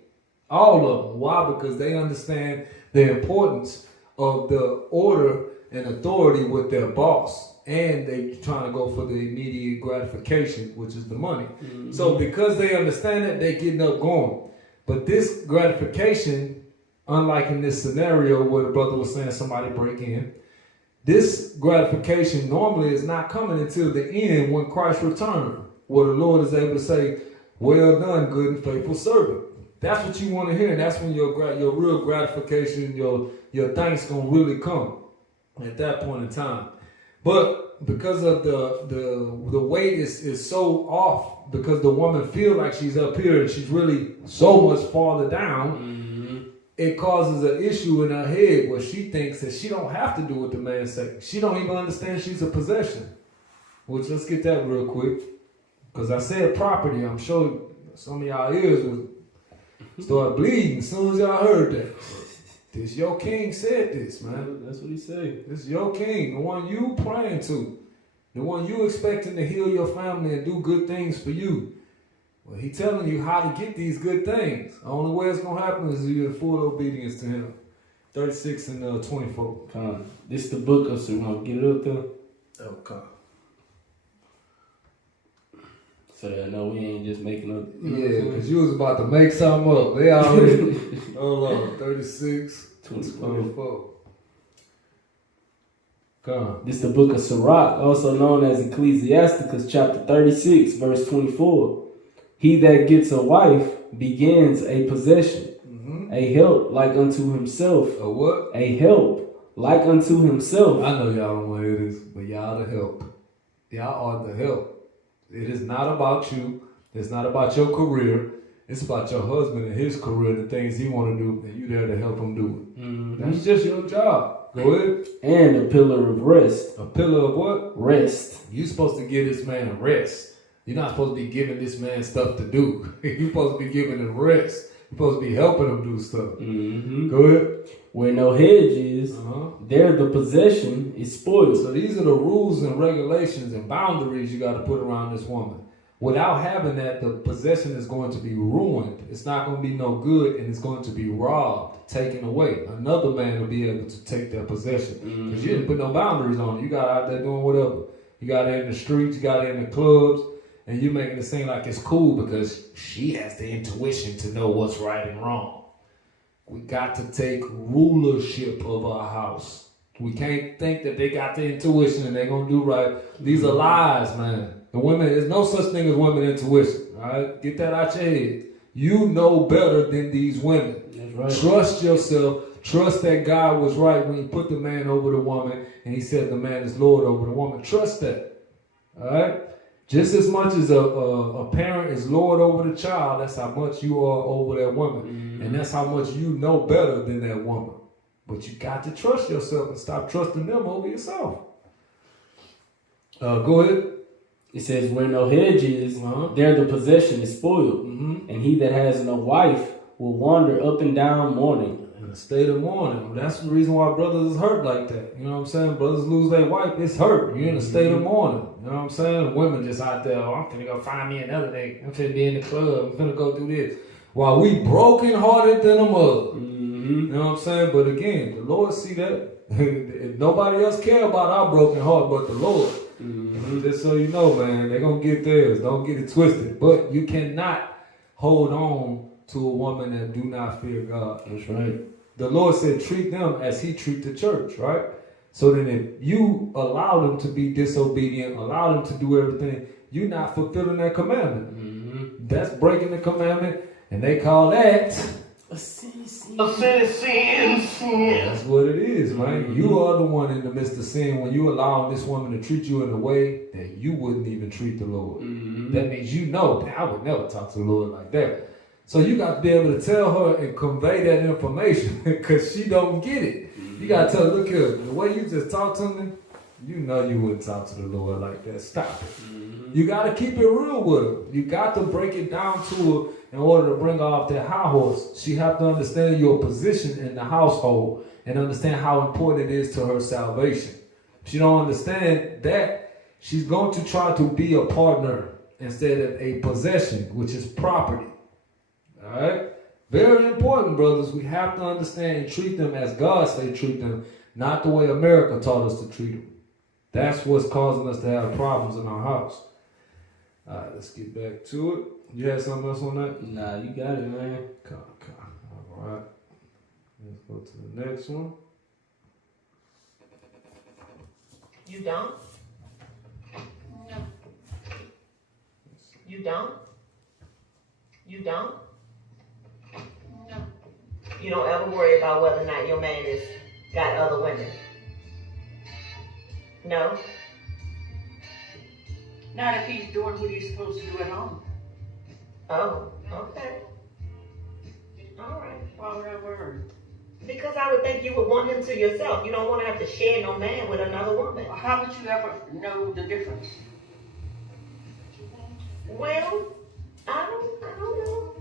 All of them. Why? Because they understand the importance of the order and authority with their boss. And they trying to go for the immediate gratification, which is the money. Mm-hmm. So because they understand it, they getting up going. But this gratification, unlike in this scenario where the brother was saying somebody break in, this gratification normally is not coming until the end when Christ returns, where the Lord is able to say, well done, good and faithful servant. That's what you want to hear, and that's when your real gratification, your thanks gonna really come at that point in time. But because of the weight is so off, because the woman feel like she's up here and she's really so much farther down, it causes an issue in her head where she thinks that she don't have to do what the man says. She don't even understand she's a possession. Which, let's get that real quick. Because I said property. I'm sure some of y'all ears would start bleeding as soon as y'all heard that. This your king said this, man. That's what he said. This is your king, the one you praying to. The one you expecting to heal your family and do good things for you. Well, he telling you how to get these good things. The only way it's going to happen is you're in full obedience to him. 36 and 24. This is the book of Sirach. Get it up there. Okay. So that I know we ain't just making up. Yeah, because you was about to make something up. They already, hold on, 36, 24. This is the book of Sirach, also known as Ecclesiasticus, chapter 36, verse 24. He that gets a wife begins a possession, a help like unto himself. A what? A help like unto himself. I know y'all don't want to hear this, but y'all the help. Y'all are the help. It is not about you. It's not about your career. It's about your husband and his career, the things he want to do, and you there to help him do it. That's just your job. Go ahead. And a pillar of rest. A pillar of what? Rest. You're supposed to give this man rest. You're not supposed to be giving this man stuff to do. You're supposed to be giving him rest. You're supposed to be helping him do stuff. Go ahead. Where no hedge is, there the possession is spoiled. So these are the rules and regulations and boundaries you got to put around this woman. Without having that, the possession is going to be ruined. It's not going to be no good, and it's going to be robbed, taken away. Another man will be able to take that possession because you didn't put no boundaries on it. You got out there doing whatever. You got her in the streets, you got her in the clubs, and you making it seem like it's cool because she has the intuition to know what's right and wrong. We got to take rulership of our house. We can't think that they got the intuition and they're going to do right. These are lies, man. The women, there's no such thing as women intuition. All right? Get that out your head. You know better than these women. That's right. Trust yourself. Trust that God was right when he put the man over the woman and he said the man is Lord over the woman. Trust that. All right? Just as much as a parent is Lord over the child, that's how much you are over that woman. Mm-hmm. And that's how much you know better than that woman. But you got to trust yourself and stop trusting them over yourself. Go ahead. It says, where no hedge is, there the possession is spoiled. Mm-hmm. And he that has no wife will wander up and down mourning. In a state of mourning. That's the reason why brothers is hurt like that. You know what I'm saying? Brothers lose their wife, it's hurt. You're in a state of mourning. You know what I'm saying? Women just out there, I'm finna go find me another nigga. I'm finna be in the club. I'm finna go do this. While we broken hearted than a mother. You know what I'm saying? But again, the Lord see that. Nobody else care about our broken heart but the Lord. Mm-hmm. Just so you know, man, they're going to get theirs. Don't get it twisted. But you cannot hold on to a woman that do not fear God. That's right. The Lord said treat them as he treat the church, right? So then if you allow them to be disobedient, allow them to do everything, you're not fulfilling that commandment. Mm-hmm. That's breaking the commandment, and they call that A sin. That's what it is, man. You are the one in the midst of sin when you allow this woman to treat you in a way that you wouldn't even treat the Lord. Mm-hmm. That means you know, I would never talk to the Lord like that. So you got to be able to tell her and convey that information because she don't get it. Mm-hmm. You got to tell her, look here, the way you just talk to me, you know you wouldn't talk to the Lord like that. Stop it. Mm-hmm. You got to keep it real with her. You got to break it down to her in order to bring her off that high horse. She have to understand your position in the household and understand how important it is to her salvation. If she don't understand that, she's going to try to be a partner instead of a possession, which is property. All right? Very important, brothers. We have to understand and treat them as God say treat them, not the way America taught us to treat them. That's what's causing us to have problems in our house. All right, let's get back to it. You had something else on that? Nah, you got it, man. All right. Let's go to the next one. You don't? No. You don't? You don't? No. You don't ever worry about whether or not your man has got other women? No? Not if he's doing what he's supposed to do at home. Oh, okay. All right. Why would I worry? Because I would think you would want him to yourself. You don't want to have to share no man with another woman. Well, how would you ever know the difference? Well, I don't know.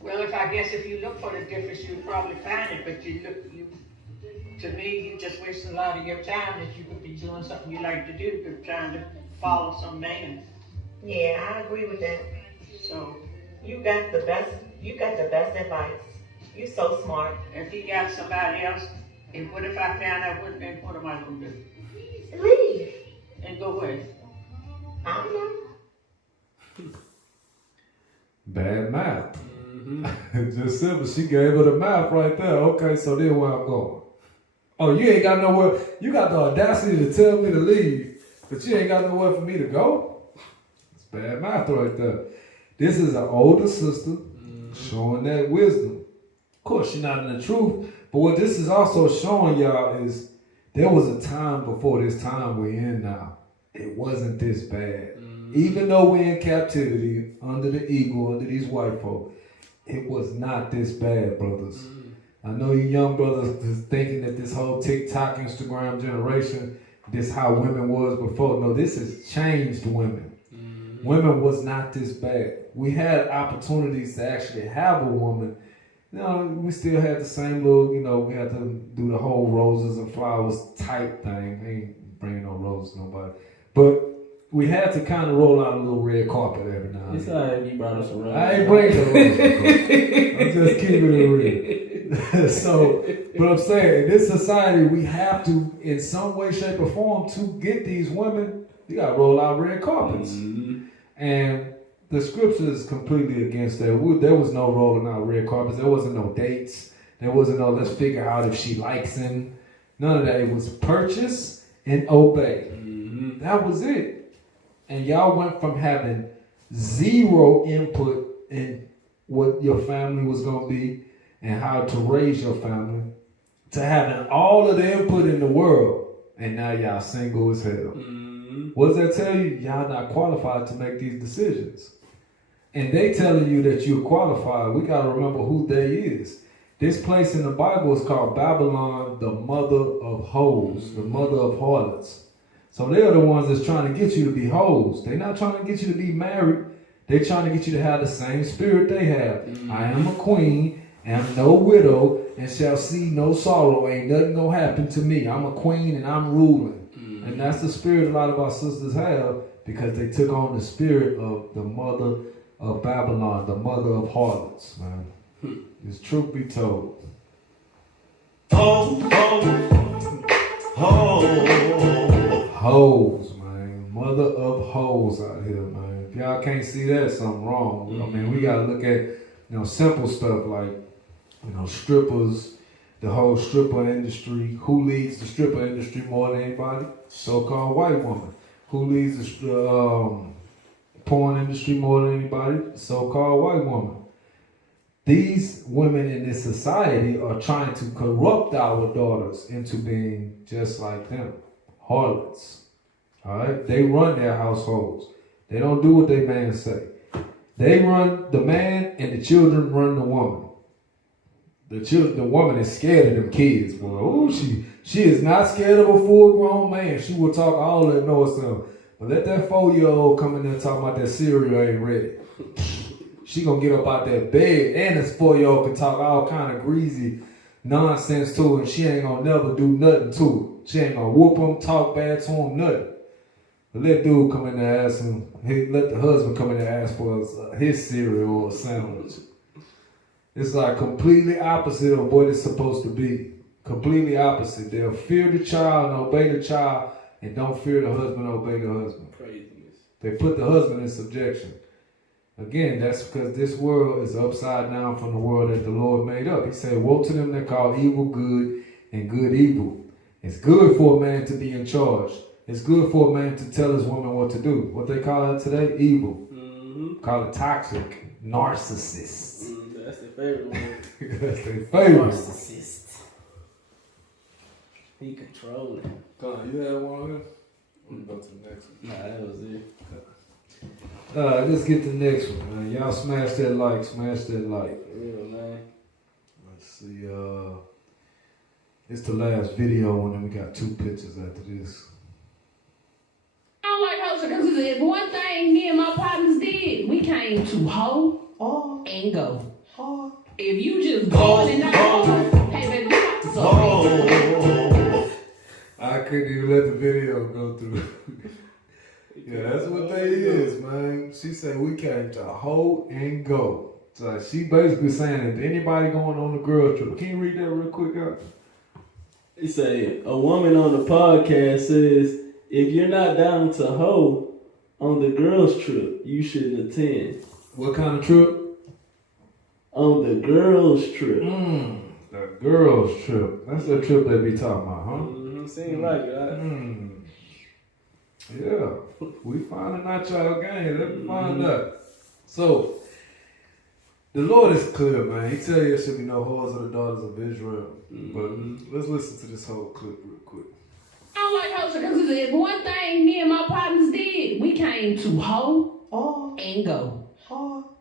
Well, I guess if you look for the difference, you'd probably find it. But to me, you just waste a lot of your time that you could be doing something you like to do, but trying to follow some man. Yeah, I agree with that. So you got the best advice. You're so smart. If he got somebody else, and what if I found out what, then what am I going to do? Leave. And go where? I don't know. Bad math. Mm-hmm. Just simple. She gave her the math right there. Okay, so then where I'm going? Oh, you ain't got nowhere. You got the audacity to tell me to leave, but you ain't got nowhere for me to go? It's bad math right there. This is an older sister showing that wisdom. Of course, she's not in the truth, but what this is also showing y'all is there was a time before this time we're in now. It wasn't this bad. Even though we're in captivity, under the eagle, under these white folk, it was not this bad, brothers. I know you young brothers is thinking that this whole TikTok, Instagram generation, this how women was before. No, this has changed women. Women was not this bad. We had opportunities to actually have a woman. You know, we still had the same little, we had to do the whole roses and flowers type thing. I ain't bringing no roses to nobody. But we had to kind of roll out a little red carpet every now and then. It's all right, you brought us around. I ain't bringing no roses. I'm just keeping it real. So, but I'm saying, in this society, we have to, in some way, shape, or form, to get these women, you got to roll out red carpets. And the scripture is completely against that. There was no rolling out red carpets. There wasn't no dates. There wasn't no let's figure out if she likes him. None of that. It was purchase and obey. That was it. And y'all went from having zero input in what your family was going to be and how to raise your family to having all of the input in the world. And now y'all single as hell. What does that tell you? Y'all not qualified to make these decisions. And they telling you that you're qualified. We got to remember who they is. This place in the Bible is called Babylon, the mother of hoes, the mother of harlots. So they're the ones that's trying to get you to be hoes. They're not trying to get you to be married. They're trying to get you to have the same spirit they have. I am a queen, am no widow, and shall see no sorrow. Ain't nothing gonna happen to me. I'm a queen and I'm ruling. And that's the spirit a lot of our sisters have because they took on the spirit of the mother of Babylon, the mother of harlots, man. It's truth be told. Hoes, man. Mother of hoes out here, man. If y'all can't see that, something wrong. I mean, we gotta look at, simple stuff like, strippers, the whole stripper industry. Who leads the stripper industry more than anybody? So-called white woman. Who leads the porn industry more than anybody? So-called white woman. These women in this society are trying to corrupt our daughters into being just like them. Harlots. All right? They run their households. They don't do what they man say. They run the man and the children run the woman. The woman is scared of them kids, boy. Oh, she is not scared of a full-grown man. She will talk all that noise to him. But let that 4-year-old come in there talking about that cereal ain't ready. She gonna get up out that bed, and this 4-year-old can talk all kind of greasy nonsense to her, and she ain't gonna never do nothing to it. She ain't gonna whoop him, talk bad to him, nothing. But let dude come in there and ask him, let the husband come in there and ask for his cereal or sandwich. It's like completely opposite of what it's supposed to be. Completely opposite. They'll fear the child and obey the child, and don't fear the husband and obey the husband. Craziness. They put the husband in subjection. Again, that's because this world is upside down from the world that the Lord made up. He said, woe to them that call evil good and good evil. It's good for a man to be in charge. It's good for a man to tell his woman what to do. What they call it today? Evil. Call it toxic. Narcissist. That's their favorite one. That's their favorite. Narcissist. He controlling. Come on, you had one of them? I'm gonna go to the next one. Nah, that was it. Let's get the next one, man. Y'all smash that like, smash that like. Yeah, man. Let's see, it's the last video, and then we got 2 pictures after this. I don't like hoes because if one thing me and my partners did, we came to hoe and go. If you just going and not going, hey baby, we got to solve. I couldn't even let the video go through. Yeah, that's what they is, man. She said we came to hoe and go. So she basically saying if anybody going on a girl trip, can you read that real quick out? He said, a woman on the podcast says, if you're not down to hoe on the girls trip, you shouldn't attend. What kind of trip? On the girls trip. The girls trip. That's the trip they be talking about, huh? Seems like it, right? Yeah, we finding out y'all game. Let me find out. So, the Lord is clear, man. He tell you there should be no whores of the daughters of Israel. But let's listen to this whole clip real quick. I don't like hoes because if one thing me and my partners did, we came to hoe and go.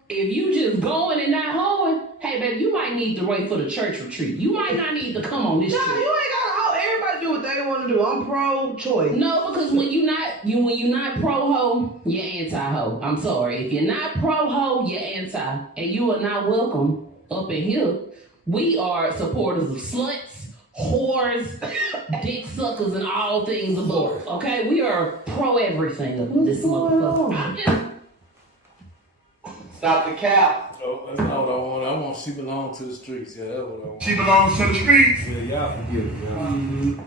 If you just going and not hoeing, hey baby, you might need to wait for the church retreat. You might not need to come on this trip. You ain't gotta hoe. Everybody do what they want to do. I'm pro-choice. No, because when you're not pro-ho, you're anti-ho. I'm sorry. If you're not pro-ho, you're anti. And you are not welcome up in here. We are supporters of sluts, whores, dick suckers, and all things above. Okay? We are pro-everything of this motherfucker. Stop the cap. No, that's not what I want. I want she belong to the streets. Yeah, that's what I want. She belongs to the streets. Yeah, y'all forget it, y'all.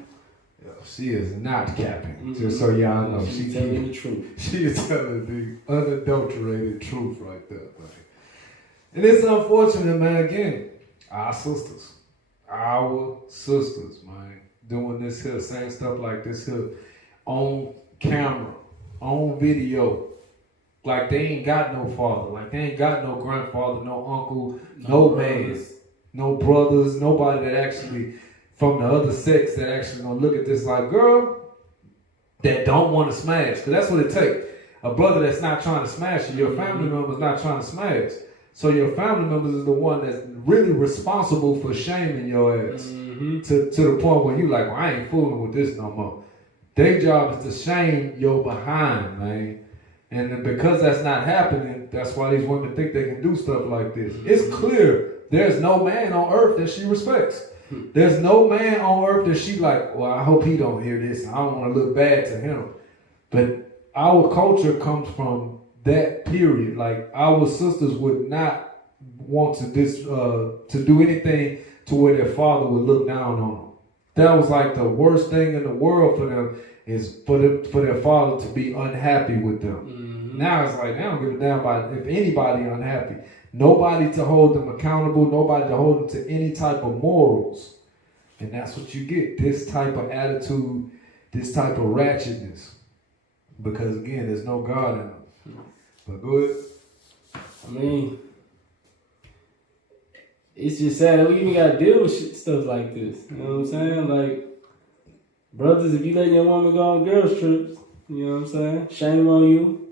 Yeah, she is not capping. Just so y'all know, She's telling the truth. She is telling the unadulterated truth right there, man. And it's unfortunate, man. Again, our sisters, man, doing this here, saying stuff like this here on camera, on video. Like they ain't got no father, like they ain't got no grandfather, no uncle, no man, no brothers, nobody that actually from the other sex that actually gonna look at this like, girl, that don't want to smash. Because that's what it takes. A brother that's not trying to smash you, your family member's not trying to smash. So your family members is the one that's really responsible for shaming your ass to the point where you like, well, I ain't fooling with this no more. Their job is to shame your behind, man. And then because that's not happening, that's why these women think they can do stuff like this. It's clear there's no man on earth that she respects. There's no man on earth that she like, well, I hope he don't hear this. I don't want to look bad to him. But our culture comes from that period. Like our sisters would not want to do anything to where their father would look down on them. That was like the worst thing in the world for them, is for their father to be unhappy with them. Now it's like they don't give a damn about if anybody unhappy. Nobody to hold them accountable, nobody to hold them to any type of morals. And that's what you get, this type of attitude, this type of ratchetness. Because again, there's no God in them. But go ahead. I mean, it's just sad that we even gotta deal with stuff like this. You know what I'm saying? Like, brothers, if you let your woman go on girls trips, you know what I'm saying? Shame on you.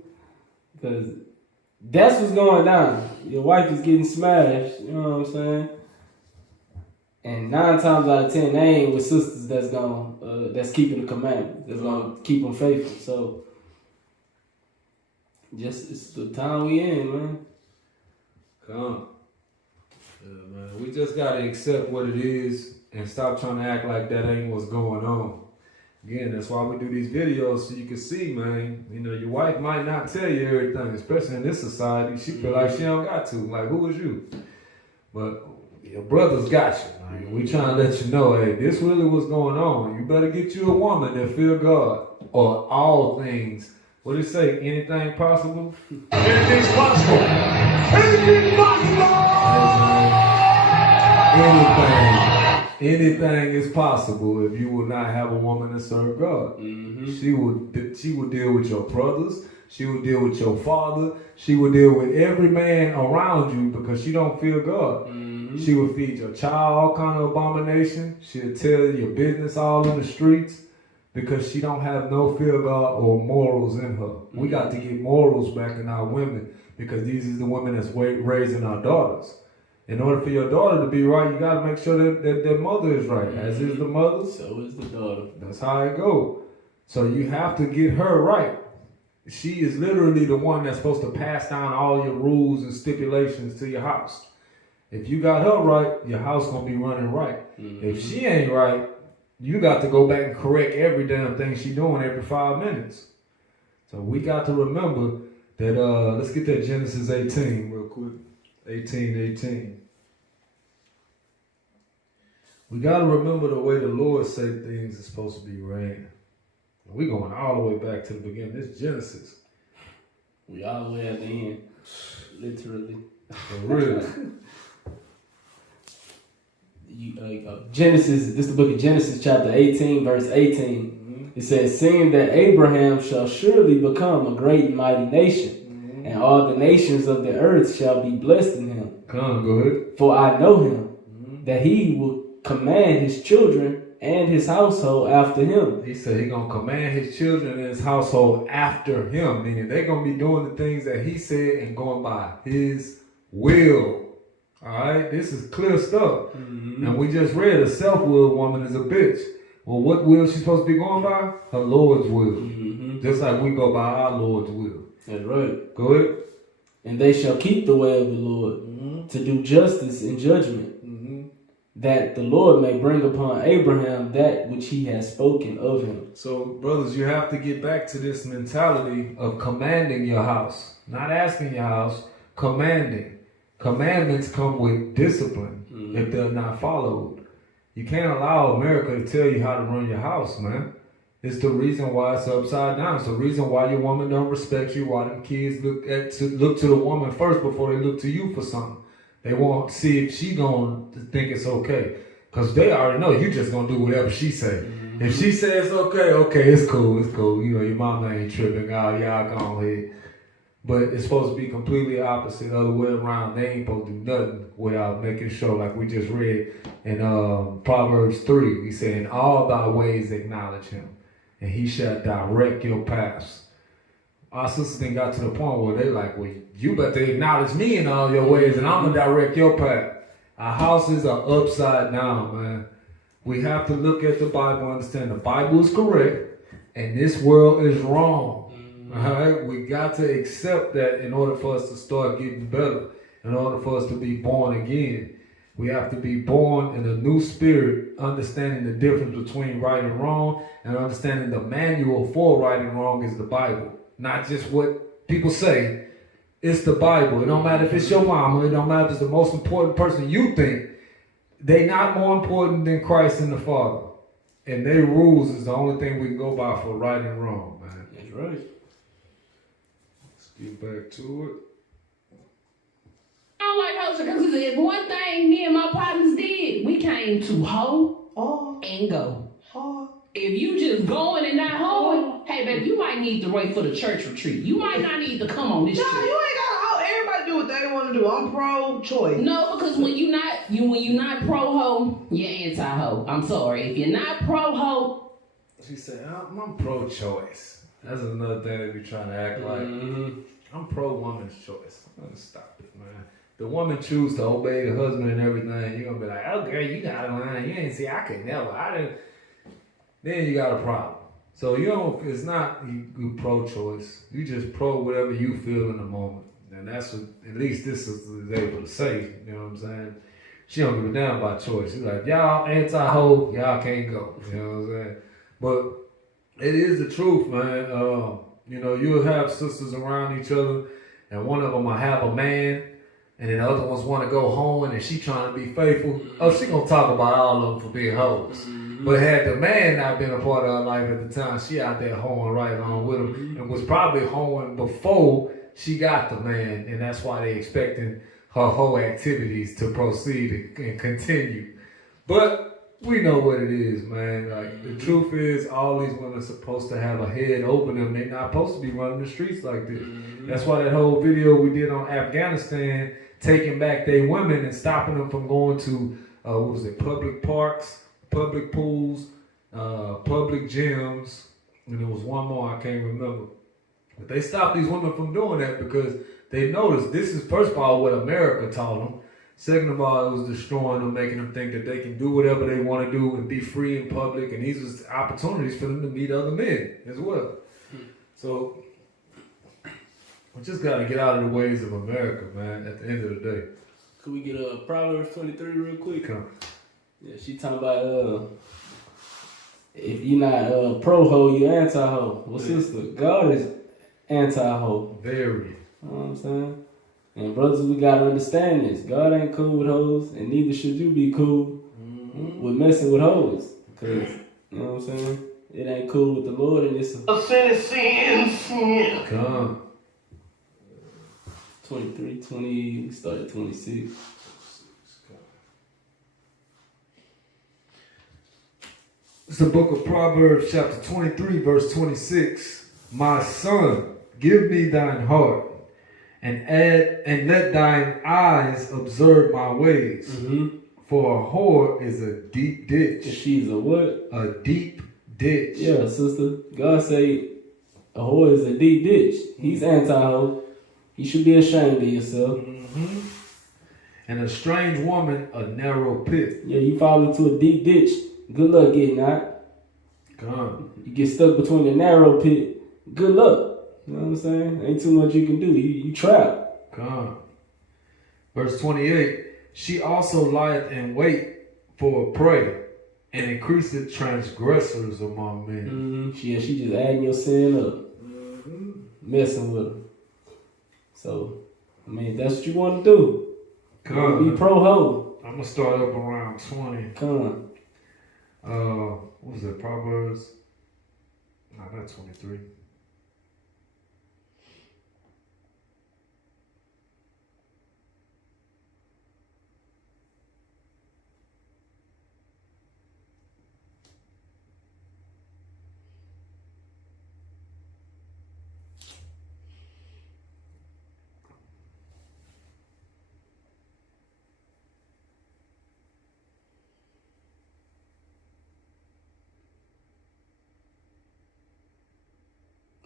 Because that's what's going down. Your wife is getting smashed, you know what I'm saying? And 9 times out of 10, they ain't with sisters that's keeping the commandments, that's gonna keep them faithful. So, it's the time we in, man. Come. Yeah, man. We just gotta accept what it is and stop trying to act like that ain't what's going on. Again, that's why we do these videos so you can see, man. You know, your wife might not tell you everything, especially in this society. She feel like she don't got to. Like, who is you? But your brothers got you, man. We trying to let you know, hey, this really what's going on. You better get you a woman that fear God, or all things. What did it say? Anything possible? Anything's possible. Anything's possible. Anything is possible if you will not have a woman that serve God. She will deal with your brothers. She will deal with your father. She will deal with every man around you because she don't fear God. She will feed your child all kind of abomination. She'll tell your business all in the streets because she don't have no fear of God or morals in her. We got to get morals back in our women because these are the women that's raising our daughters. In order for your daughter to be right, you got to make sure that their mother is right. As is the mother, so is the daughter. That's how it goes. So you have to get her right. She is literally the one that's supposed to pass down all your rules and stipulations to your house. If you got her right, your house going to be running right. If she ain't right, you got to go back and correct every damn thing she doing every 5 minutes. So we got to remember that, let's get that Genesis 18 real quick. 18:18. We got to remember the way the Lord said things is supposed to be ran. We're going all the way back to the beginning. This Genesis. We all the way at the end. Literally. For real. Genesis, this is the book of Genesis, chapter 18, verse 18. It says, seeing that Abraham shall surely become a great and mighty nation, and all the nations of the earth shall be blessed in him. Come on, go ahead. For I know him, that he will command his children and his household after him. He said he's going to command his children and his household after him, meaning they're going to be doing the things that he said and going by his will. All right, this is clear stuff. And we just read a self-willed woman is a bitch. Well, what will she supposed to be going by? Her Lord's will. Just like we go by our Lord's will. That's right. Go ahead. And they shall keep the way of the Lord to do justice and judgment, that the Lord may bring upon Abraham that which he has spoken of him. So, brothers, you have to get back to this mentality of commanding your house. Not asking your house, commanding. Commandments come with discipline if they're not followed. You can't allow America to tell you how to run your house, man. It's the reason why it's upside down. It's the reason why your woman don't respect you, why them kids look to the woman first before they look to you for something. They want to see if she gonna think it's okay. Because they already know you just gonna do whatever she say. If she says okay, it's cool. You know, your mama ain't tripping. Oh, y'all go ahead. But it's supposed to be completely opposite, other way around. They ain't supposed to do nothing without making sure, like we just read in Proverbs 3. He said, in all thy ways acknowledge him, and he shall direct your paths. Our sisters then got to the point where they like, well, you better acknowledge me in all your ways, and I'm going to direct your path. Our houses are upside down, man. We have to look at the Bible, understand the Bible is correct, and this world is wrong. All right, we got to accept that in order for us to start getting better, in order for us to be born again. We have to be born in a new spirit, understanding the difference between right and wrong, and understanding the manual for right and wrong is the Bible. Not just what people say, it's the Bible. It don't matter if it's your mama, it don't matter if it's the most important person you think. They not more important than Christ and the Father. And their rules is the only thing we can go by for right and wrong, man. That's right. Get back to it. I don't like hoes because if one thing me and my partners did, we came to hoe and go. If you just going and not hoeing, hey baby, you might need to wait for the church retreat. You might not need to come on this No, trip. you ain't gotta hoe. Everybody do what they want to do. I'm pro-choice. No, because when you not pro-hoe, you're anti-hoe. I'm sorry. If you're not pro-hoe, She said, I'm pro-choice. That's another thing they be trying to act like. I'm pro-woman's choice. I'm gonna stop it, man. The woman choose to obey the husband and everything. You're gonna be like, oh girl, you got a line. You ain't see, I could never. I didn't. Then you got a problem. So you don't. It's not you pro-choice. You just pro whatever you feel in the moment, and that's what at least this is able to say. You know what I'm saying? She don't give a damn about choice. She's like, y'all anti-hoe, y'all can't go. You know what I'm saying? But it is the truth, man. You know, you'll have sisters around each other, and one of them will have a man, and then the other ones want to go home, and she trying to be faithful. Oh, she gonna talk about all of them for being hoes. But had the man not been a part of her life at the time, she out there hoeing right along with him, and was probably hoeing before she got the man, and that's why they expecting her hoe activities to proceed and continue. But we know what it is, man. Like, the truth is, all these women are supposed to have a head over them. They're not supposed to be running the streets like this. That's why that whole video we did on Afghanistan, taking back their women and stopping them from going to, public parks, public pools, public gyms, and there was one more I can't remember. But they stopped these women from doing that because they noticed this is, first of all, what America taught them. Second of all, it was destroying them, making them think that they can do whatever they want to do and be free in public. And these was opportunities for them to meet other men as well. So we just got to get out of the ways of America, man, at the end of the day. Could we get Proverbs 23 real quick? Come. Yeah, she talking about if you're not pro-hoe, you anti-hoe. Well, sister, God is anti-hoe. Very. You know what I'm saying? And brothers, we gotta understand this. God ain't cool with hoes, and neither should you be cool with messing with hoes. Cause, you know what I'm saying? It ain't cool with the Lord, and it's sin. Come. 23, 20, we started 26. It's the book of Proverbs, chapter 23, verse 26. My son, give me thine heart, and let thine eyes observe my ways. For a whore is a deep ditch. She's a what? A deep ditch. Yeah, sister. God say a whore is a deep ditch. He's anti-hoe. You should be ashamed of yourself. And a strange woman, a narrow pit. Yeah, you fall into a deep ditch. Good luck getting out. Come. You get stuck between the narrow pit. Good luck. You know what I'm saying? Ain't too much you can do. You trapped. Come. Verse 28. She also lieth in wait for a prey, and increaseth transgressors among men. She just adding your sin up. Messing with her. So, I mean, if that's what you want to do, Be pro-ho. I'm going to start up around 20. Come. What was it? Proverbs? No, not 23.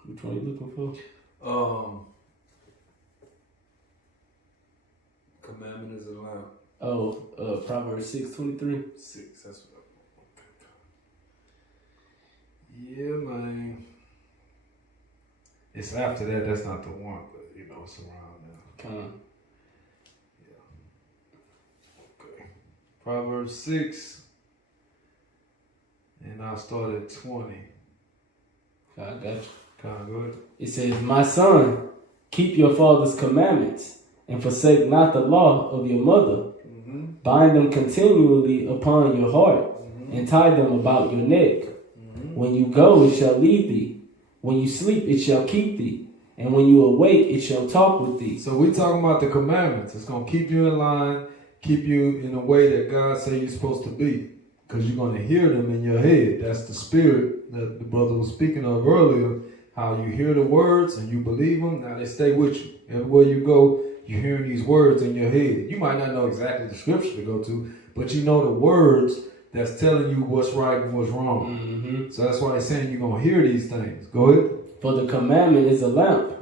Which one you looking for? Commandment is a lamp. Oh, Proverbs 6:23. 6, that's what Yeah, man. It's after that, that's not the one, but you know, it's around now. Yeah. Okay. Proverbs 6. And I'll start at 20. I got you. Kind of good. It says, my son, keep your father's commandments and forsake not the law of your mother. Mm-hmm. Bind them continually upon your heart and tie them about your neck. When you go, it shall lead thee. When you sleep, it shall keep thee. And when you awake, it shall talk with thee. So we're talking about the commandments. It's going to keep you in line, keep you in a way that God say you're supposed to be. Because you're going to hear them in your head. That's the spirit that the brother was speaking of earlier. How you hear the words and you believe them. Now they stay with you. Everywhere you go, you're hearing these words in your head. You might not know exactly the scripture to go to, but you know the words that's telling you what's right and what's wrong. Mm-hmm. So that's why they're saying you're going to hear these things. Go ahead. For the commandment is a lamp,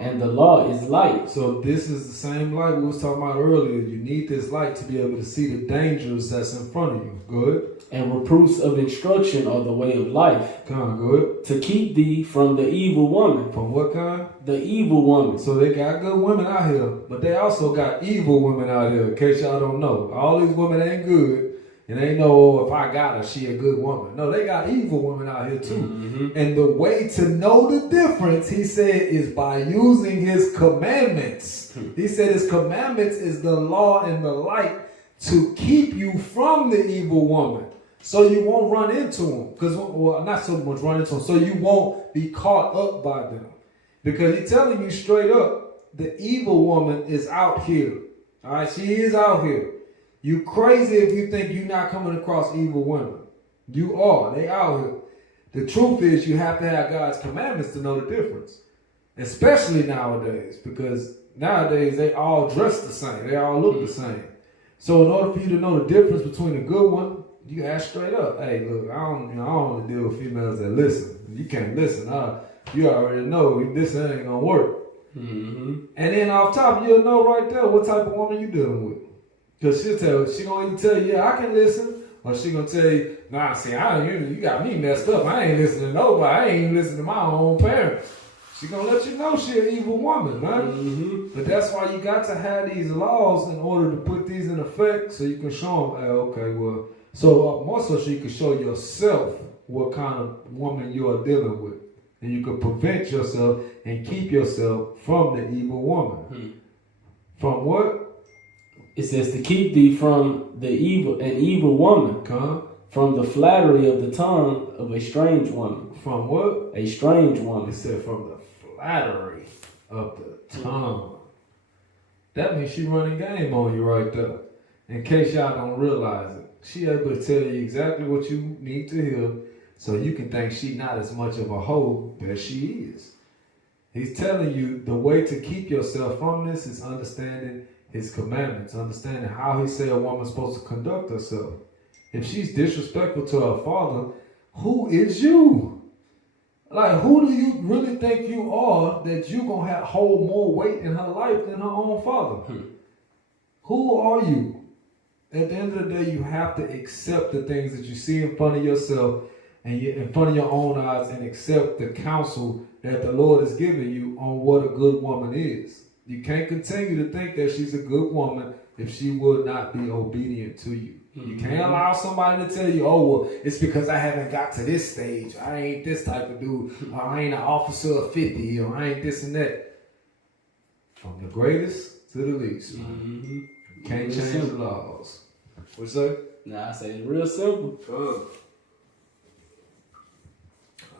and the law is light. So this is the same light we was talking about earlier. You need this light to be able to see the dangers that's in front of you. Good. And reproofs of instruction are the way of life. Kind of good. To keep thee from the evil woman. From what kind? The evil woman. So they got good women out here, but they also got evil women out here, in case y'all don't know. All these women ain't good. And they know, if I got her, she a good woman. No, they got evil women out here too. Mm-hmm. And the way to know the difference, he said, is by using his commandments. He said his commandments is the law and the light to keep you from the evil woman. So you won't run into them. Well, not so much run into them. So you won't be caught up by them. Because he's telling you straight up, the evil woman is out here. All right, she is out here. You crazy if you think you're not coming across evil women. You are. They out here. The truth is you have to have God's commandments to know the difference. Especially nowadays. Because nowadays they all dress the same. They all look the same. So in order for you to know the difference between a good one, you ask straight up. Hey, look, I don't want to deal with females that listen. You can't listen. You already know this ain't going to work. Mm-hmm. And then off top, you'll know right there what type of woman you're dealing with. Because she gonna either tell you, yeah, I can listen, or she gonna tell you, nah, see, you got me messed up. I ain't listening to nobody. I ain't even listening to my own parents. She gonna let you know she an evil woman, man. Mm-hmm. But that's why you got to have these laws in order to put these in effect, so you can show them, hey, okay, well, so more so you can show yourself what kind of woman you are dealing with, and you can prevent yourself and keep yourself from the evil woman. From what? It says to keep thee from an evil woman, from the flattery of the tongue of a strange woman. From what? A strange woman. It said from the flattery of the tongue. That means she running game on you right there. In case y'all don't realize it. She able to tell you exactly what you need to hear, so you can think she not as much of a hoe as she is. He's telling you the way to keep yourself from this is understanding his commandments, understanding how he said a woman's supposed to conduct herself. If she's disrespectful to her father, who is you? Like, who do you really think you are that you gonna hold more weight in her life than her own father? Who are you? At the end of the day, you have to accept the things that you see in front of yourself and in front of your own eyes, and accept the counsel that the Lord has given you on what a good woman is. You can't continue to think that she's a good woman if she will not be obedient to you. You can't allow somebody to tell you, oh, well, it's because I haven't got to this stage. I ain't this type of dude. Or I ain't an officer of 50. Or I ain't this and that. From the greatest to the least. Can't Real change simple. the laws. What's that? Nah, I say it's real simple.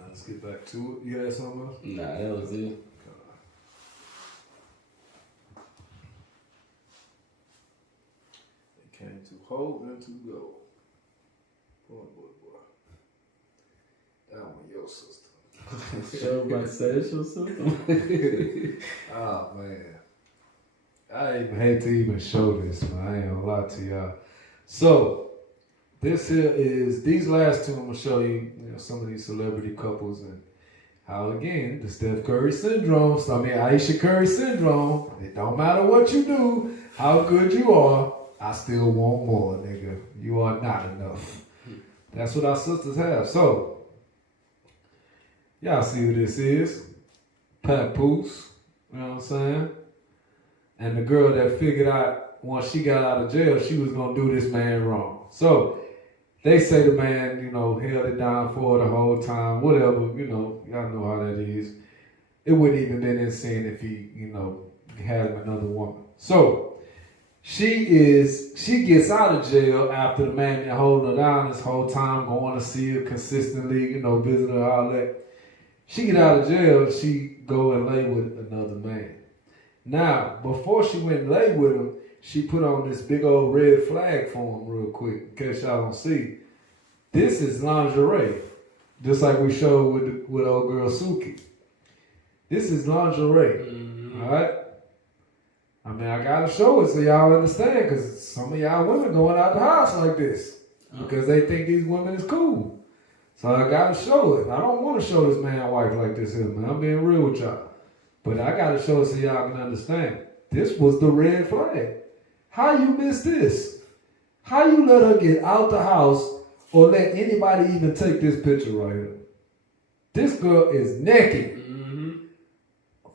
Let's get back to it. You had something else? Nah, that was it. It came to hold and to go. Boy. That one your sister. Sure, about to say it's your sister. Oh man. I even hate to even show this, man. I ain't gonna lie to y'all. So this here is these last two I'm gonna show you, some of these celebrity couples and how again the Steph Curry syndrome. So, I mean Aisha Curry syndrome. It don't matter what you do, how good you are, I still want more, nigga. You are not enough. That's what our sisters have. So y'all see who this is. Papoose. You know what I'm saying? And the girl that figured out once she got out of jail, she was gonna do this man wrong. So they say the man, held it down for her the whole time, whatever, y'all know how that is. It wouldn't even been insane if he, had him another woman. So she gets out of jail after the man been holding her down this whole time, going to see her consistently, visit her, all that. She get out of jail, she go and lay with another man. Now, before she went and lay with him, she put on this big old red flag for him real quick, in case y'all don't see. This is lingerie, just like we showed with old girl Suki. This is lingerie, all right? I mean, I gotta show it so y'all understand, because some of y'all women going out the house like this because they think these women is cool. So I gotta show it. I don't want to show this man wife like this here, man. I'm being real with y'all. But I gotta show it so y'all can understand. This was the red flag. How you miss this? How you let her get out the house or let anybody even take this picture right here? This girl is naked.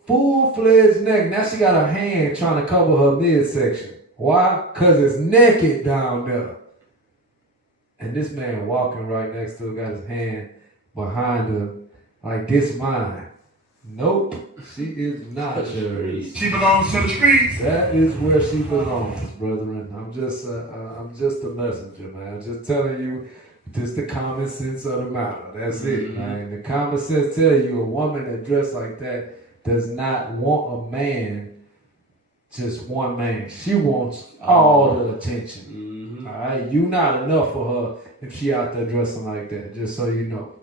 Full-fledged naked. Now she got her hand trying to cover her midsection. Why? Because it's naked down there. And this man walking right next to her, got his hand behind her, like this mine. Nope, she is not yours. She belongs to the streets. That is where she belongs, brethren. I'm just a messenger, man. I'm just telling you, just the common sense of the matter. That's it, man. The common sense tell you a woman that dressed like that does not want a man, just one man. She wants all the attention. All right, you not enough for her if she out there dressing like that. Just so you know.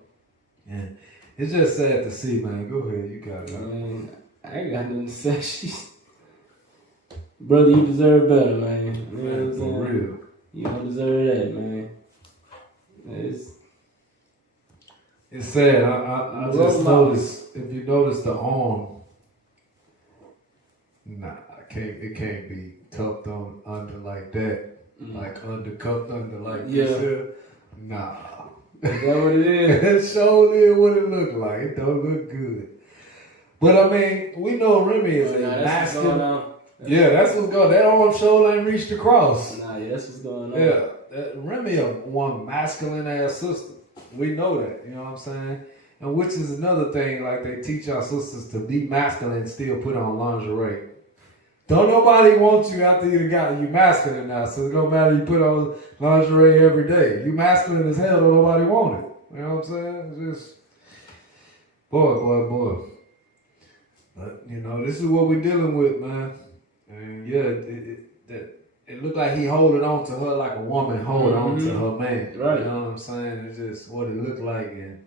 And it's just sad to see, man. Go ahead, you got it. Man, I ain't got nothing to say. Brother, you deserve better, man. You know what I'm For saying? real. You don't deserve that, man. It's sad. I just noticed, if you notice the arm, nah, it can't be tucked on under like that. Like undercuffed under like this here. Nah. Is that what it is? It showed it what it looked like. It don't look good. But I mean, we know Remy is a masculine. Yeah, that's what's going on. That arm shoulder ain't reached across. Nah, yeah, that's what's going on. Yeah. Remy one masculine ass sister. We know that, you know what I'm saying? And which is another thing, like they teach our sisters to be masculine and still put on lingerie. Don't nobody want you after you masculine now, so it don't matter you put on lingerie every day. You masculine as hell, don't nobody want it. You know what I'm saying? It's just, boy. But, this is what we're dealing with, man. And yeah, it looked like he holding on to her like a woman hold on to her man. Right. You know what I'm saying? It's just what it looked like. And,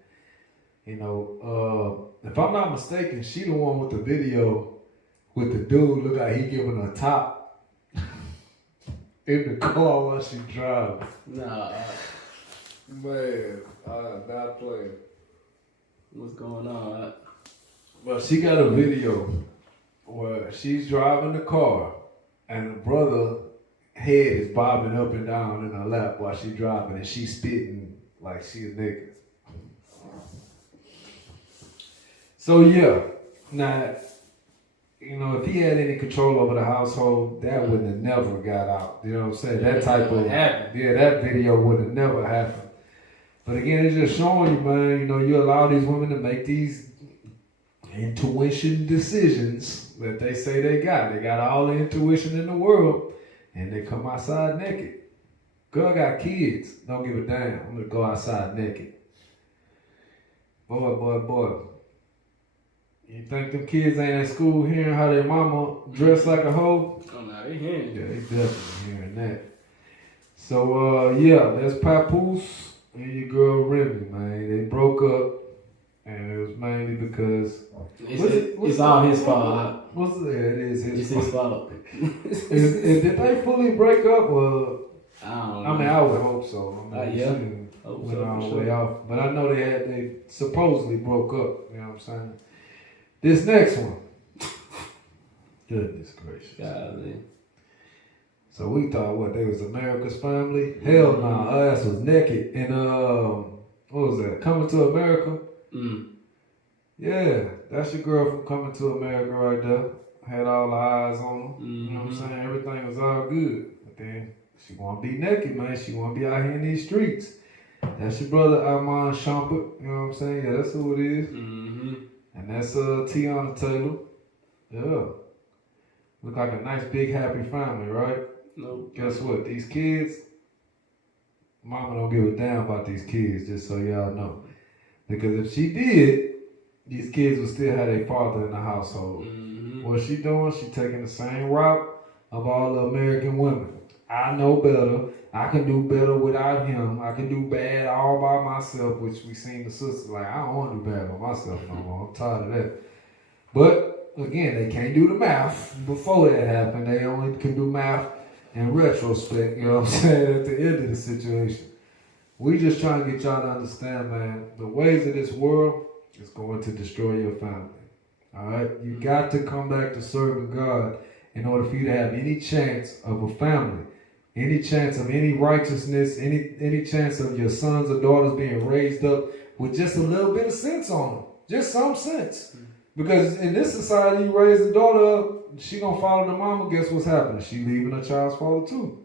if I'm not mistaken, she the one with the video with the dude look like he giving her top in the car while she driving. Nah. Man, not playing. What's going on? Well, she got a video where she's driving the car and the brother head is bobbing up and down in her lap while she's driving and she's spitting like she's naked. So yeah, now, if he had any control over the household, that would have never got out. You know what I'm saying? That type of, that video would have never happened. But again, it's just showing you, man, you allow these women to make these intuition decisions that they say they got. They got all the intuition in the world. and they come outside naked. Girl got kids, don't give a damn. I'm gonna go outside naked. Boy. You think them kids ain't at school hearing how their mama dress like a hoe? Oh, no, they hearing it. Yeah, they definitely hearing that. So, that's Papoose and your girl Remy, man. They broke up, and it was mainly because... It's all his fault. It is his It's his fault. Did they fully break up? Or, I don't know. I mean, I would hope so. I mean, Yeah. went all the way off. But I know they supposedly broke up. You know what I'm saying? This next one. Goodness gracious. Golly. So we thought, they was America's Family? Hell no, our ass was naked. And, what was that? Coming to America? Yeah, that's your girl from Coming to America right there. Had all the eyes on her. You know what I'm saying? Everything was all good. But then she want to be naked, man. She want to be out here in these streets. That's your brother, Armand Shumpert. You know what I'm saying? Yeah, that's who it is. And that's Tiana Taylor. Yeah. Look like a nice, big, happy family, right? No. Guess what? These kids, mama don't give a damn about these kids, just so y'all know. Because if she did, these kids would still have their father in the household. What she doing? She taking the same route of all the American women. I know better. I can do better without him. I can do bad all by myself, which we seen the sisters like, I don't want to do bad by myself no more. I'm tired of that. But again, they can't do the math before that happened. They only can do math in retrospect, you know what I'm saying, at the end of the situation. We just trying to get y'all to understand, man, the ways of this world is going to destroy your family. All right? You got to come back to serving God in order for you to have any chance of a family, any chance of any righteousness, any chance of your sons or daughters being raised up with just a little bit of sense on them. Just some sense. Because in this society, you raise a daughter up, she gonna follow the mama, guess what's happening? She leaving her child's father too.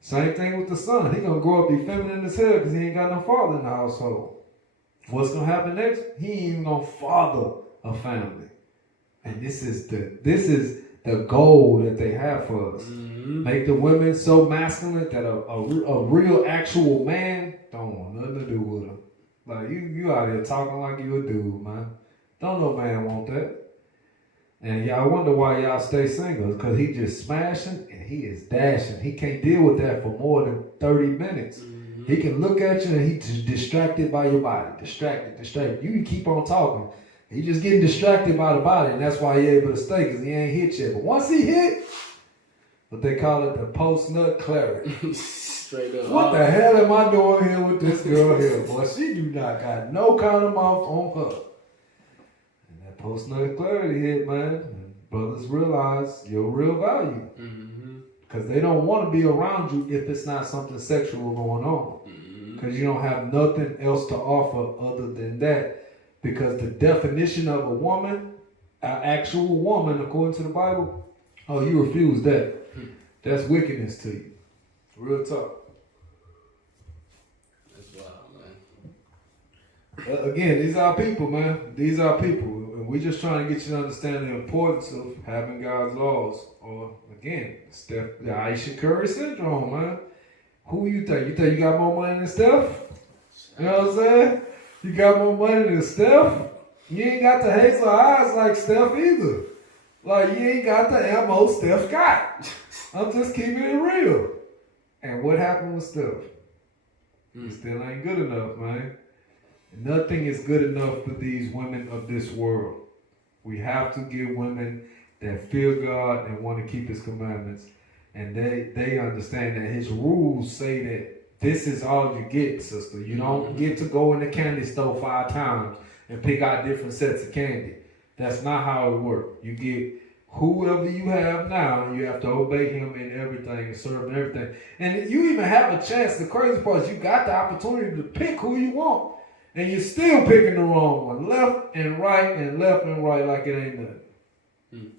Same thing with the son. He gonna grow up be feminine as hell because he ain't got no father in the household. What's gonna happen next? He ain't even gonna father a family. And this is the goal that they have for us. Make the women so masculine that a real actual man don't want nothing to do with them. Like you out here talking like you a dude, man. Don't no man want that. And y'all wonder why y'all stay single. Because he just smashing and he is dashing. He can't deal with that for more than 30 minutes. He can look at you and he's distracted by your body. Distracted. You can keep on talking. He just getting distracted by the body, and that's why he able to stay, because he ain't hit yet. But once he hit, what they call it, the post-nut clarity. Straight up. What the hell am I doing here with this girl here, boy? She do not got no kind of mouth on her. And that post-nut clarity hit, man. And brothers realize your real value. Because they don't want to be around you if it's not something sexual going on. Because you don't have nothing else to offer other than that. Because the definition of a woman, an actual woman, according to the Bible, oh, you refuse that. That's wickedness to you. Real talk. That's wild, man. Again, these are people, man. These are people. And we're just trying to get you to understand the importance of having God's laws. Or, again, the Aisha Curry syndrome, man. Who you think? You think you got more money than Steph? You know what I'm saying? You got more money than Steph? You ain't got the hazel eyes like Steph either. Like, you ain't got the ammo Steph got. I'm just keeping it real. And what happened with Steph? He still ain't good enough, man. Nothing is good enough for these women of this world. We have to get women that fear God and want to keep His commandments. And they understand that His rules say that this is all you get, sister. You don't get to go in the candy store 5 times and pick out different sets of candy. That's not how it works. You get whoever you have now, and you have to obey Him in everything and serve in everything. And you even have a chance. The crazy part is you got the opportunity to pick who you want. And you're still picking the wrong one. Left and right like it ain't nothing.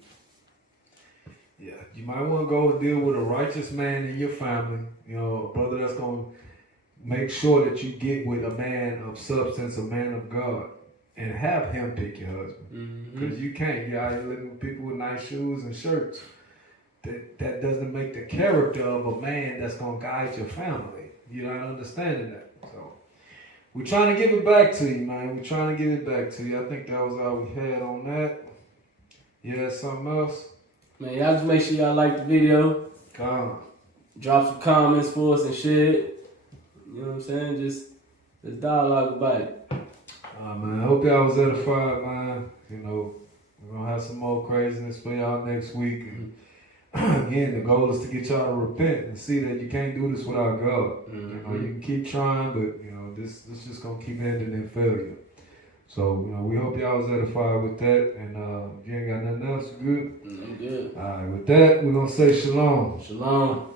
Yeah, you might want to go and deal with a righteous man in your family. You know, a brother that's going to make sure that you get with a man of substance, a man of God, and have him pick your husband. Because you can't. You're out here living with people with nice shoes and shirts. that doesn't make the character of a man that's gonna guide your family. You're not understanding that. So we're trying to give it back to you, man. We're trying to give it back to you. I think that was all we had on that. You had something else? Man, y'all just make sure y'all like the video. Drop some comments for us and shit. You know what I'm saying? Just dialogue about it. Man, I hope y'all was edified, man. You know, we're gonna have some more craziness for y'all next week. And again, the goal is to get y'all to repent and see that you can't do this without God. You know, you can keep trying, but you know, this just gonna keep ending in failure. So, you know, we hope y'all was edified with that. And if you ain't got nothing else, you good? I'm good. All right, with that, we're gonna say shalom. Shalom.